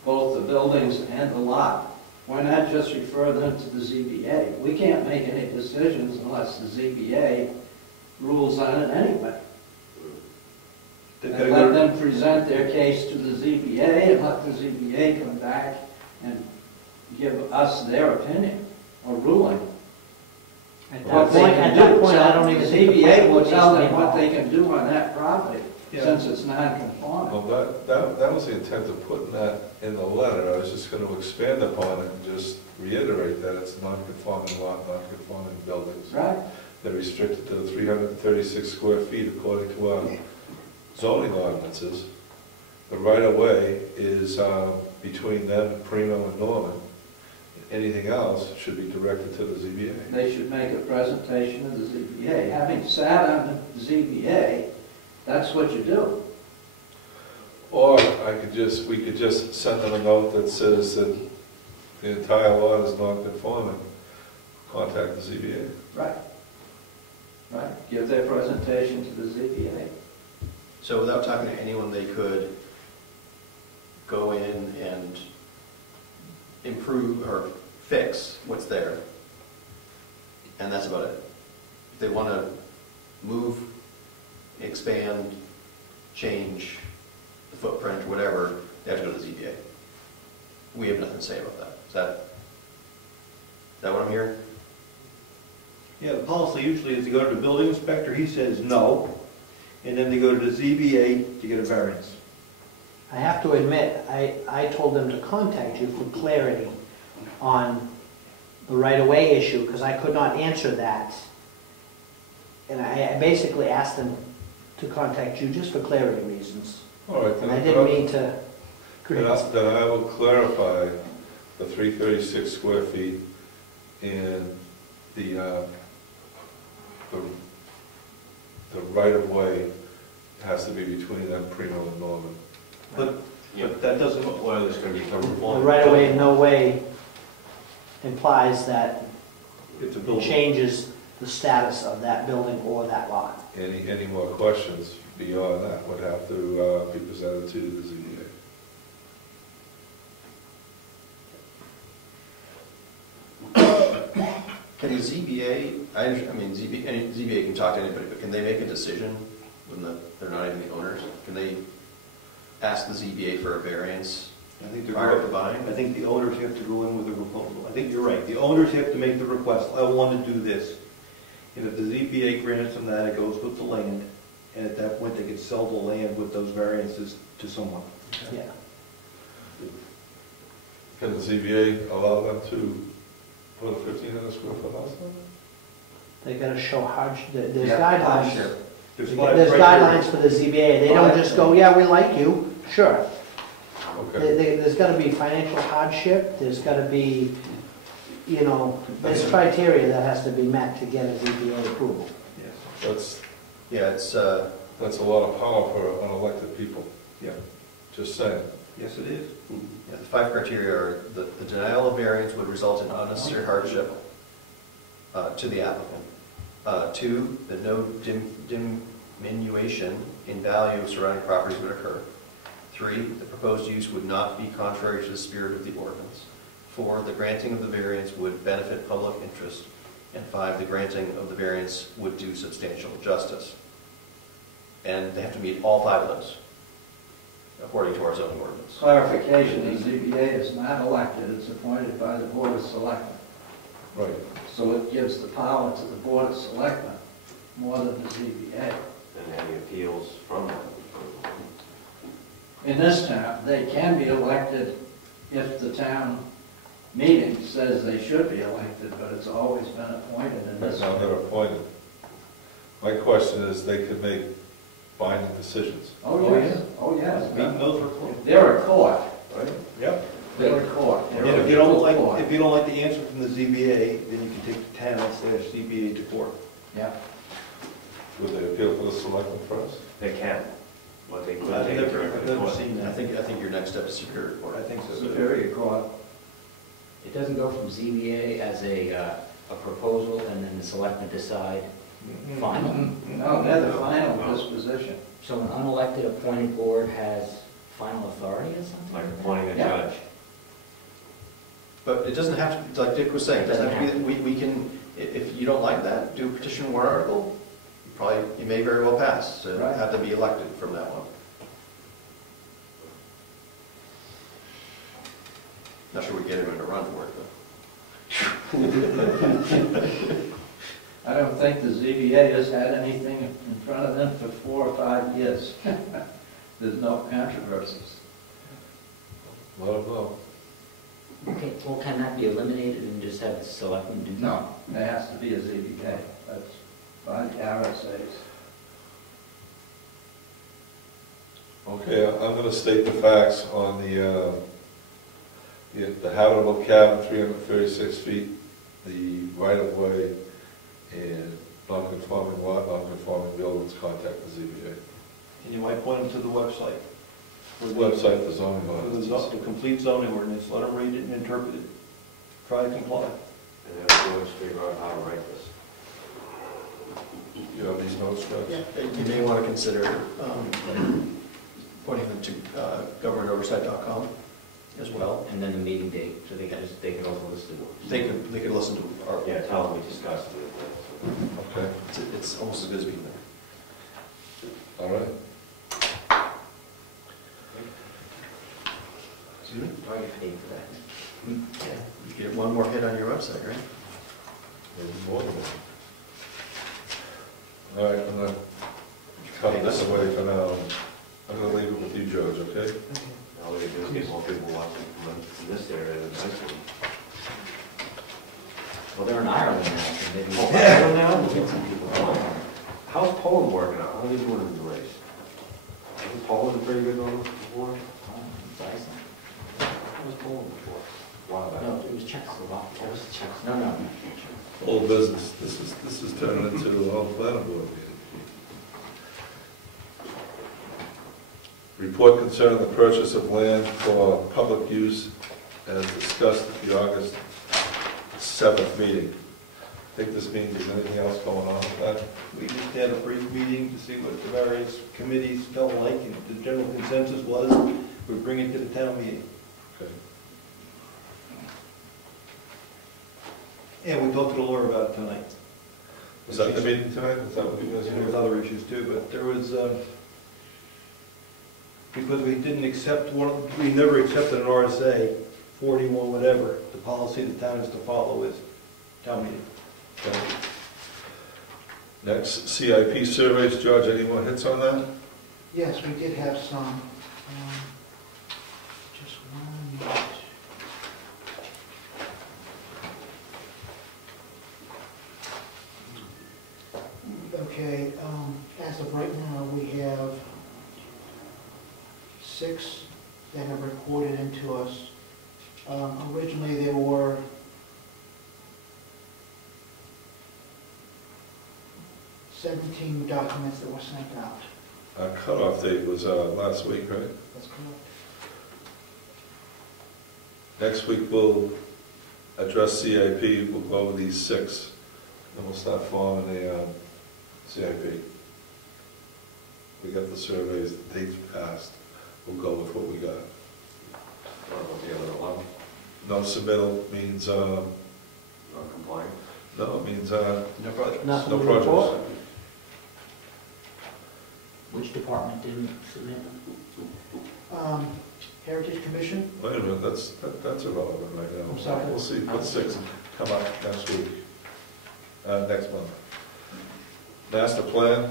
both the buildings and the lot, why not just refer them to the ZBA? We can't make any decisions unless the ZBA rules on it anyway. And let them present their case to the ZBA and let the ZBA come back and give us their opinion or ruling. At What that they point, can at that do. point, I don't even The think the ZBA planning will board tell needs to them be what they involved. can do on that property, Yeah. since it's non-conforming. Well, that was the intent of putting that in the letter. I was just going to expand upon it and just reiterate that it's non-conforming lot, non-conforming buildings. Right? They're restricted to 336 square feet according to our zoning ordinances. The right-of-way is between them, Primo and Norman. Anything else should be directed to the ZBA. They should make a presentation to the ZBA. Having sat on the ZBA, that's what you do. Or we could just send them a note that says that the entire lot is non-conforming. Contact the ZBA. Right. Right. Give their presentation to the ZBA. So without talking to anyone, they could go in and improve or fix what's there. And that's about it. If they want to move, expand, change the footprint, or whatever, they have to go to the ZBA. We have nothing to say about that. Is that what I'm hearing? Yeah, the policy usually is to go to the building inspector, he says no, and then they go to the ZBA to get a variance. I have to admit, I told them to contact you for clarity on the right-of-way issue, because I could not answer that. And I basically asked them to contact you just for clarity reasons. All right. And I didn't mean to Then I will clarify the 336 square feet and the right-of-way has to be between them, Primo and Norman. But that doesn't, Well, it's going to become The conforming. right-of-way in no way implies that it's a it building. changes the status of that building or that lot. Any more questions beyond that would have to be presented to the ZBA. Can the ZBA, ZBA can talk to anybody, but can they make a decision when they're not even the owners? Can they ask the ZBA for a variance I think they're prior to buying? I think the owners have to go in with a proposal. I think you're right. The owners have to make the request, I want to do this. And if the ZBA grants them that, it goes with the land. And at that point, they can sell the land with those variances to someone. Yeah. Can the ZBA allow them to put a 1,500 square foot house on it? They gotta show hardship, there's Yeah, guidelines. hardship. There's There's guidelines for the ZBA, they don't just go, yeah, we like you, sure. Okay. There's gotta be financial hardship, there's gotta be, there's criteria that has to be met to get a ZBA approval. That's It's, a lot of power for unelected people. Yeah. Just saying. Yes, it is. the 5 criteria are the denial of variance would result in unnecessary hardship to the applicant. 2, that no diminution in value of surrounding properties would occur. 3, the proposed use would not be contrary to the spirit of the ordinance. 4, the granting of the variance would benefit public interest. And 5, the granting of the variance would do substantial justice. And they have to meet all 5 of those, according to our zoning ordinance. Clarification, the ZBA is not elected, it's appointed by the Board of Selectmen. Right. So it gives the power to the Board of Selectmen more than the ZBA. And any appeals from them. In this town, they can be elected if the town meeting says they should be elected, but it's always been appointed in this. Now they're appointed. My question is, they could make binding decisions. Oh, yes, oh, yes. Meeting those reports. They're a court, Right? Yep. they're a court. They're And a if you don't full like, court. if you don't like the answer from the ZBA, then you can take the town/ZBA to court. Yeah. Would they appeal to the selectmen first? They can, but they could I've take it never directly to court. seen I that. think your next step is Superior Court. I think so. Superior Court. It doesn't go from ZBA as a proposal and then the selectmen decide final? No, they're the final disposition. So an unelected appointed board has final authority or something? Like appointing a Yeah. judge. But it doesn't have to, like Dick was saying, it doesn't have to be, we can, if you don't like that, do a petition warrant article, you may very well pass, so Right. have to be elected from that one. Not sure we get him in to run for it, I don't think the ZBA has had anything in front of them for 4 or 5 years. There's no controversies. Let them know. Okay, well, can that be eliminated and just have the selectmen do that? No, there has to be a ZBA. That's by the RSA's. Okay, I'm gonna state the facts on the habitable cabin, 336 feet, the right-of-way, and non-conforming lot, non-conforming buildings, contact the ZBA. And you might point them to the website. Website for zoning For ordinances. the complete zoning ordinance, let them read it and interpret it. Try to comply. And then we'll figure out how to write this. You have these notes, guys? You may want to consider pointing them to GovernmentOversite.com as well. And then the meeting date, so they can also listen to it. They could listen to our, Yeah, tell them we discussed it. Okay, it's almost as good as being there. all right. Excuse me? Do I get paid for that? Yeah, you get one more hit on your website, right? Maybe more than one. All right, I'm gonna cut this away for now. I'm gonna leave it with you, George, okay? All we do is get more people watching from this area than this one. Well, they're in Ireland now, so maybe. Oh, Ireland now? We'll get some people going. How's Poland working out? How are they doing in the race? Isn't Poland a pretty good one before? It's Iceland. How was Poland before? Wow, No, it was Czechoslovakia. It was Czech, no. Old business, this is turning into a whole planning board meeting. Report concerning the purchase of land for public use as discussed at the August 7th meeting. I think this means there's anything else going on with that? We just had a brief meeting to see what the various committees felt like, and the general consensus was we bring it to the town meeting. Okay. And we talked to the lawyer about it tonight. Was that the meeting tonight? Is that what you guys There was did? other issues too, but there was, because we didn't accept we never accepted an RSA 41 whatever, the policy the town is to follow is town meeting. Okay. Next, CIP surveys, George, any more hits on that? Yes, we did have some. Just 1 minute. Okay, as of right now, we have 6 that have reported into us. Originally, there were 17 documents that were sent out. Our cutoff date was last week, right? That's correct. Next week, we'll address CIP, we'll go over these 6, and we'll start forming a CIP. We got the surveys, the dates passed, we'll go with what we got. The other 11, No submittal means, non-compliant. no, it means No project. Nothing no to projects. report? Which department didn't submit? Heritage Commission? Wait a minute, that's irrelevant right now. I'm sorry? We'll see what 6 come up next week, next month. Master plan,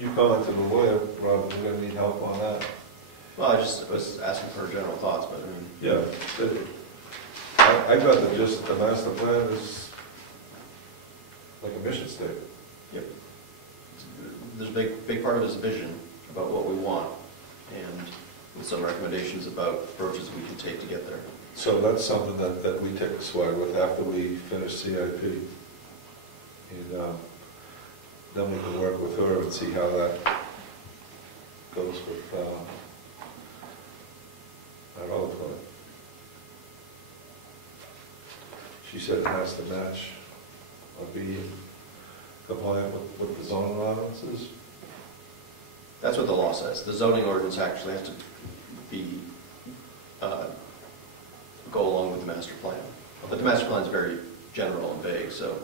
you commented the lawyer, Rob, we're gonna need help on that. Well, I just was asking for general thoughts, but I mean, Yeah, I got the gist, the master plan is like a mission statement. there's a big part of it is a vision about what we want, and with some recommendations about approaches we can take to get there. So that's something that we take a swag with after we finish CIP. And then we can work with her and see how that goes with our other plan. She said it has to match or be compliant with the zoning allowances. That's what the law says. The zoning ordinance actually has to be, go along with the master plan. But the master plan is very general and vague, so.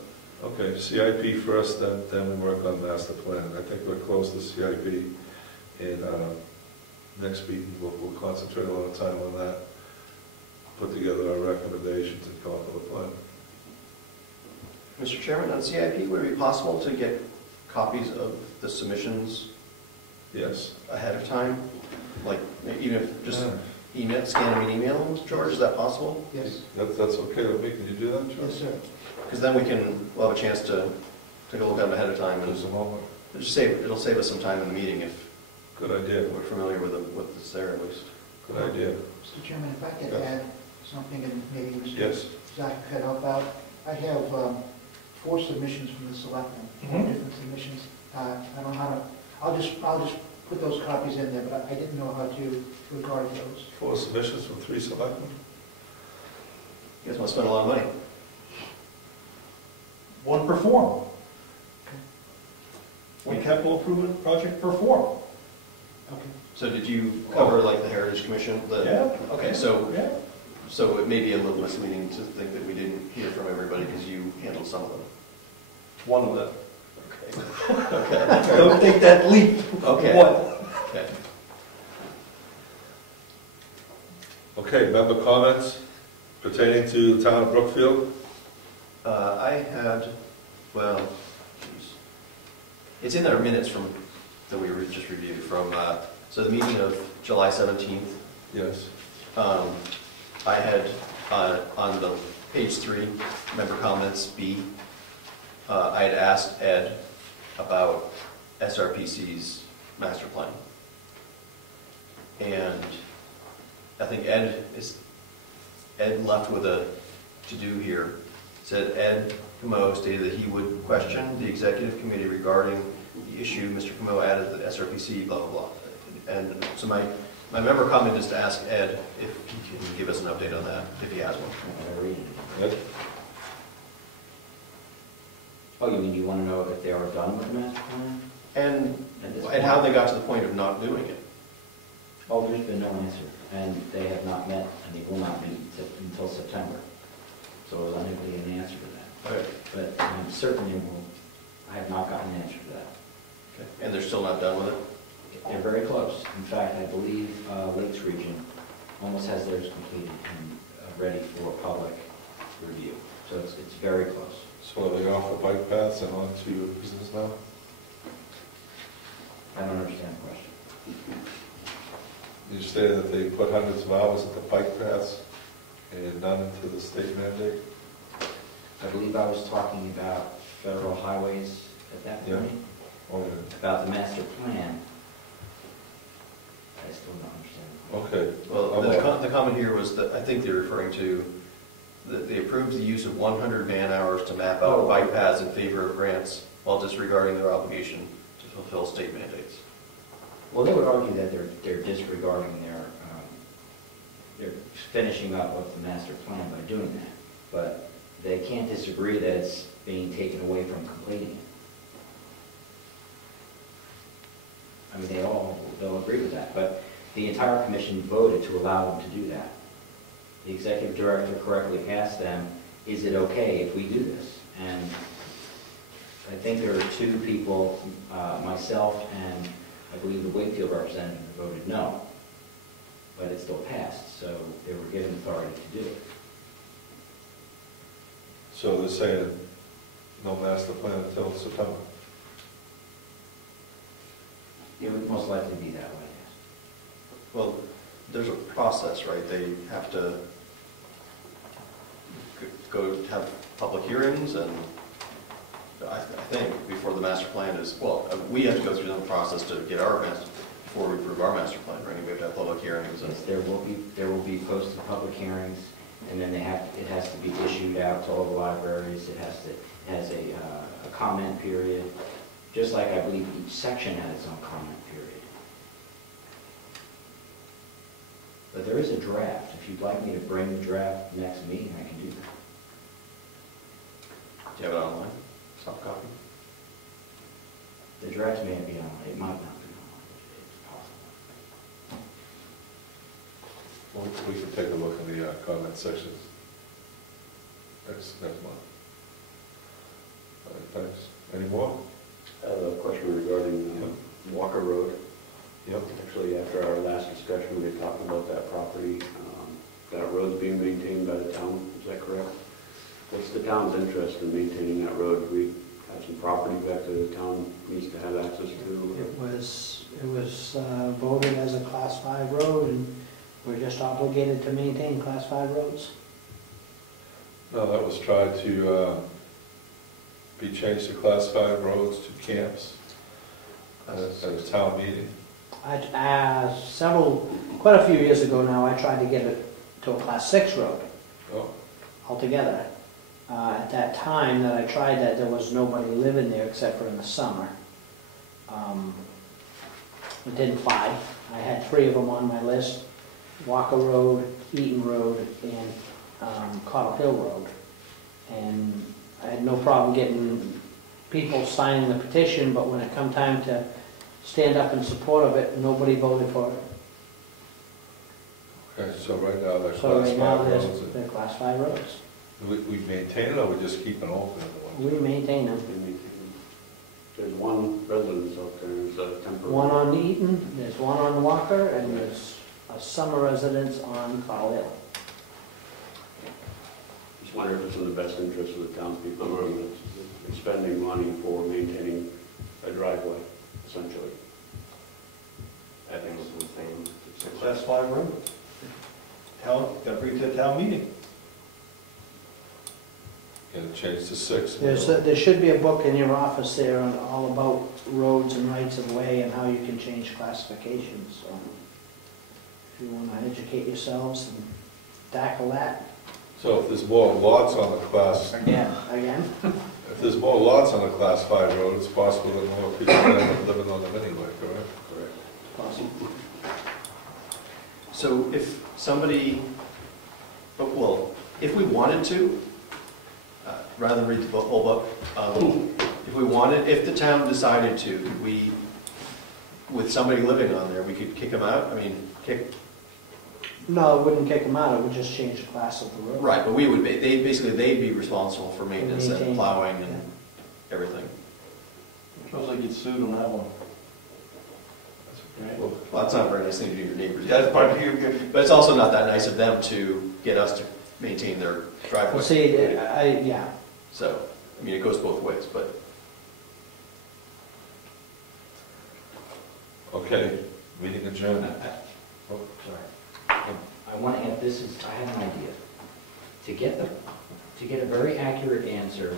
Okay, CIP first, then we work on master plan. I think we're close to CIP, and next meeting we'll concentrate a lot of time on that, put together our recommendations and come up with a plan. Mr. Chairman, on CIP, would it be possible to get copies of the submissions Yes. ahead of time? Like, even if just scan them and email them, George, is that possible? Yes, That's okay with me. Can you do that, George? yes, sir. Because then we'll have a chance to take a look at them ahead of time, and Just a moment. it'll save us some time in the meeting if Good idea. we're familiar with what's there at least. Good idea. Mr. Chairman, if I could Yes. add something, and maybe Mr. Yes. Zach could help out. I have 4 submissions from the selectmen, 4 different submissions. I don't know how to, I'll just put those copies in there, but I didn't know how to regard those. 4 submissions from 3 selectmen. You guys want to spend a lot of money? One per form. One capital improvement project per form. Okay. So did you cover like the Heritage Commission? Yeah. Okay, so Yeah. it may be a little misleading to think that we didn't hear from everybody because you handled some of them. One of them. Okay. Okay. Don't take that leap. Okay. What? Okay. Okay, member comments pertaining to the town of Brookfield? I had, well, geez. It's in our minutes that we just reviewed from, so the meeting of July 17th. Yes. I had, on the page 3, member comments, B, I had asked Ed about SRPC's master plan. And I think Ed left with a to-do here. Said Ed Comeau stated that he would question the executive committee regarding the issue Mr. Comeau added to the SRPC, blah, blah, blah. And so my member comment is to ask Ed if he can give us an update on that, if he has one. Ed? Oh, you mean you want to know if they are done with the master plan? And how they got to the point of not doing it. Oh, there's been no answer, and they have not met, and they will not meet until September. So there'll only be an answer to that. Okay. But certainly, I have not gotten an answer to that. Okay. And they're still not done with it? They're very close. In fact, I believe Lakes Region almost has theirs completed and ready for public review. So it's very close. So are they off the bike paths and onto your business now? I don't understand the question. You stated that they put hundreds of hours at the bike paths and none into the state mandate? I believe I was talking about federal highways at that Yeah. point. Oh, yeah. About the master plan. I still don't understand. Okay. Well, the comment here was that I think they're referring to that they approved the use of 100 man-hours to map out bike paths in favor of grants while disregarding their obligation to fulfill state mandates. Well, they would argue that they're disregarding they're finishing up with the master plan by doing that. But they can't disagree that it's being taken away from completing it. I mean, they'll agree with that, but the entire commission voted to allow them to do that. The executive director correctly asked them, is it okay if we do this? And I think there are 2 people, myself and I believe the Wakefield representative, voted no. But it still passed, so they were given authority to do it. So they're saying no master plan until September? It would most likely be that way, yes. Well, there's a process, right? They have to go have public hearings, and I think before the master plan is, well, we have to go through the process to get our master, before we approve our master plan, right? We have to have public hearings. And Yes, there will be posted public hearings, and then it has to be issued out to all the libraries. It has a comment period, just like I believe each section had its own comment period. But there is a draft. If you'd like me to bring the draft next meeting, I can do that. Do you have it online? Soft copy? The draft may be online, it might not be online, it's possible. Well, we can take a look in the comment sections next month. All right, thanks. Any more? I have a question regarding Walker Road. Yep. Actually, after our last discussion, we were talking about that property. That road's being maintained by the town, is that correct? What's the town's interest in maintaining that road? Do we have some property back that the town needs to have access to? It was voted as a Class 5 road, and we're just obligated to maintain Class 5 roads. No, that was tried to be changed to Class 5 roads to camps at a town meeting. Quite a few years ago now, I tried to get it to a Class 6 road Oh, altogether. At that time that I tried that, there was nobody living there except for in the summer. It didn't fly. I had 3 of them on my list: Walker Road, Eaton Road, and Cottle Hill Road. And I had no problem getting people signing the petition, but when it come time to stand up in support of it, nobody voted for it. okay, so right now they're So Class right 5 now, roads. they're Class 5 roads. We maintain it, or we just keep it open? We maintain them. There's one residence out there, it's a temporary. One on Eaton, there's one on Walker, and there's a summer residence on Cottle Hill. Just wonder if it's in the best interest of the townspeople, or spending money for maintaining a driveway, essentially. I think it's the same. Class 5 road. Town, got to bring it to a town meeting. And it changed to 6. There should be a book in your office there on all about roads and rights of way and how you can change classifications. So if you want to educate yourselves and tackle that. So if there's more lots on the Class, Again. if there's more lots on the Class 5 road, it's possible that more people are end up living on them anyway, correct? Correct. Possible. So if somebody, well, if we wanted to, rather than read the whole book, if we wanted, if the town decided to, could we, with somebody living on there, we could kick them out? I mean, No, it wouldn't kick them out, it would just change the class of the road. right, but we would be, they'd be responsible for maintenance and Maintain. plowing and everything. Sounds like you'd sued on that one. Well, that's not a very nice thing to do to your neighbors. That's part of you. But it's also not that nice of them to get us to maintain their driveway. Well, see, yeah. So, I mean, it goes both ways, but. Okay, meeting adjourned. Oh, sorry. I want to add, I have an idea. To get a very accurate answer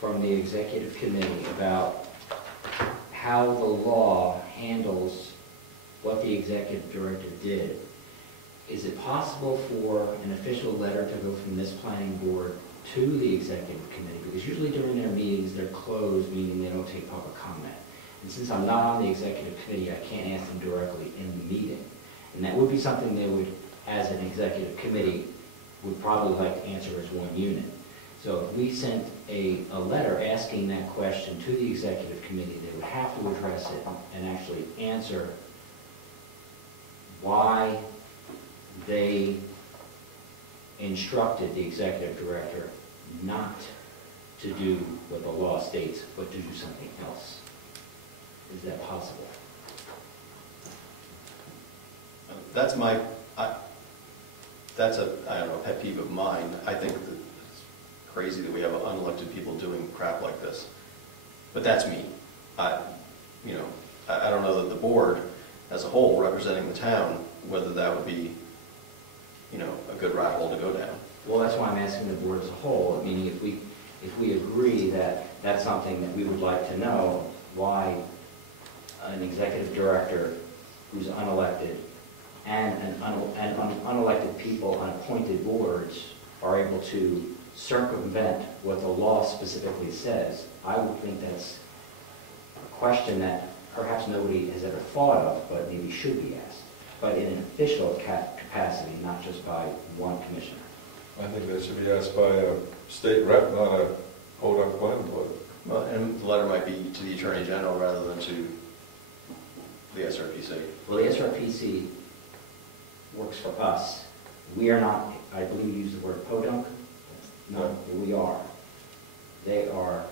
from the executive committee about how the law handles what the executive director did, is it possible for an official letter to go from this planning board to the executive committee? Because usually during their meetings, they're closed, meaning they don't take public comment. And since I'm not on the executive committee, I can't ask them directly in the meeting. And that would be something they would, as an executive committee, would probably like to answer as one unit. So if we sent a letter asking that question to the executive committee, they would have to address it and actually answer why they instructed the executive director not to do what the law states, but to do something else. Is that possible? That's that's a, I don't know, pet peeve of mine. I think that it's crazy that we have unelected people doing crap like this. But that's me. I don't know that the board as a whole, representing the town, whether that would be, a good rabbit hole to go down. Well, that's why I'm asking the board as a whole, meaning if we agree that that's something that we would like to know, why an executive director who's unelected and unelected people on appointed boards are able to circumvent what the law specifically says. I would think that's question that perhaps nobody has ever thought of, but maybe should be asked, but in an official capacity, not just by one commissioner. I think that should be asked by a state rep, not a hold-up planning board. Well, and the letter might be to the Attorney General rather than to the SRPC. Well, the SRPC works for us. We are not, I believe you used the word podunk. No, we are. They are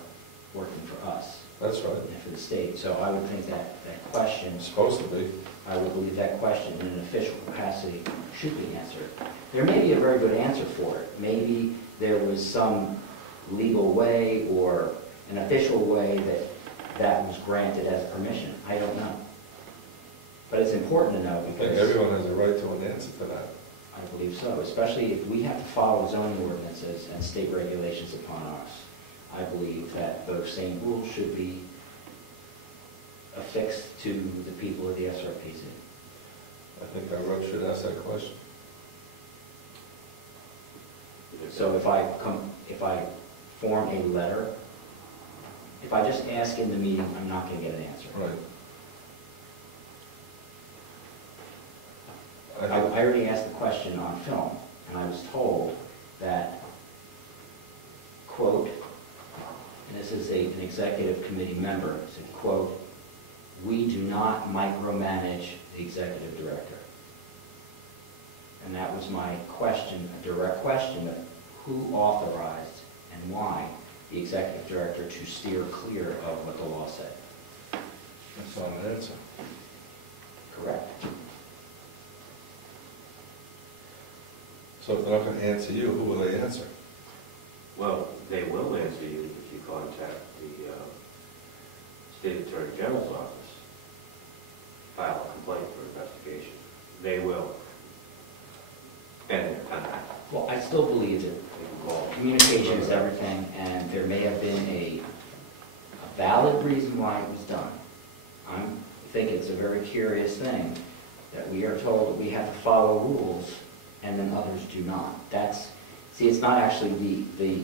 working for us That's right. and for the state. So I would think that that question, It's supposed to be. I would believe that question in an official capacity should be answered. There may be a very good answer for it. Maybe there was some legal way or an official way that was granted as permission. I don't know. But it's important to know I think because everyone has a right to an answer to that. I believe so, especially if we have to follow zoning ordinances and state regulations upon us. I believe that those same rules should be affixed to the people of the SRPC. I think our rep should ask that question. So if I form a letter, if I just ask in the meeting, I'm not going to get an answer. Right. I already asked the question on film, and I was told that, quote, and this is an executive committee member, said, quote, "We do not micromanage the executive director." And that was my question, a direct question of who authorized and why the executive director to steer clear of what the law said. That's not an answer. Correct. So if they're not going to answer you, who will they answer? Well, they will answer you if you contact the State Attorney General's office, file a complaint for investigation. They will. And Well, I still believe that communication is everything, and there may have been a valid reason why it was done. I think it's a very curious thing that we are told that we have to follow rules, and then others do not. See, it's not actually the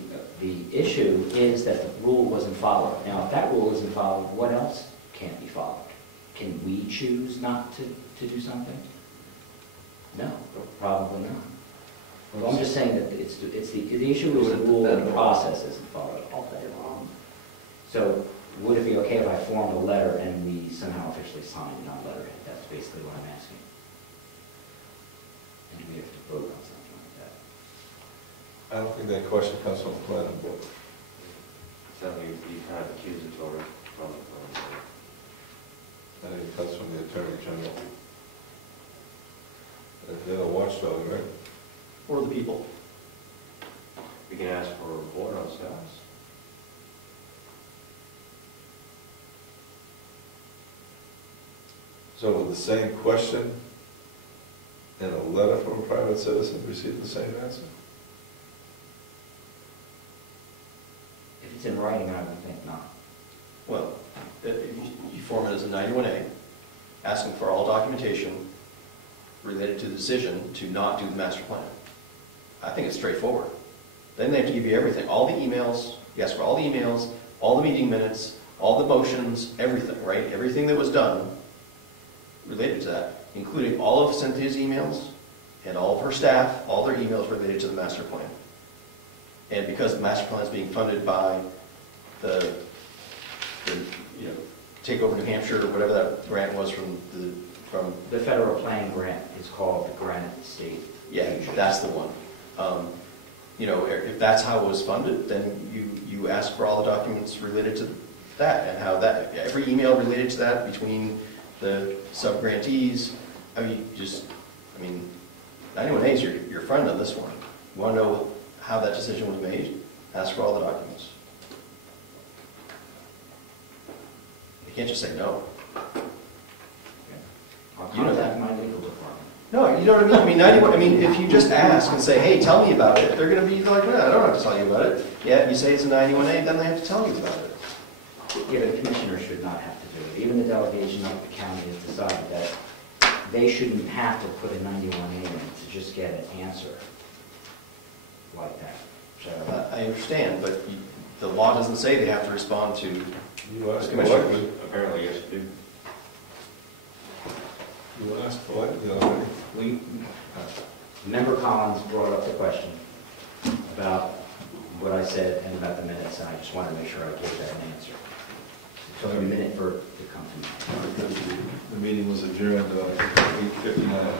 issue is that the rule wasn't followed. Now, if that rule isn't followed, what else can't be followed? Can we choose not to do something? No, probably not. Well, I'm just saying that the issue is the rule and the process isn't followed. So would it be okay if I formed a letter and we somehow officially signed it on letterhead? That's basically what I'm asking. And do we have to vote on something like that? I don't think that question comes from the planning board. so you kind of accusatory from I think it comes from the Attorney General. They're the watchdog, right? Or the people. we can ask for a report on status. So would the same question in a letter from a private citizen receive the same answer? If it's in writing, I would think not. Well, you form it as a 91A, asking for all documentation related to the decision to not do the master plan. I think it's straightforward. Then they have to give you everything, all the emails, you ask for all the emails, all the meeting minutes, all the motions, everything, right? Everything that was done related to that, including all of Cynthia's emails and all of her staff, all their emails related to the master plan. And because the master plan is being funded by the Take Over New Hampshire, or whatever that grant was from The federal planning grant is called the Granite State. yeah, that's the one. If that's how it was funded, then you ask for all the documents related to that and how that, every email related to that between the sub-grantees. 91A is your friend on this one. You want to know how that decision was made? Ask for all the documents. You can't just say no. I'll You know that. contact my legal department. No, you know what I mean? If you just ask and say, hey, tell me about it, they're going to be like, no, I don't have to tell you about it. Yeah, you say it's a 91A, then they have to tell you about it. Yeah, the commissioner should not have to do it. Even the delegation of the county has decided that they shouldn't have to put a 91A in to just get an answer like that. So, I understand, but the law doesn't say they have to respond to You asked Commissioner. politely, Apparently, yes, you do. you asked politely already. We, Member Collins brought up the question about what I said and about the minutes, and I just wanted to make sure I gave that an answer. It took a minute for it to come to me. Because the meeting was adjourned at 8:59.